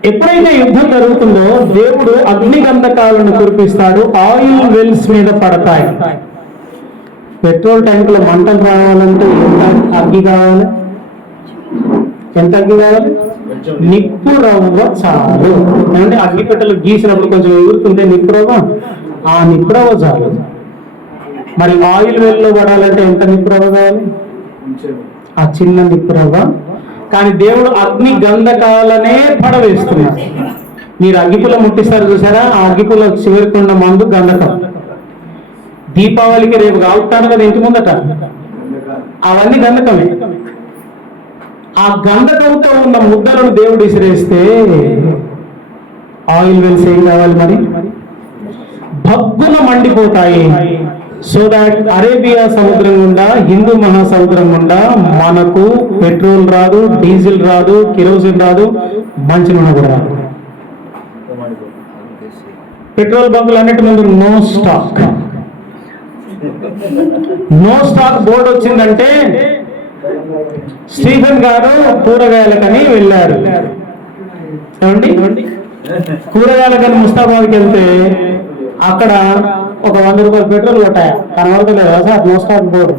ఎప్పుడైతే యుద్ధం జరుగుతుందో దేవుడు అగ్నిగంధకాలను కురిపిస్తాడు, ఆయిల్ వెల్స్ మీద పడతాయి. పెట్రోల్ ట్యాంక్ లో మంటలు రావాలంటే ఎంత అగ్గి కావాలి? ఎంత అగ్గి కావాలి? నిప్పు రవ్వ చాలు. అంటే అగ్గి పెట్టెలు గీసినప్పుడు కొంచెం ఎగురుతుంటే నిప్పు రవ్వ, ఆ నిప్పు రవ్వ చాలు. మరి ఆయిల్ వెల్లో పడాలంటే ఎంత నిప్పు రవ్వ కావాలి? ఆ చిన్న నిప్పు రవ్వ. కానీ దేవుడు అగ్ని గంధకాలనే పడవేస్తున్నాడు. మీరు అగ్గిపుల్ల ముట్టిస్తారు చూసారా, ఆ అగ్గిపుల్ల చివరికి ఉన్న మందు గంధకం. దీపావళికి రేపు కాలుతాను కదా ఇంటి ముందట, అవన్నీ గంధకమే. ఆ గంధకంతో ఉన్న ముద్దలను దేవుడు విసిరేస్తే ఆయిల్ వెల్స్ ఏం కావాలి? మరి భగ్గున మండిపోతాయి. సో దాట్ అరేబియా సముద్రం గుండా, హిందూ మహాసముద్రం గుండా మనకు పెట్రోల్ రాదు, డీజిల్ రాదు, కిరోసిన్ రాదు, మంచి నూనె కూడా రాదు. పెట్రోల్ బంకులు అన్నిటి ముందు no stock. No stock board వచ్చిందంటే స్టీఫెన్ గారు కూరగాయలకని వెళ్ళారు. ఏమండి, కూరగాయలకని ముస్తాబాద్కి వెళ్తే అక్కడ ఒక 100 రూపాయలు పెట్రోల్ కొట్టాయా కనబడతలేదా సార్? No stock board.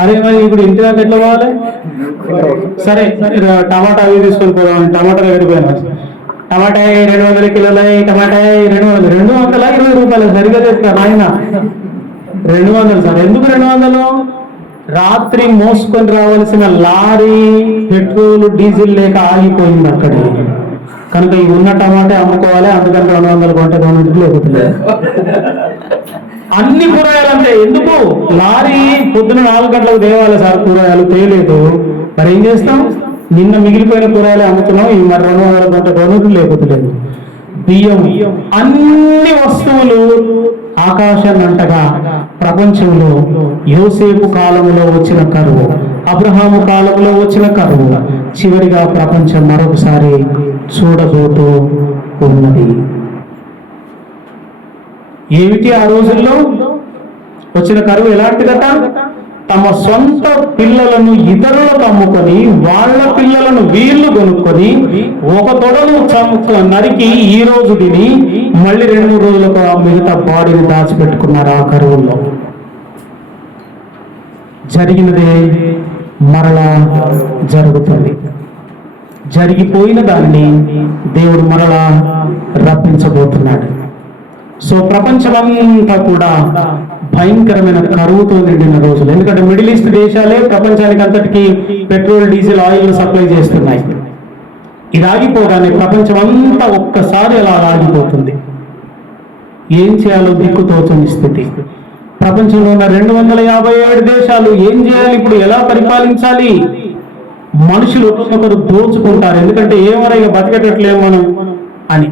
అదే మరి ఇప్పుడు ఇంటి దాకా ఎట్లా పోవాలి? సరే టమాటా అవి తీసుకొని పోదాం. టమాటా దగ్గర పోయినా టమాటా 200 కిలోలు, టమాటా 220 రూపాయలు. సరిగ్గా తెస్తారు ఆయన 200 సార్. ఎందుకు 200? రాత్రి మోసుకొని రావాల్సిన లారీ పెట్రోల్ డీజిల్ లేక ఆగిపోయింది అక్కడ. కనుక ఈ ఉన్న టమాటా అమ్ముకోవాలి, అందుకని 200 కొంటే 200 లేకపోతే అన్ని కూరగాయలు అంతే. ఎందుకు? లారీ పొద్దున 4 గంటలకు తేవాలి సార్, కూరగాయలు తేలేదు. మరి ఏం చేస్తాం? నిన్న మిగిలిపోయిన కూరగాయలు అమ్ముతున్నాం, ఈ మరి 200 కొంటే 200 లేకపోతే లేదు. బియ్యం, అన్ని వస్తువులు ఆకాశాన్ని అంటగా ప్రపంచంలో యోసేపు కాలంలో వచ్చిన కరువు, అబ్రహాము కాలంలో వచ్చిన కరువు, చివరిగా ప్రపంచం మరొకసారి చూడబోతూ ఉన్నది. ఏమిటి ఆ రోజుల్లో వచ్చిన కరువు? ఎలాంటిదట? తమ సొంత పిల్లలను ఇతరులకు అమ్ముకొని వాళ్ళ పిల్లలను వీళ్ళు కొనుక్కొని ఒక తొడను నరికి ఈ రోజు తిని మళ్ళీ 2-3 రోజులకు మిగతా బాడీని దాచిపెట్టుకున్నారు. ఆ కరువుల్లో జరిగినదే మరలా జరుగుతుంది. జరిగిపోయిన దాన్ని దేవుడు మరలా రప్పించబోతున్నాడు. సో ప్రపంచమంతా కూడా భయంకరమైన కరువుతో నిండిన రోజులు. ఎందుకంటే మిడిల్ ఈస్ట్ దేశాలే ప్రపంచానికి అంతటికి పెట్రోల్, డీజిల్, ఆయిల్ సప్లై చేస్తున్నాయి. ఇది ఆగిపోగానే ప్రపంచం అంతా ఒక్కసారి అలా ఆగిపోతుంది. ఏం చేయాలో దిక్కుతోచని స్థితి. ప్రపంచంలో ఉన్న 257 దేశాలు ఏం చేయాలి ఇప్పుడు? ఎలా పరిపాలించాలి? మనుషులు ఒకరు దోచుకుంటారు. ఎందుకంటే ఏమన్నా బతికేటట్లేము మనం అని.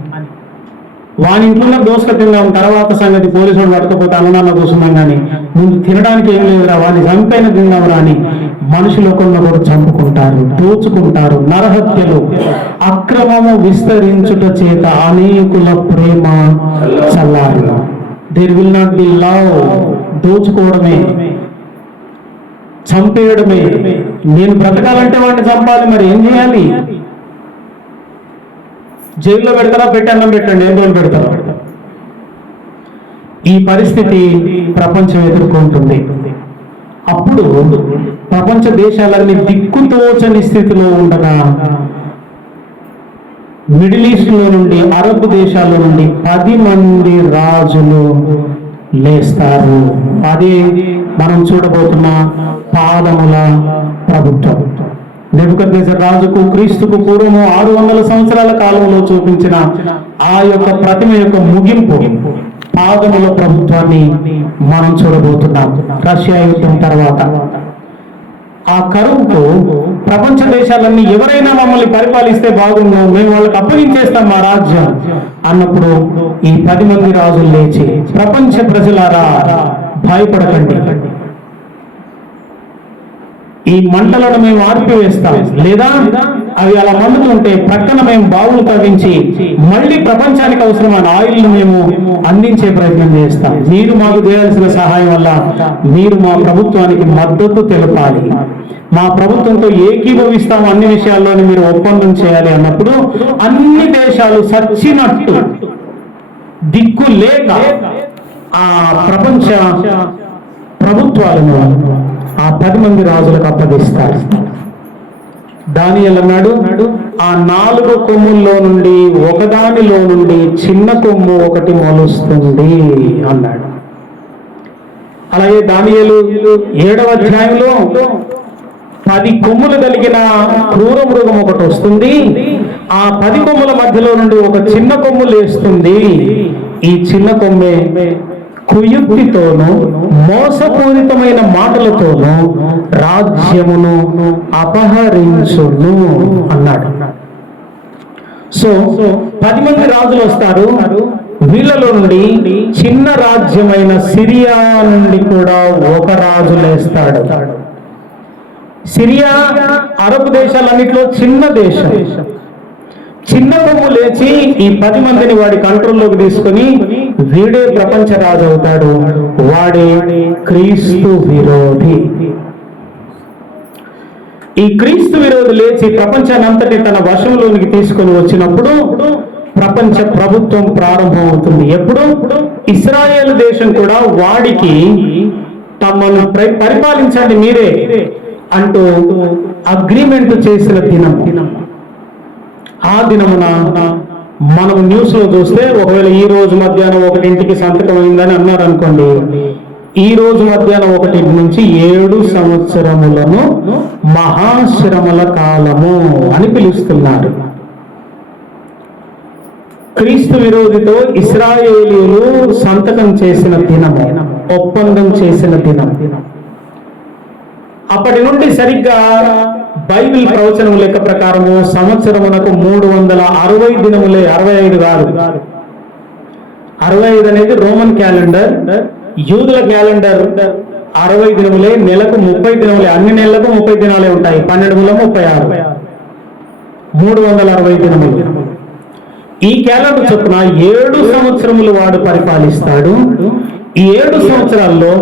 వాని ఇంట్లో దోసుక తిందాం, తర్వాత సంగతి పోలీసు వాళ్ళు పట్టకపోతే అన్నదాన్ని కూర్చున్నాం, కానీ ముందు తినడానికి ఏం లేదురా, వాడిని చంపైన తిందాం రాని మనుషులు ఒకరినొకరు చంపుకుంటారు, దోచుకుంటారు. నరహత్యలు, అక్రమము విస్తరించుట చేత అనేకుల ప్రేమ చల్లారు. There will not be love. దోచుకోవడమే, చంపేయడమే. నేను బ్రతకాలంటే వాడిని చంపాలి, మరి ఏం చేయాలి? జైల్లో పెడతారా? పెట్టన్నం పెట్టండి, ఏం రోజులు పెడతారా? ఈ పరిస్థితి ప్రపంచం ఎదుర్కొంటుంది. అప్పుడు ప్రపంచ దేశాలన్నీ దిక్కుతోచని స్థితిలో ఉండగా మిడిల్ ఈస్ట్ లో నుండి, అరబ్ దేశాల నుండి 10 మంది రాజులు లేస్తారు. అదే మనం చూడబోతున్న పాదముల ప్రభుత్వం. నెబుకద్నెజర్ రాజుకు క్రీస్తుకు పూర్వము 600 సంవత్సరాల కాలంలో చూపించిన ఆ యొక్క ప్రతిమ యొక్క ముగింపు పాదముల ప్రభుత్వాన్ని మనం చూడబోతున్నాం. రష్యా యుద్ధం తర్వాత ఆ కరువుకు ప్రపంచ దేశాలన్నీ ఎవరైనా మమ్మల్ని పరిపాలిస్తే బాగుండు, మేము వాళ్ళకి అప్పగించేస్తాం మా రాజ్యం అన్నప్పుడు ఈ 10 మంది రాజులు లేచి, ప్రపంచ ప్రజలారా భయపడకండి, ఈ మంటలను మేము ఆర్పివేస్తాం, లేదా అవి అలా మండుతుంటే ప్రక్కన మేము బావులు తవ్వించి మళ్ళీ ప్రపంచానికి అవసరమైన ఆయిల్ మేము అందించే ప్రయత్నం చేస్తాం. మీరు మాకు చేయాల్సిన సహాయం వల్ల మీరు మా ప్రభుత్వానికి మద్దతు తెలపాలి, మా ప్రభుత్వంతో ఏకీభవిస్తాం అన్ని విషయాల్లోని మీరు ఒప్పందం చేయాలి అన్నప్పుడు అన్ని దేశాలు సచ్చినట్టు దిక్కు లేక ఆ ప్రపంచ ప్రభుత్వాలను ఆ 10 మంది రాజులకు అప్పగిస్తారు. దానియేలు అన్నాడు, ఆ 4 కొమ్ముల్లో నుండి ఒకదానిలో నుండి చిన్న కొమ్ము ఒకటి మొలుస్తుంది అన్నాడు. అలాగే దానియేలు 7వ అధ్యాయంలో 10 కొమ్ములు కలిగిన క్రూర మృగం ఒకటి వస్తుంది, ఆ 10 కొమ్ముల మధ్యలో నుండి ఒక చిన్న కొమ్ము లేస్తుంది. ఈ చిన్న కొమ్మే కుయుక్తితోనూ మోసపూరితమైన మాటలతోనూ రాజ్యమును అపహరించును అన్నాడు. సో 10 మంది రాజులు వస్తారు. వీళ్ళలో నుండి చిన్న రాజ్యమైన సిరియా నుండి కూడా ఒక రాజు లేస్తాడు. సిరియా అరబ్ దేశాలన్నింటిలో చిన్న దేశం. చిన్న కొమ్ము లేచి ఈ 10 మందిని వాడి కంట్రోల్లోకి తీసుకుని వీడే ప్రపంచ రాజు అవుతాడు. వాడే క్రీస్తు విరోధి. ఈ క్రీస్తు విరోధి లేచి ప్రపంచాన్ని అంతటి తన వశంలోనికి తీసుకొని వచ్చినప్పుడు ప్రపంచ ప్రభుత్వం ప్రారంభమవుతుంది. ఎప్పుడు? ఇస్రాయేల్ దేశం కూడా వాడికి తమను పరిపాలించండి మీరే అంటూ అగ్రిమెంట్ చేసిన దినం. ఆ దినమున మనం న్యూస్ లో చూస్తే ఒకవేళ ఈ రోజు మధ్యాహ్నం 1ంటికి సంతకం అయిందని అన్నారు అనుకోండి, ఈ రోజు మధ్యాహ్నం 1 నుంచి 7 సంవత్సరములను మహాశ్రమల కాలము అని పిలుస్తున్నారు. క్రీస్తు విరోధితో ఇశ్రాయేలీయులు సంతకం చేసిన దినము, ఒప్పందం చేసిన దినం. అప్పటి నుండి సరిగ్గా బైబిల్ ప్రవచనం లెక్క ప్రకారము సంవత్సరమునకు 360 దినములే, 65 కాదు. 65 అనేది రోమన్ క్యాలెండర్, యూదుల క్యాలెండర్ 60 దినములే. నెలకు 30 దినములే, అన్ని నెలలకు 30 దినాలే ఉంటాయి. 12 × 36, 360 దినములు. ఈ క్యాలెండర్ చొప్పున 7 సంవత్సరములు వాడు పరిపాలిస్తాడు. ఈ 7 సంవత్సరాల్లో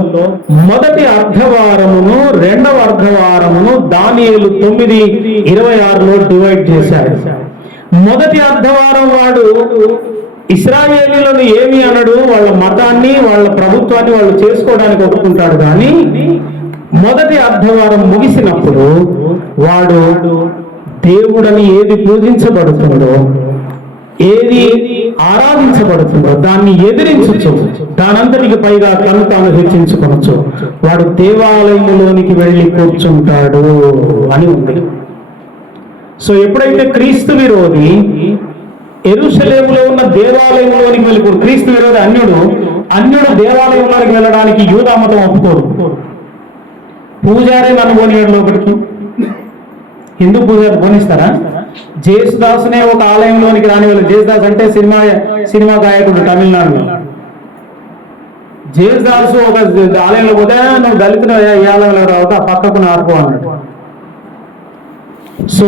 మొదటి అర్ధవారమును 2వ అర్ధవారమును దానియేలు 9:26లో డివైడ్ చేశాడు. మొదటి అర్ధవారం వాడు ఇశ్రాయేలీయులను ఏమి అనడు, వాళ్ళ మతాన్ని వాళ్ళ ప్రభుత్వాన్ని వాళ్ళు చేసుకోవడానికి ఒప్పుకుంటాడు. కానీ మొదటి అర్ధవారం ముగిసినప్పుడు వాడు దేవుడని ఏది పూజించబడుతుందో, ఏది ఆరాధించబడుతుందో దాన్ని ఎదిరించచ్చు, దానంతటికి పైగా తను తాను హెచ్చించుకొనొచ్చు. వాడు దేవాలయంలోనికి వెళ్ళి కూర్చుంటాడు అని ఉంది. సో ఎప్పుడైతే క్రీస్తు విరోధి యెరూషలేములో ఉన్న దేవాలయంలోనికి వెళ్ళి, క్రీస్తు విరోధి అన్యుడు దేవాలయంలోనికి వెళ్ళడానికి యూదా మతం ఒప్పుకోడు. పూజారే నన్ను పోనీయడు లోపలికి. హిందూ పూజారి పోనిస్తారా? జేసుదాసునే ఒక ఆలయంలోనికి రాని వాళ్ళు. జేసుదాస్ అంటే సినిమా గాయకుడు తమిళనాడులో. జేసుదాసు ఒక ఆలయంలో పోతే నువ్వు దళితులు ఏ ఆలయంలో రావుతా ఆ పక్కకు నార్పో అన్నాడు. సో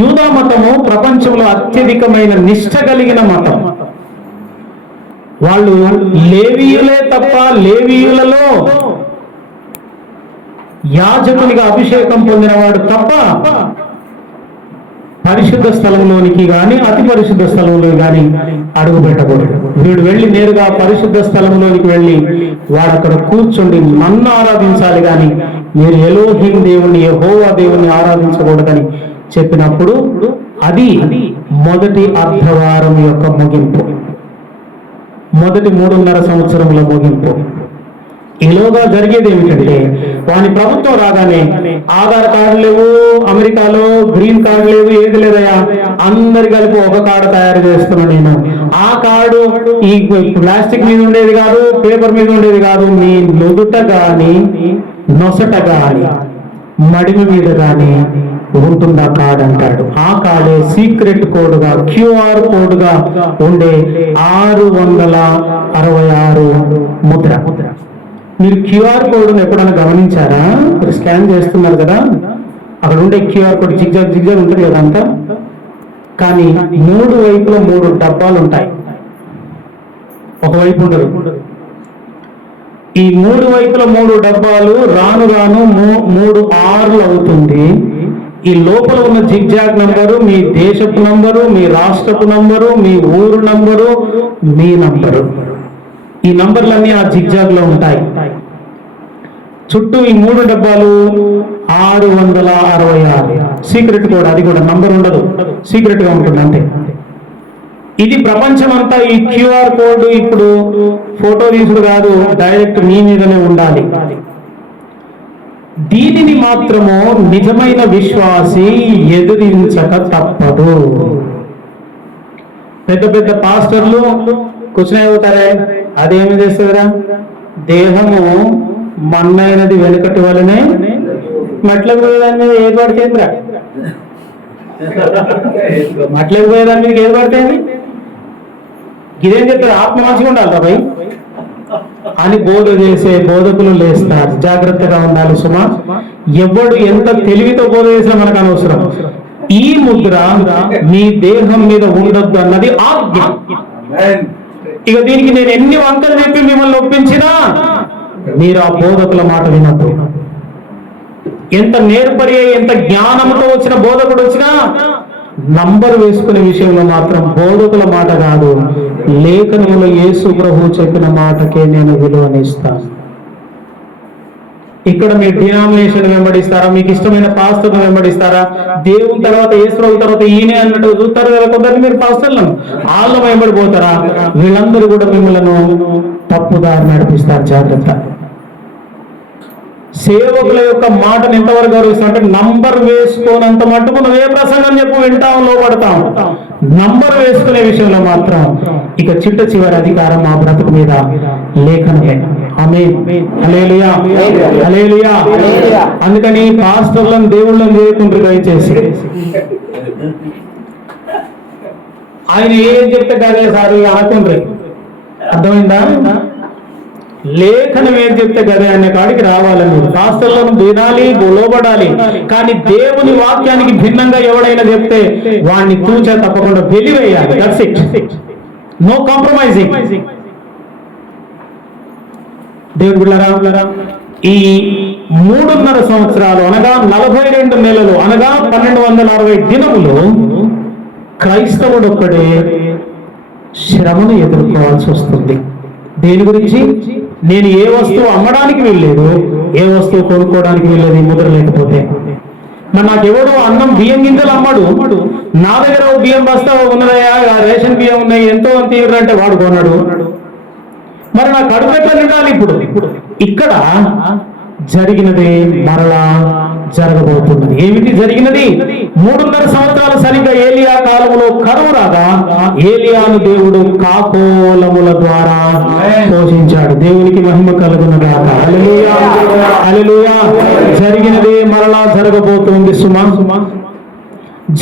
యూదా మతము ప్రపంచంలో అత్యధికమైన నిష్ఠ కలిగిన మతం. వాళ్ళు లేవీయులే తప్ప లేవీయులలో యాజకునిగా అభిషేకం పొందినవాడు తప్ప పరిశుద్ధ స్థలంలోనికి గాని అతి పరిశుద్ధ స్థలంలోకి గాని అడుగు పెట్టకూడదు. వీడు వెళ్ళి నేరుగా పరిశుద్ధ స్థలంలోనికి వెళ్ళి వాడు అక్కడ కూర్చుండి నన్ను ఆరాధించాలి గాని మీరు ఎలోహిం దేవుణ్ణి యెహోవా దేవుణ్ణి ఆరాధించకూడదని చెప్పినప్పుడు అది మొదటి అర్ధవారం యొక్క ముగింపు, మొదటి 3.5 సంవత్సరంలో ముగింపు. ఈలోగా జరిగేది ఏమిటంటే వాని ప్రభుత్వం రాగానే ఆధార్ కార్డు లేవు, అమెరికాలో గ్రీన్ కార్డు లేవు, ఏది లేదయా, అందరి కలిపి ఒక కార్డు తయారు చేస్తున్నా నేను. ఆ కార్డు ఈ ప్లాస్టిక్ మీద ఉండేది కాదు, పేపర్ మీద ఉండేది కాదు, మీ నుదుట గాని నొసట గాని మడిమి మీద గాని ఉంటుంది ఆ కార్డ్ అంటాడు. ఆ కార్డే సీక్రెట్ కోడ్గా QR కోడ్గా ఉండే 666 ముద్ర. మీరు QR కోడ్ను ఎప్పుడైనా గమనించారా? మీరు స్కాన్ చేస్తున్నారు కదా, అక్కడ ఉండే QR కోడ్ జిగ్జాగ్ ఉంటుంది కదా అంతా. కానీ 3 వైపులో 3 డబ్బాలు ఉంటాయి, ఒకవైపు ఉండదు. ఈ 3 వైపుల 3 డబ్బాలు రాను రాను 3 6లు అవుతుంది. ఈ లోపల ఉన్న జిగ్జాగ్ నంబరు మీ దేశపు నంబరు, మీ రాష్ట్రపు నంబరు, మీ ఊరు నంబరు, మీ నంబరు, ఈ నంబర్లన్నీ ఆ జిగ్జాగ్ లో ఉంటాయి. చుట్టూ ఈ 3 డబ్బాలు 666 సీక్రెట్ కోడ్. అది కూడా నంబర్ ఉండదు, సీక్రెట్ గా ఉంటుంది అంతే. ఇది ప్రపంచం అంతా ఈ QR కోడ్ ఇప్పుడు ఫోటో తీసుడు కాదు, డైరెక్ట్ మీ మీదనే ఉండాలి. దీనిని మాత్రము నిజమైన విశ్వాసి ఎదురించక తప్పదు. పెద్ద పెద్ద పాస్టర్లు కూర్చునేవుతారే, అదేమి చేస్తుందిరా, దేహము మన్నైనది వెనుకటి వలనే మెట్లకు పోయేదాని మీద ఏది పడితేందిరా, మెట్లకు పోయేదాని మీద ఏది పడితేంది, ఇదేం చెప్తారు, ఆత్మ మంచిగా ఉండాలి భయ్ అని బోధ చేసే బోధకులు లేస్తారు. జాగ్రత్తగా ఉండాలి సుమా. ఎవడు ఎంత తెలివితో బోధ చేసినా మనకు అనవసరం. ఈ ముద్ర మీ దేహం మీద ఉండొద్దు అన్నది ఆజ్ఞ. ఇక దీనికి నేను ఎన్ని వంకలు చెప్పి మిమ్మల్ని ఒప్పించినా మీరు ఆ బోధకుల మాట వినద్దు. ఎంత నేర్పరి ఎంత జ్ఞానంతో వచ్చిన బోధకుడు వచ్చినా నంబర్ వేసుకునే విషయంలో మాత్రం బోధకుల మాట కాదు, లేఖనములో యేసు ప్రభువు చెప్పిన మాటకే నేను విలువనిస్తాను. ఇక్కడ మీ డినామినేషన్ వెంబడిస్తారా, మీకు ఇష్టమైన పాస్టర్ను వెంబడిస్తారా, దేవుని తర్వాత యేసు ప్రభు తర్వాత ఈయనే అన్నట్టు చూస్తారు కదా కొందరు, మీరు పాస్టర్లను వాళ్ళను వెంబడిపోతారా? వీళ్ళందరూ కూడా మిమ్మల్ని తప్పుదారి నడిపిస్తారు. జాగ్రత్త. సేవకుల యొక్క మాటను ఎంతవరకు గౌరవిస్తాం అంటే నంబర్ వేసుకోనంత మట్టుకు నువ్వు ఏ ప్రసంగం చెప్పు వింటాం, లోపడతాం. నంబర్ వేసుకునే విషయంలో మాత్రం ఇక చిట్ట చివరి అధికారం మా బ్రతుకు మీద లేఖనమే. ఆమేన్. హల్లెలూయా, హల్లెలూయా. అందుకని పాస్టర్లను దేవుళ్ళని చేయకుండ్రు దయచేసి. ఆయన ఏం చెప్తే కదే సార్ అనుకుండ్రి, అర్థమైందా? లేఖనం ఏం చెప్తే కదా అనే కాడికి రావాలని పాస్టర్లను వినాలి, లోబడాలి. కానీ దేవుని వాక్యానికి భిన్నంగా ఎవడైనా చెప్తే వాడిని తూచా తప్పకుండా వెలివేయాలి. That's it. No compromising. దేవుని బిడ్డలారా, ఈ 3.5 సంవత్సరాలు అనగా 42 నెలలు అనగా 1260 దినములు క్రైస్తవుడు ఒక్కడే శ్రమను ఎదుర్కోవాల్సి వస్తుంది. దేని గురించి? నేను ఏ వస్తువు అమ్మడానికి వెళ్ళలేదు, ఏ వస్తువు కొనుక్కోవడానికి వెళ్ళలేదు ఈ ముద్ర లేకపోతే. మరి నాకెవడు అన్నం బియ్యం గింజలు అమ్మడు, నా దగ్గర బియ్యం బస్తా ఉన్నదయా, రేషన్ బియ్యం ఉన్నాయి, ఎంతో అంత అంటే వాడు కొన్నాడు. మరి నా కడుపు ఎట్లా నిండాలి? ఇప్పుడు ఇక్కడ జరిగినదే మరలా జరగబోతున్నది. ఏమిటి జరిగినది? 3.5 సంవత్సరాలు సరిగ్గా ఏలియా కాలంలో కరువు రాగా ఏలియాను దేవుడు కాకోలముల ద్వారా పోషించాడు. దేవునికి మహిమ కలుగునుగాక. హల్లెలూయా, హల్లెలూయా. జరిగినదే మరలా జరగబోతుంది సుమా.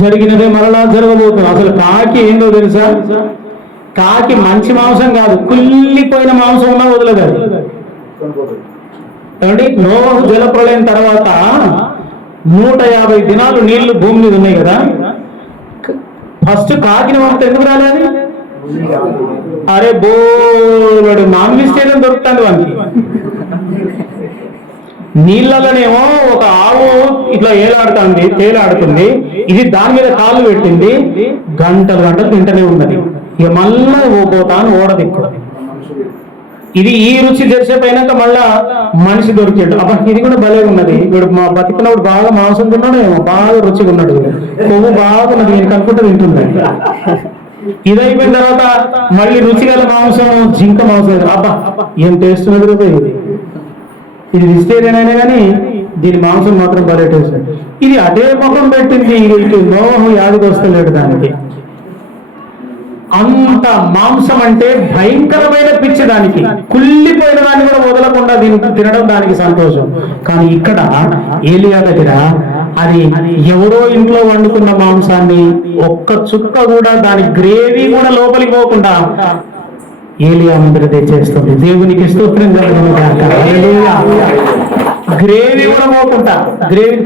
జరిగినదే మరలా జరగబోతుంది. అసలు కాకి ఏందో తెలుసా? కాకి మంచి మాంసం కాదు, కుళ్ళిపోయిన మాంసం ఉన్నా వదలదు. ఏమండి, నోవహు జలప్రళయం తర్వాత 150 దినాలు నీళ్లు భూమి మీద ఉన్నాయి కదా. ఫస్ట్ కాకిని పంపితే ఎందుకు రాలేదు? అరే బోడు నాన్ వెజిటేరియన్ దొరుకుతుంది వానికి. నీళ్ళలోనేమో ఒక ఆవు ఇట్లా ఏలాడుతుంది, తేలాడుతుంది, ఇది దాని మీద కాళ్ళు పెట్టింది, గంటలు గంటలు తింటనే ఉన్నది. ఇక మళ్ళా పోతాను ఓడదిక్కు. ఇది ఈ రుచి తెరిసేపోయినాక మళ్ళా మనిషి దొరికాడు. అబ్బా ఇది కూడా భలే ఉన్నది, వీడు మా బతికున్నప్పుడు బాగా మాంసం తిన్నాడు ఏమో, బాగా రుచిగా ఉన్నాడు, కొవ్వు బాగున్నది, నేను అనుకుంటే తింటుంది. ఇది అయిపోయిన తర్వాత మళ్ళీ రుచిగల మాంసం, జింక మాంసం, అబ్బా ఏం టేస్ట్ ఉన్నది ఇది వెజిటేరియన్ అయినా కానీ దీని మాంసం మాత్రం భలే టేస్ట్. ఇది అదే ముఖం పెట్టింది, ఇటు నోహు యాదికి వస్తలేడు దానికి. అంత మాంసం అంటే భయంకరమైన పిచ్చి దానికి, కుళ్ళిపోయిన దాన్ని కూడా వదలకుండా తినడం దానికి సంతోషం. కానీ ఇక్కడ ఏలియా దగ్గర అది ఎవరో ఇంట్లో వండుకున్న మాంసాన్ని ఒక్క చుక్క కూడా దాని గ్రేవీ కూడా లోపలికి పోకుండా ఏలియా ముందర తెచ్చేస్తుంది. దేవునికి స్తోత్రం కలుగును గాక. హల్లెలూయా. గ్రేవీ కూడా పోకుండా, గ్రేవీ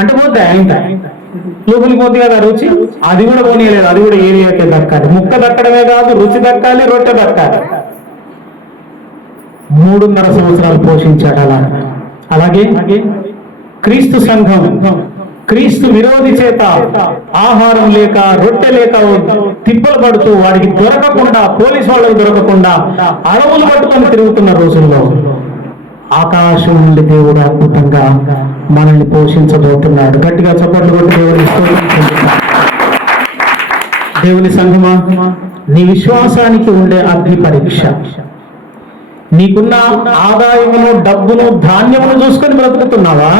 అంటే పోతే ఆయన లోపలికి పోతే కదా రుచి, అది కూడా పోనీయలేదు. అది కూడా ఏలియాకే దక్కాలి. ముక్క దక్కడమే కాదు, రుచి దక్కాలి, రొట్టె దక్కాలి. 3.5 సంవత్సరాలు పోషించాడు అలా. అలాగే క్రీస్తు సంఘం క్రీస్తు విరోధి చేత ఆహారం లేక, రొట్టె లేక తిప్పలు పడుతూ వాడికి దొరకకుండా, పోలీసు వాళ్ళకి దొరకకుండా అడవులు పట్టుకొని తిరుగుతున్న రోజుల్లో ఆకాశం నుండి దేవుడు అద్భుతంగా మనల్ని పోషించబోతున్నాడు. గట్టిగా చప్పట్లు కొట్టి దేవుని స్తోత్రించుకుంటున్నాడు. దేవుని సంఘమా, నీ విశ్వాసానికి ఉండే అగ్ని పరీక్ష, నీకున్న ఆదాయమును, డబ్బును, ధాన్యమును చూసుకొని బ్రతుకుతున్నావా?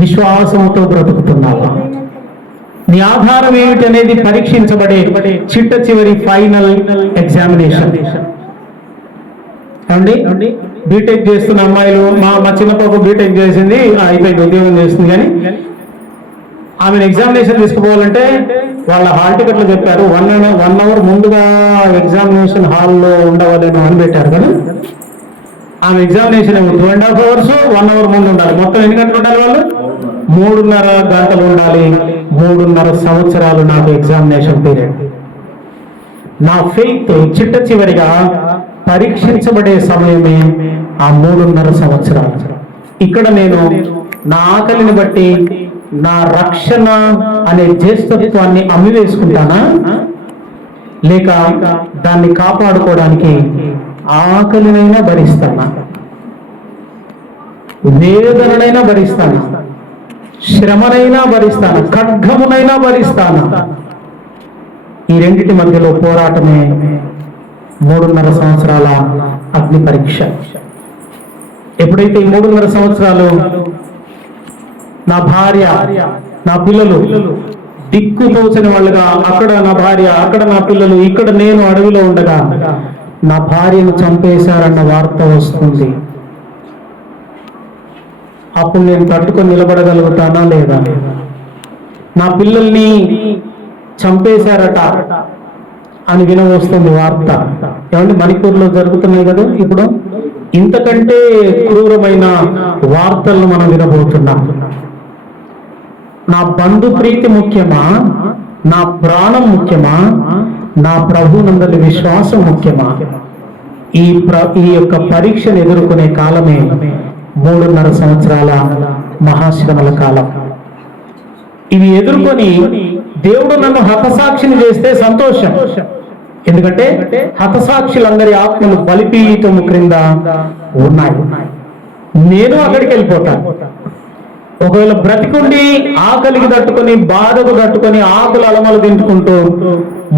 విశ్వాసంతో బ్రతుకుతున్నావా? నీ ఆధారం ఏమిటి అనేది పరీక్షించబడే చిట్ట చివరి ఫైనల్ ఎగ్జామినేషన్. ఏమండి, బీటెక్ చేస్తున్న అమ్మాయిలు, మా చిన్న పాప బీటెక్ చేసింది, అయిపోయింది, ఉద్యోగం చేస్తుంది, కానీ ఆమెను ఎగ్జామినేషన్ తీసుకుపోవాలంటే వాళ్ళ హాల్ టికెట్లు చెప్పారు 1 అవర్ ముందుగా ఎగ్జామినేషన్ హాల్లో ఉండవాలని అని పెట్టారు కదా. ఆమె ఎగ్జామినేషన్ 2.5 అవర్స్ 1 అవర్ ముందు ఉండాలి. మొత్తం ఎన్ని గంటలు ఉండాలి? వాళ్ళు 3.5 గంటలు ఉండాలి. 3.5 సంవత్సరాలు నాకు ఎగ్జామినేషన్ పీరియడ్. నా ఫెయిత్ చిట్ట చివరిగా పరీక్షించబడే సమయమే ఆ 3.5 సంవత్సరాలు. ఇక్కడ నేను నా ఆకలిని బట్టి నా రక్షణ అనే జ్యేష్ఠత్వాన్ని అమ్మివేసుకుంటానా, లేక దాన్ని కాపాడుకోవడానికి ఆకలినైనా భరిస్తానా, వేదనైనా భరిస్తానా, శ్రమనైనా భరిస్తానా, ఖడ్గమునైనా భరిస్తానా? ఈ రెండిటి మధ్యలో పోరాటమే 3.5 సంవత్సరాల అగ్ని పరీక్ష. ఎప్పుడైతే ఈ 3.5 సంవత్సరాలు నా భార్య, నా పిల్లలు దిక్కు తోచని వాళ్ళుగా, అక్కడ నా భార్య, అక్కడ నా పిల్లలు, ఇక్కడ నేను అడవిలో ఉండగా నా భార్యను చంపేశారన్న వార్త వస్తుంది, అప్పుడు నేను తట్టుకొని నిలబడగలుగుతానా లేదా? నా పిల్లల్ని చంపేశారట అని వినవస్తుంది వార్త. ఏమంటే మణిపూర్లో జరుగుతున్నాయి కదా ఇప్పుడు. ఇంతకంటే క్రూరమైన వార్తలను మనం వినబోతున్నాం. నా బంధు ప్రీతి ముఖ్యమా, నా ప్రాణం ముఖ్యమా, నా ప్రభునందలి విశ్వాసం ముఖ్యమా? ఈ యొక్క పరీక్షను ఎదుర్కొనే కాలమే 3.5 సంవత్సరాల మహాశ్రమల కాలం. ఇవి ఎదుర్కొని దేవుడు నన్ను హతసాక్షిని చేస్తే సంతోషం. ఎందుకంటే హతసాక్షులందరి ఆత్మలు బలిపీఠము క్రింద ఉన్నాయి. నేను అక్కడికి వెళ్ళిపోతాను. ఒకవేళ బ్రతికుండి ఆకలికి తట్టుకొని, బాధకు తట్టుకొని, ఆకులు అలమలు తింటుకుంటూ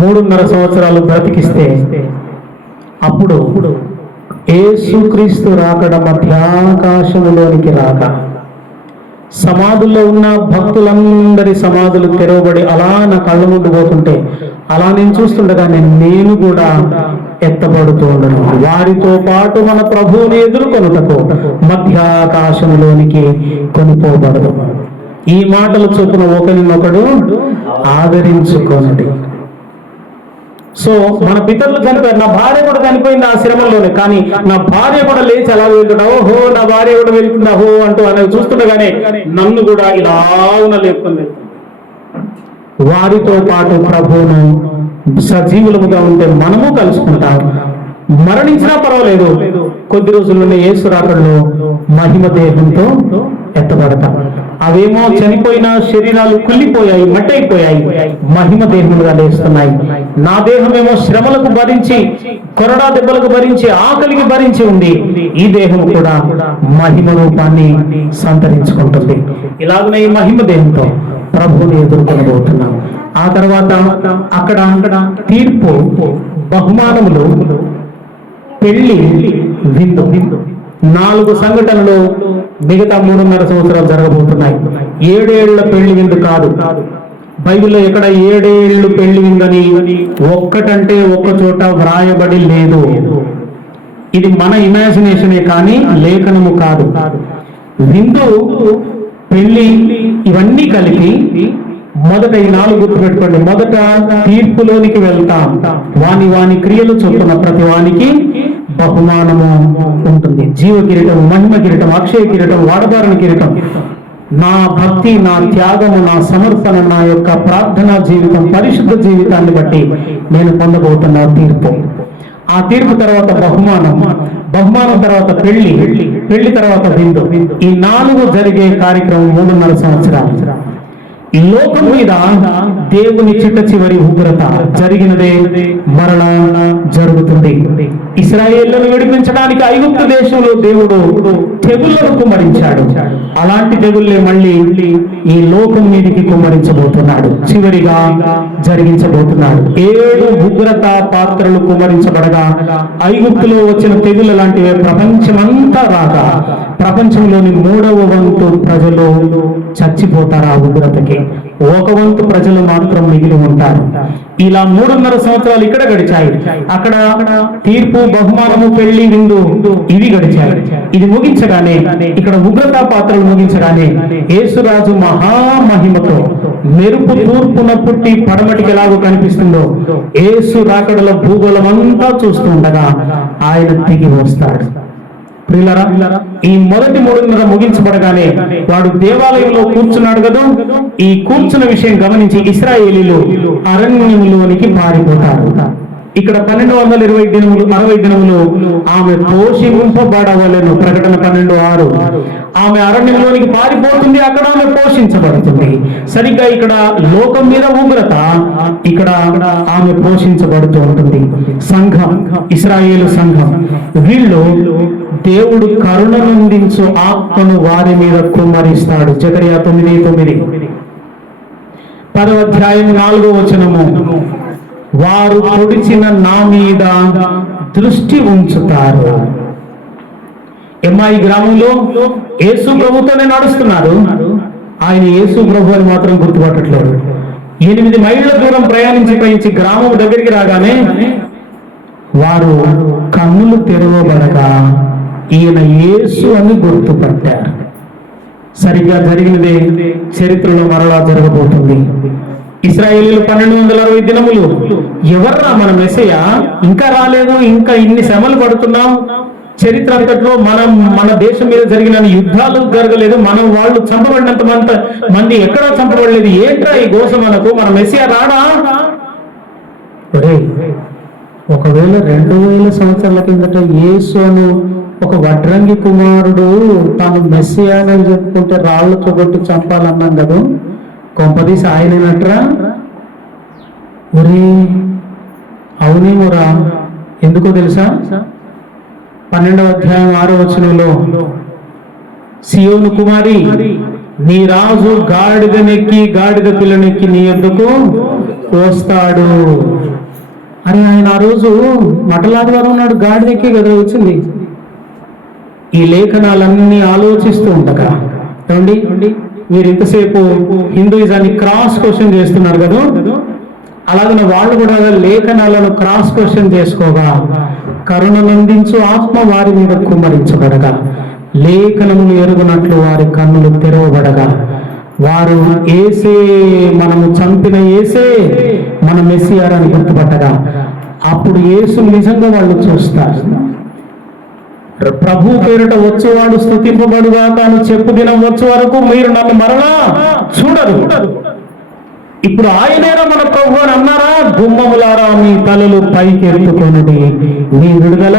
3.5 సంవత్సరాలు బ్రతికిస్తే, అప్పుడు యేసుక్రీస్తు రాకడ మధ్యాకాశములోనికి రాక సమాధుల్లో ఉన్న భక్తులందరి సమాధులు తెరవబడి అలా నా కళ్ళు ముందు పోతుంటే, అలా నేను చూస్తుండగా నేను కూడా ఎత్తబడుతూ ఉండను, వారితో పాటు మన ప్రభువుని ఎదుర్కొనుటకు మధ్యాకాశంలోనికి కొనిపోబడదు. ఈ మాటలు చొప్పున ఒకరినొకడు ఆదరించుకోనండి. సో మన పితరులు చనిపోయారు, నా భార్య కూడా చనిపోయింది ఆ శ్రమంలోనే, కానీ నా భార్య కూడా లేచి అలా వెళ్తుంటా, ఓహో నా భార్య కూడా వెళ్తుందా హో అంటూ అనేది చూస్తుండగానే నన్ను కూడా ఇలా లేపుకొని వెళ్తుంది. వారితో పాటు ప్రభువును సజీవులముగా ఉంటే మనము కలుసుకుంటాం. మరణించినా పర్వాలేదు, కొద్ది రోజుల్లోనే యేసు రాకడలో మహిమ దేహంతో ఎత్తబడతాం. అవేమో చనిపోయిన శరీరాలు కుళ్ళిపోయాయి, మట్టయిపోయాయి, మహిమ దేహములుగా లేస్తున్నాయి. నా దేహమేమో శ్రమలకు భరించి, కొరడా దెబ్బలకు భరించి, ఆకలికి భరించి ఉంది. ఈ దేహం కూడా మహిమ రూపాన్ని సంతరించుకుంటుంది. ఇలాగనే ఈ మహిమ దేహంతో ప్రభువుని ఎదుర్కొనబోతున్నాం. ఆ తర్వాత అక్కడ తీర్పు, బహుమానములు, పెళ్లి, విందు. 4 సంఘటనలు మిగతా 3.5 సంవత్సరాలు జరగబోతున్నాయి. 7 ఏళ్ల పెళ్లి విందు కాదు. బైబిల్లో ఎక్కడ 7 ఏళ్ళు పెళ్లి విందని ఒక్కటంటే ఒక్క చోట వ్రాయబడి లేదు. ఇది మన ఇమాజినేషనే కానీ లేఖనము కాదు. విందు, పెళ్లి ఇవన్నీ కలిపి మొదట ఈ 4 గుర్తుపెట్టుకోండి. మొదట తీర్పులోనికి వెళ్తాం. వాని క్రియలు చొప్పున ప్రతి వానికి బహుమానము ఉంటుంది. జీవ కిరీటం, మహిమ కిరీటం, అక్షయ కిరీటం, వాడబారణ కిరీటం. నా భక్తి, నా త్యాగము, నా సమర్పణ, నా యొక్క ప్రార్థనా జీవితం, పరిశుద్ధ జీవితాన్ని బట్టి నేను పొందబోతున్న తీర్పు. ఆ తీర్పు తర్వాత బహుమానం తర్వాత పెళ్లి తర్వాత విందు. ఈ 4 జరిగే కార్యక్రమం 3.5 సంవత్సరాలు. ఈ లోకం మీద దేవుని చిట్ట చివరి ఉగ్రత జరిగినదే మరలా జరుగుతుంది. ఇశ్రాయేలును విడిపించడానికి ఐగుప్తు దేశంలో దేవుడు తెగుళ్లను కుమ్మరించాడు. అలాంటి తెగుళ్లే మళ్ళీ ఈ లోకం మీదికి కుమ్మరించబోతున్నాడు, చివరిగా జరిగించబోతున్నాడు. 7 ఉగ్రత పాత్రలు కుమ్మరించబడగా ఐగుప్తులో వచ్చిన తెగుళ్ళ లాంటివే ప్రపంచమంతా రాగా ప్రపంచంలోని 3వ వంతు ప్రజలు చచ్చిపోతారు. ఆ ఉగ్రతకి 1 వంతు ప్రజలు మాత్రం మిగిలి ఉంటారు. ఇలా 3.5 సంవత్సరాలు ఇక్కడ గడిచాయి. అక్కడ తీర్పు, బహుమానము, పెళ్లి, విందు ఇవి గడిచాయి. ఇది ముగించగానే, ఇక్కడ ఉగ్రతా పాత్రలు ముగించగానే యేసురాజు మహామహిమతో మెరుపు తూర్పున పుట్టి పడమటికి ఎలాగో కనిపిస్తుందో యేసు రాకడల భూగోళం అంతా చూస్తూ ఉండగా ఆయన దిగి వస్తాడు. ప్రియులారా, ఈ మొదటి 3.5 ముగించబడగానే వాడు దేవాలయంలో కూర్చున్నాడు కదా. ఈ కూర్చున్న విషయం గమనించి ఇశ్రాయేలీలు అరణ్యంలోనికి పారిపోతారు. ఇక్కడ 1260 దినములు ఆమె పోషింపబడవలెను. ప్రకటన 12:6. ఆమె అరణ్యంలోనికి పారిపోతుంది, అక్కడ ఆమె పోషించబడుతుంది. సరిగ్గా ఇక్కడ లోకం మీద ఉగ్రత, ఇక్కడ ఆమె పోషించబడుతూ ఉంటుంది. సంఘం, ఇశ్రాయేలు సంఘం, వీళ్ళు దేవుడు కరుణనందించు ఆత్మను వారి మీద కుమ్మరిస్తాడు. జకరియా 9:9. 10వ అధ్యాయం 4వ వచనము, వారు పొడిచిన నా మీద దృష్టి ఉంచుతారు. ఎమ్మాయి గ్రామంలో యేసు ప్రభుతోనే నడుస్తున్నారు. ఆయన యేసు ప్రభు అని మాత్రం గుర్తుపట్టట్లేదు. 8 మైళ్ళ దూరం ప్రయాణించి గ్రామం దగ్గరికి రాగానే వారు కన్నులు తెరవబడగా ఈయన యేసు అని గుర్తుపట్టారు. సరిగ్గా జరిగినదే చరిత్రలో మరలా జరగబోతుంది. ఇశ్రాయేలీలు 1260 దినములు, ఎవర్రా మన మెస్సయ్య, ఇంకా రాలేదు, ఇంకా ఇన్ని శ్రమలు పడుతున్నాం, చరిత్ర అంతట్లో మన దేశం మీద జరిగిన యుద్ధాలు జరగలేదు, వాళ్ళు చంపబడినంత మంది ఎక్కడో చంపబడలేదు, ఏంట్రా ఈ గోస, మన మెస్సయ్య రాడా? ఒకవేళ 2000 సంవత్సరాల కిందట యేసు అను ఒక వడ్రంగి కుమారుడు తాను మెస్సియా అని చెప్పుకుంటే రాళ్లతో కొట్టి చంపాలన్నాం కదా, కొంపదీసి ఆయనట్రా? అవునేమోరా. ఎందుకో తెలుసా? 12వ అధ్యాయం 6వ వచనంలో, సియోను కుమారి, నీ రాజు గాడిద పిల్లనెక్కి నీ యొద్దకు వస్తాడు. అని ఆయన ఆ రోజు మటలాదివారం నాడు గాడిదెక్కి కదా వచ్చింది. ఈ లేఖనాలన్నీ ఆలోచిస్తూ ఉండగా, ఏమండి మీరు ఇంతసేపు హిందూయిజాన్ని క్రాస్ క్వశ్చన్ చేస్తున్నారు కదా, అలాగే వాళ్ళు కూడా లేఖనాలను క్రాస్ క్వశ్చన్ చేసుకోగా కరుణనందించు ఆత్మ వారి మీద కుమ్మరించబడగా, లేఖనములు ఎరుగునట్లు వారి కన్నులు తెరవబడగా, వారు ఏసే, మనము చంపిన ఏసే మన మెస్సియారని గుర్తుపట్టగా, అప్పుడు యేసు నిజంగా వాళ్ళు చూస్తారు. ప్రభు పేరిట వచ్చేవాడు స్తుతింపబడుగా తాను చెప్పు దినం వచ్చే వరకు మీరు నన్ను మరలా చూడరు. ఇప్పుడు ఆయనేనా మన ప్రభు అని అన్నారా? గుమ్మములారా మీ తలలు పైకెత్తుకొనుడి, మీ విడుదల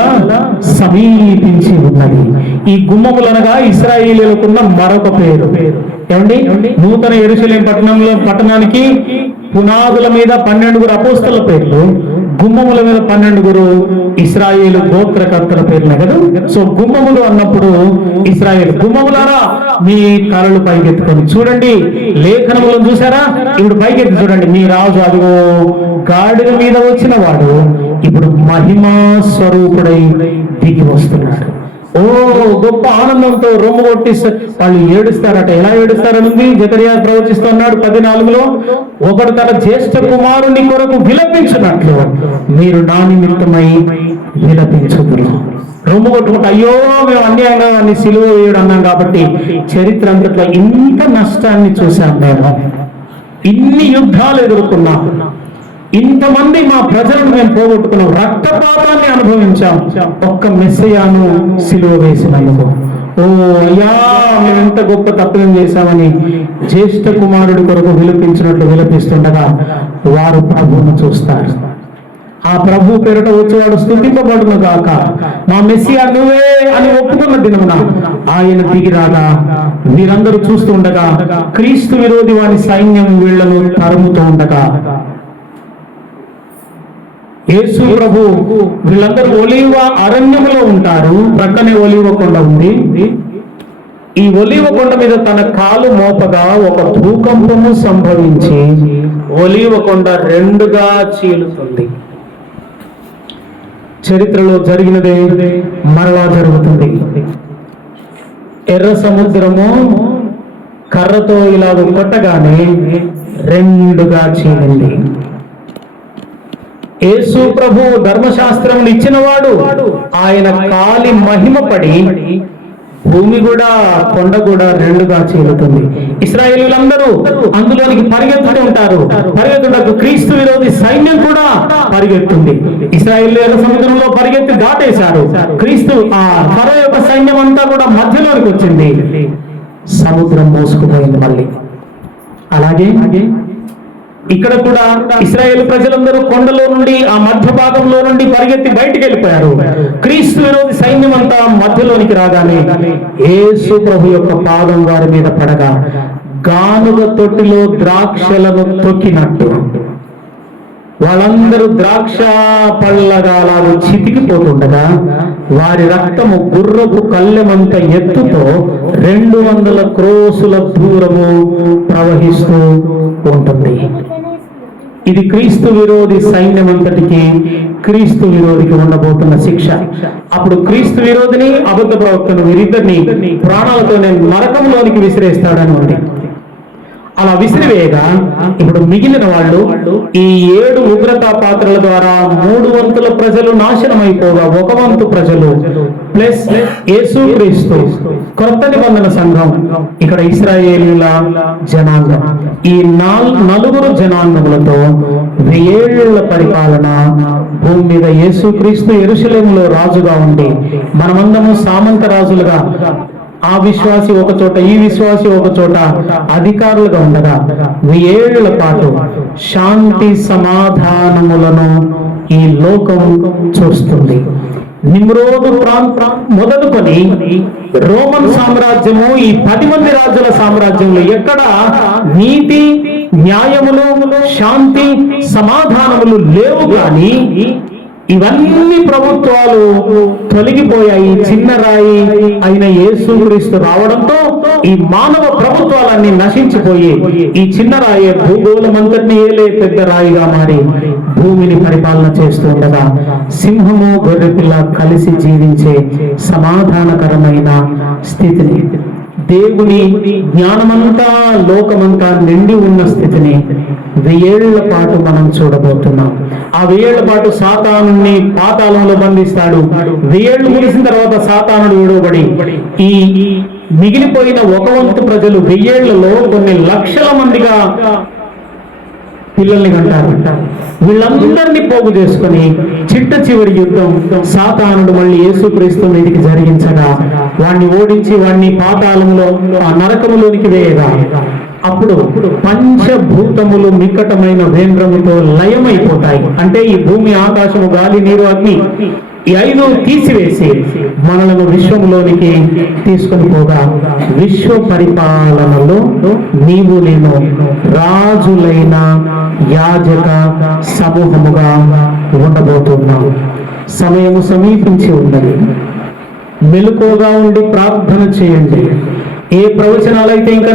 సమీపించి ఉన్నది. ఈ గుమ్మములనగా ఇశ్రాయేలీయులకున్న మరొక పేరు. ఏమండి? నూతన యెరూషలేము పట్టణానికి పునాదుల మీద 12 అపోస్తల పేర్లు, గుమ్మముల మీద 12 ఇశ్రాయేలు గోత్రకర్తల పేర్లు కదా. సో గుమ్మములు అన్నప్పుడు ఇశ్రాయేలు గుమ్మములారా మీ తలలు పైకెత్తుకొని చూడండి. లేఖనములను చూసారా? ఇప్పుడు పైకెత్తి చూడండి. మీ రాజు అదిగో గాడిద మీద వచ్చిన వాడు ఇప్పుడు మహిమా స్వరూపుడై దిగి వస్తున్నాడు. ఓ గొప్ప ఆనందంతో రొమ్ము కొట్టి వాళ్ళు ఏడుస్తారట. ఎలా ఏడుస్తారని జకరియా ప్రవచిస్తున్నాడు 14లో. ఒకడు తన జ్యేష్ఠ కుమారుని కొరకు విలపించినట్లు మీరు నా నిమిత్తమై విలపించుదురు. రొమ్ము కొట్టుకుంటే అయ్యో మేము అన్యాయంగా అన్ని సిలువ వేయడం అన్నాం కాబట్టి చరిత్ర అంతట్లో ఇంత నష్టాన్ని చూశాం, మేము ఇన్ని యుద్ధాలు ఎదుర్కొన్నాం, ఇంతమంది మా ప్రజలను మేము పోగొట్టుకున్నాం, రక్తపాతాన్ని అనుభవించాం ఒక్క మెస్సయాను సిలువ వేసినందుకు. ఓ అయ్యా మేము ఎంత గొప్ప తప్పేం చేశామని జ్యేష్ఠ కుమారుడి కొరకు విలపించినట్లు విలపిస్తుండగా వారు ప్రభువును చూస్తారు. ఆ ప్రభు పేరుట వచ్చేవాడు స్తుతింపబడును గాక, మా మెస్సియా నువ్వే అని ఒప్పుకున్న దినమున ఆయన దిగిరాగా వీరందరూ చూస్తూ ఉండగా క్రీస్తు విరోధి వారి సైన్యం వీళ్లను తరుముతూ ఉండగా యేసు ప్రభు వీళ్ళందరూ ఒలీవ అరణ్యములో ఉంటారు. ప్రక్కనే ఒలీవ కొండ ఉంది. ఈ ఒలీవ కొండ మీద తన కాలు మోపగా ఒక భూకంపము సంభవించి ఒలీవ కొండ 2గా చీలుతుంది. చరిత్రలో జరిగినదే మరలా జరుగుతుంది. ఎర్ర సముద్రము కర్రతో ఇలా కొట్టగానే 2గా చీలింది. యేసు ప్రభు ధర్మశాస్త్రం ఇచ్చినవాడు, ఆయన కాలి మహిమపడి భూమి కూడా కొండ కూడా 2గా చీలుతుంది. ఇశ్రాయేలీయులందరూ అందులోనికి పరిగెత్తుతూ ఉంటారు. పరిగెత్తుటకు క్రీస్తు విరోధి సైన్యం కూడా పరిగెత్తుంది. ఇశ్రాయేలీయుల సముద్రంలో పరిగెత్తి దాటేశారు. క్రీస్తు ఆ ఫరో యొక్క సైన్యం అంతా కూడా మధ్యలోనికి వచ్చింది. సముద్రం మోసుకుపోయింది. మళ్ళీ అలాగే ఇక్కడ కూడా ఇశ్రాయేలు ప్రజలందరూ కొండలో నుండి ఆ మధ్య భాగంలో నుండి పరిగెత్తి బయటికి వెళ్ళిపోయారు. క్రీస్తు విరోధి సైన్యం అంతా మధ్యలోనికి రాగానే యేసు ప్రభు యొక్క పాదం వారి మీద పడగా గానుగ తొట్టిలో ద్రాక్షలను తొక్కినట్టు వాళ్ళందరూ ద్రాక్ష పళ్ళగాలాలు చితికిపోతుండగా వారి రక్తము గుర్రపు కళ్ళెమంత ఎత్తుతో 200 క్రోసుల దూరము ప్రవహిస్తూ ఉంటుంది. ఇది క్రీస్తు విరోధి సైన్యం అంతటికి, క్రీస్తు విరోధికి ఉండబోతున్న శిక్ష. అప్పుడు క్రీస్తు విరోధిని అబద్ధ ప్రవక్తను వీరిద్దరిని ప్రాణాలతో నేను నరకంలోనికి విసిరేస్తాడని ఉంది. అలా విసిరివేయగా ఇప్పుడు మిగిలిన వాళ్ళు ఈ 7 ఉగ్రతా పాత్రల ద్వారా 3 వంతుల ప్రజలు నాశనం అయిపోగా 1 వంతు ప్రజలు ప్లస్ యేసుక్రీస్తు కొత్త నిబంధన సంఘం, ఇక్కడ ఇశ్రాయేలీయుల జనాంగం, ఈ 4 జనాంగములతో 1000 ఏళ్ల పరిపాలన భూమి మీద యేసుక్రీస్తు యెరూషలేములో రాజుగా ఉండి మనమందము సామంత రాజులుగా, ఆ విశ్వాసి ఒక చోట ఈ విశ్వాసి ఒక చోట అధికారులుగా ఉండగా 1000 ఏళ్ల పాటు శాంతి సమాధానములను ఈ లోకం చూస్తుంది. నిమ్రోదు మొదలుకొని రోమన్ సామ్రాజ్యము, ఈ 10 మంది రాజుల సామ్రాజ్యంలో ఎక్కడ నీతి న్యాయములు శాంతి సమాధానములు లేవు. కానీ ఇవన్నీ ప్రభుత్వాలు తొలగిపోయాయి. చిన్న రాయి అయిన యేసుక్రీస్తు రావడంతో ఈ మానవ ప్రభుత్వాలన్నీ నశించిపోయి ఈ చిన్న రాయే భూగోళమంతటిని ఏలే పెద్ద రాయిగా మారి భూమిని పరిపాలన చేస్తూ ఉండగా సింహము గొర్రెపిల్ల కలిసి జీవించే సమాధానకరమైన స్థితిని, దేవుని జ్ఞానమంతా లోకమంతా నిండి ఉన్న స్థితిని 1000 ఏళ్ల పాటు మనం చూడబోతున్నాం. ఆ 1000 ఏళ్ల పాటు సాతానుని పాతాళంలో బంధిస్తాడు. 1000 ఏళ్లు ముగిసిన తర్వాత సాతానుడు విడువబడి ఈ మిగిలిపోయిన 1 వంతు ప్రజలు 1000 ఏళ్లలో కొన్ని లక్షల మందిగా పిల్లల్ని కంటారు. వీళ్ళందరినీ పోగు చేసుకుని చిట్ట చివరి యుద్ధం సాతానుడు మళ్ళీ యేసుక్రీస్తు మీదికి జరిగించగా వాణ్ణి ఓడించి వాణ్ణి పాతాళంలో ఆ నరకములోనికి వేయగా అప్పుడు పంచభూతములు నికటమైన వేంద్రముతో లయమైపోతాయి. అంటే ఈ భూమి, ఆకాశము, గాలి, నీరు, అగ్ని ఈ 5 తీసివేసి మనలను విశ్వంలోనికి తీసుకొని పోగా విశ్వ పరిపాలనలో నీవు నేను రాజులైన యాజక సమూహముగా ఉండబోతున్నావు. సమయము సమీపించి ఉన్నది. మెలకువగా ఉండి ప్రార్థన చేయండి. ఏ ప్రవచనాలైతే ఇంకా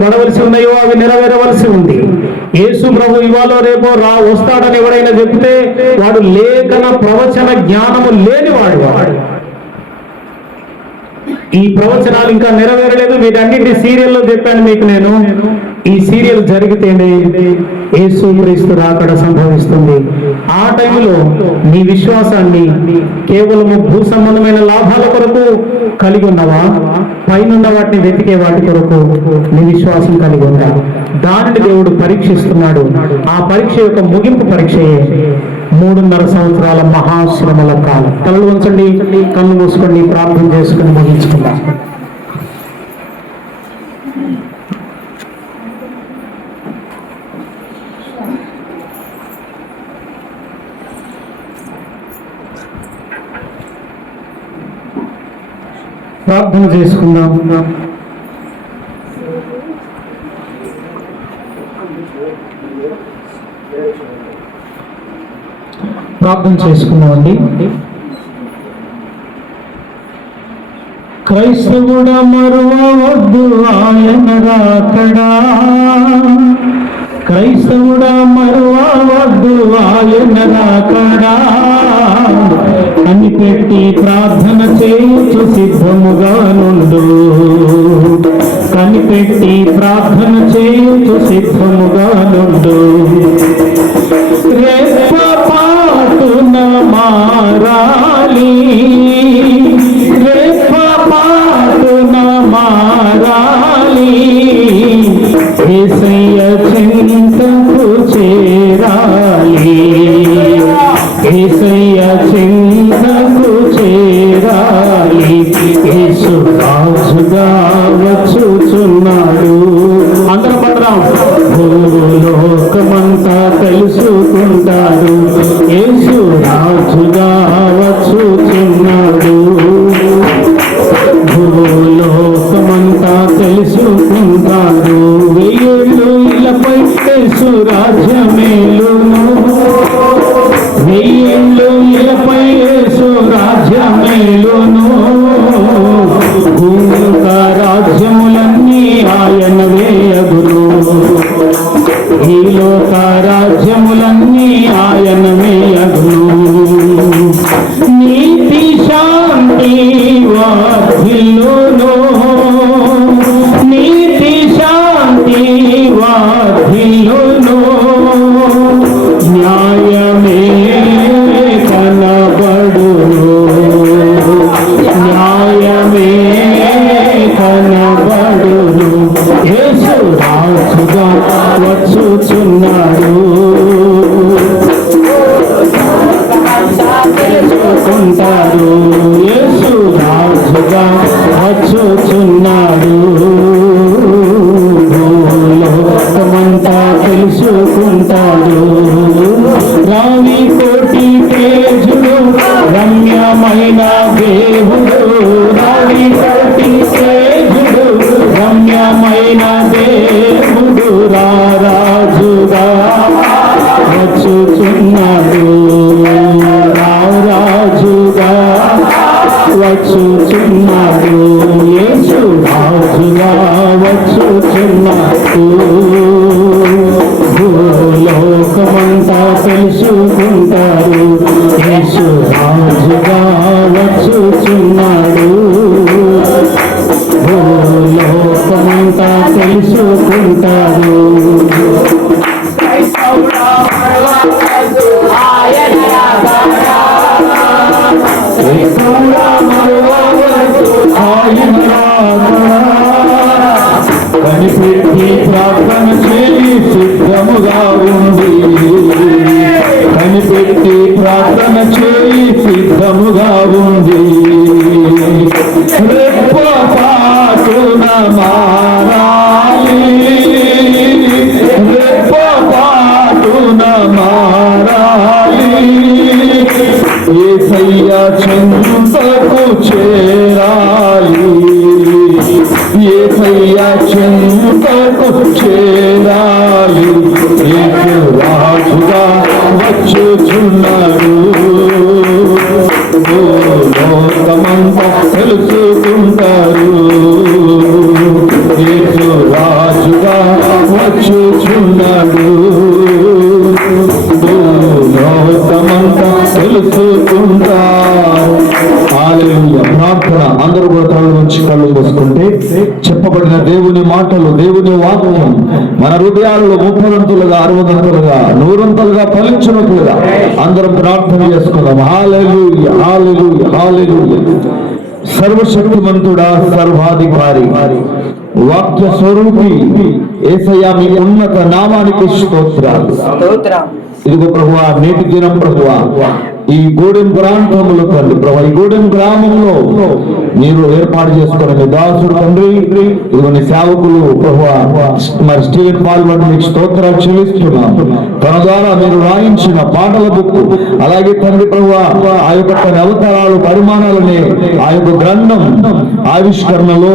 బడవలసి ఉన్నాయో అవి నెరవేరవలసి ఉంది. యేసు ప్రభు ఇవాళ రేపో వస్తాడని ఎవరైనా చెప్తే వాడు లేఖన ప్రవచన జ్ఞానము లేనివాడు. ఈ ప్రవచనాలు ఇంకా నెరవేరలేదు. వీటన్నింటి సీరియల్లో చెప్పాను మీకు నేను. ఈ సీరియల్ జరిగితేనే యేసు క్రీస్తు రాకడ సంభవిస్తుంది. ఆ టైంలో నీ విశ్వాసాన్ని కేవలము భూ సంబంధమైన లాభాల కొరకు కలిగి ఉన్నవా, పైనున్న వాటిని వెతికే వాటి కొరకు నీ విశ్వాసం కలిగి ఉందా? దానిని దేవుడు పరీక్షిస్తున్నాడు. ఆ పరీక్ష యొక్క ముగింపు పరీక్షయే 3.5 సంవత్సరాల మహాశ్రమల కాలం. తలలు వంచండి, కళ్ళు మూసుకొని ప్రార్థన చేసుకుని ముగించుకుందాం. ప్రార్థన చేసుకుందాం. ప్రార్థన చేసుకున్నామండి. క్రైస్తవుడ మరువవద్దు ఆయన రాకడా, క్రైస్తవుడ మరువవద్దు ఆయన రాకడా, కనిపెట్టి ప్రార్థన చేయుచు సిద్ధముగా నుండు, కనిపెట్టి ప్రార్థన చేయుచు సిద్ధముగా నుండు. రెప్పపాటున మారాలి, రెప్పపాటున మారాలి, యేసయ్య చింతకు చేరాలి, యేసయ్య చింతకు చేరాలి. యేసు రాజుగా వచ్చుచున్నాడు. అందరం పడదాం. భూలోకమంతా తెలుసుకుంటాడు, యేసు రాజుగా వచ్చుచున్నాడు. భూలోకమంతా తెలుసుకుంటాడు. 1000 ఏళ్లపై యేసు రాజ్యమేలును, 1000 ఏళ్లపై యేసు రాజ్యమేలును. భూలోక రాజ్యములన్నీ ఆయనవే అగును, ఈ లోక రాజ్యములన్నీ ఆయనవే అగును. నీతి శాంతి వర్ధిల్లును, నీతి శాంతి వర్ధిల్లును. న్యాయమే కనబడును, న్యాయమే కనబడును. యేసు రాజుగా వచ్చుచున్నాడు. తెలుసుకుంటాడు, యేసు రాజుగా వచ్చుచున్నాడు. భూలోకమంతా తెలుసుకుంటాడు. రావి కోటి తేజుడు, రమ్యమైన దేవుడు, రావి కోటి తేజుడు, రమ్యమైన దేవుడు, రాజుగా వచ్చుచున్నాడు, రాజుగా వచ్చుచున్నాడు. యేసు రాజుగా ఉంటారు. యేసు రాజుగా వచ్చుచున్నాడు. లోకమంతా తెలుసుకుంటారు. హల్లెలూయా. ప్రార్థన అందరూ కూడా తల నుంచి కళ్ళు మూసుకుంటే చెప్పబడిన దేవుని మాటలు, దేవుని వాక్యం మన హృదయాలలో 30 60 100 ఫలించినట్లుగా అందరం ప్రార్థన చేసుకుందాం. హల్లెలూయా, హల్లెలూయా, హల్లెలూయా. సర్వశక్తిమంతుడా, సర్వాధికారి, వాక్య స్వరూపి యేసయ్యా, మీ ఉన్నత నామానికి స్తోత్రాలు. ఇదిగో ప్రభువా, నేటి దినం ప్రభువా, ఈ గూడెం ప్రాంతంలో తండ్రి ప్రభు, ఈ గూడెం గ్రామంలో మీరు ఏర్పాటు చేసుకున్న మీ దాసుడు తండ్రి, ఇదిగో నీ సేవకులు ప్రభువా, మరి స్టీవెన్ పాల్గొని మీకు స్తోత్రాలు చెల్లిస్తున్నాం. తన ద్వారా మీరు రాయించిన పాటల బుక్, అలాగే తండ్రి ప్రభువా, ఆ యొక్క తన అవతారాలు పరిమాణాలని, ఆ యొక్క గ్రంథం ఆవిష్కరణలో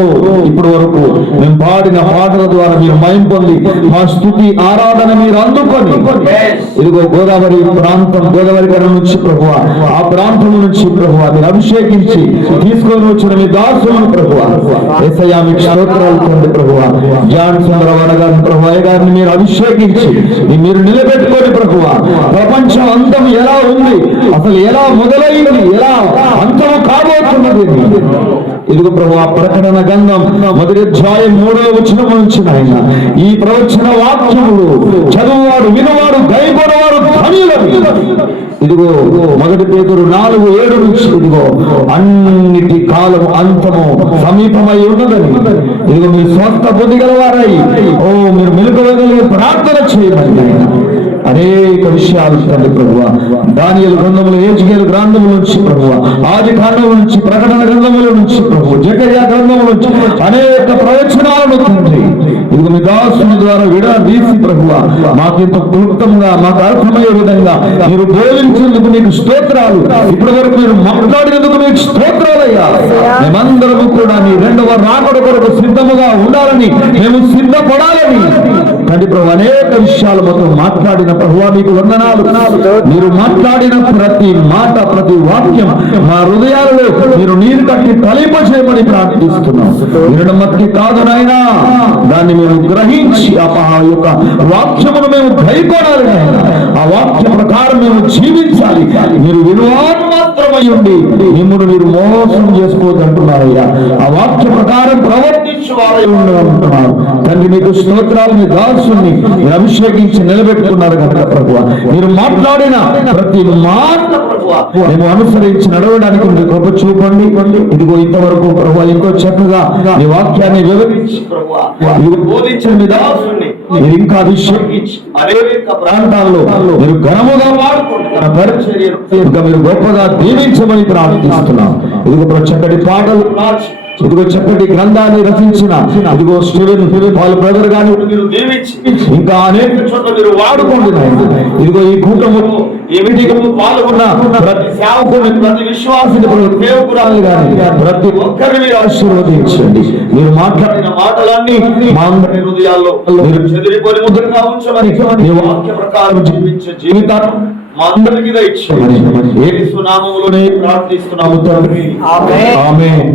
ఇప్పటి వరకు మేము పాడిన పాటల ద్వారా మీరు మయం పొంది మా స్తుతి ఆరాధన మీరు అందుకొని ఇదిగో గోదావరి ప్రాంతం, గోదావరి గడ నుంచి ప్రభువా, ఆ ప్రాంతం నుంచి ప్రభువా మీరు అభిషేకించి తీసుకొని వచ్చిన మీ దాసులను ప్రభువా, యేసయ్యా మీకు స్తోత్రాలు తండ్రి ప్రభువా. జాన్ సుందరవర గారిని ప్రభువా గారిని మీరు అభిషేకించి మీరు నిలబెట్టుకొని ప్రభువా, ప్రపంచం అంతం ఎలా ఉంది, అసలు ఎలా మొదలైంది, ఎలా అంతము కాబోతున్నది, ఇదిగో ప్రభువా ప్రకటన గ్రంథం 1వ అధ్యాయం 3వ వచనం నుంచి నాయన ఈ ప్రవచన వాక్యములు చదువువాడు, వినువాడు, గైకొనవాడు ధన్యులు. ఇదిగో 1 పేతురు 4:7 నుంచి ఇదిగో అన్నిటి కాలం అంతము సమీపమై ఉన్నదని, ఇదిగో మీరు స్వస్థ బుద్ధి గలవారై మీరు మెలుకగలిగే ప్రార్థన చేయమని అనేక విషయాలు తండ్రి ప్రభువా. దానియేలు గ్రంథములు, హెజ్కేలు గ్రంథముల నుంచి ప్రభువా, ఆది కాండము నుంచి, ప్రకటన గ్రంథముల నుంచి ప్రభు, జకర్యా గ్రంథముల నుంచి అనేక ప్రవచనాలను తండ్రి ఇదిగో మీ దాసుని ద్వారా విడదీసి ప్రభువా మాకు ఇంత క్లుప్తంగా, మాకు అర్థమయ్యే విధంగా మీరు బోధించేందుకు మీకు స్తోత్రాలు. ఇప్పటి వరకు మీరు మాట్లాడినందుకు మీకు స్తోత్రాలయ్యా. మేమందరము కూడా మీ 2వ రాకడ కొరకు సిద్ధముగా ఉండాలని, మేము సిద్ధపడాలని తండ్రి ప్రభు అనేక విషయాలు మొత్తం మాట్లాడిన ప్రభువా మీకు వందనాలు. మీరు మాట్లాడిన ప్రతి మాట, ప్రతి వాక్యం మా హృదయాలలో మీరు నీరు కట్టి తలింప చేయమని ప్రార్థిస్తున్నాం. వినడం మట్టి కాదు నాయనా, దాన్ని మేము గ్రహించి ఆ యొక్క వాక్యమును మేము గైకొనాలి నాయనా. ఆ వాక్య ప్రకారం మేము జీవించాలి. మీరు వినువారు మాత్రమై ఉండి మిమ్మల్ని మీరు మోసం చేసుకోవద్దంటున్నారయ్యా. ఆ వాక్య ప్రకారం ప్రవర్తించువారై ఉండాలంటున్నారు తండ్రి. మీకు స్తోత్రాలు. మీ దాసుని మీరు అభిషేకించి నిలబెట్టుకున్నారు కనుక ప్రభువా, మీరు మాట్లాడిన ప్రతి మాట ప్రభువా మేము అనుసరించి నడవడానికి మీరు కృప చూపండి. ఇదిగో ఇంతవరకు ప్రభువా ఎంతో చక్కగా ఈ వాక్యాన్ని వివరించి ప్రభువా బోధించిన మీ దాసుని మీరు ఇంకా అభిషేకించి అనేక ప్రాంతాల్లో మీరు ఘనముగా వాడుకోండి. తన పరిచర్యను ఇంకా మీరు గొప్పగా దీవించమని ప్రార్థిస్తున్నాం. ఇదిగో చక్కటి పాటలు, ఇదిగో చక్కటి గ్రంథాన్ని రచించిన ఇదిగో స్టీవెన్ పాల్ బ్రదర్ గాని మీరు దీవించి ఇంకా అనేక చోట్ల మీరు వాడుకోండి. ఇదిగో ఈ కూటములో ఈ మీటింగ్లో పాల్గొన్న ప్రతి సేవకుని, ప్రతి విశ్వాసిని, ప్రతి సేవకురాలు గాని ప్రతి ఒక్కరిని మీరు ఆశీర్వదించండి. మీరు మాట్లాడిన మాటలన్నీ మా అందరి హృదయాల్లో మీరు చెదిరిపోయి ముద్రగా ఉంచమని, మీ వాక్య ప్రకారం జీవించే జీవితాన్ని మా అందరికీ దయచేయమని యేసు నామములోనే ప్రార్థిస్తున్నాము తండ్రి. ఆమేన్.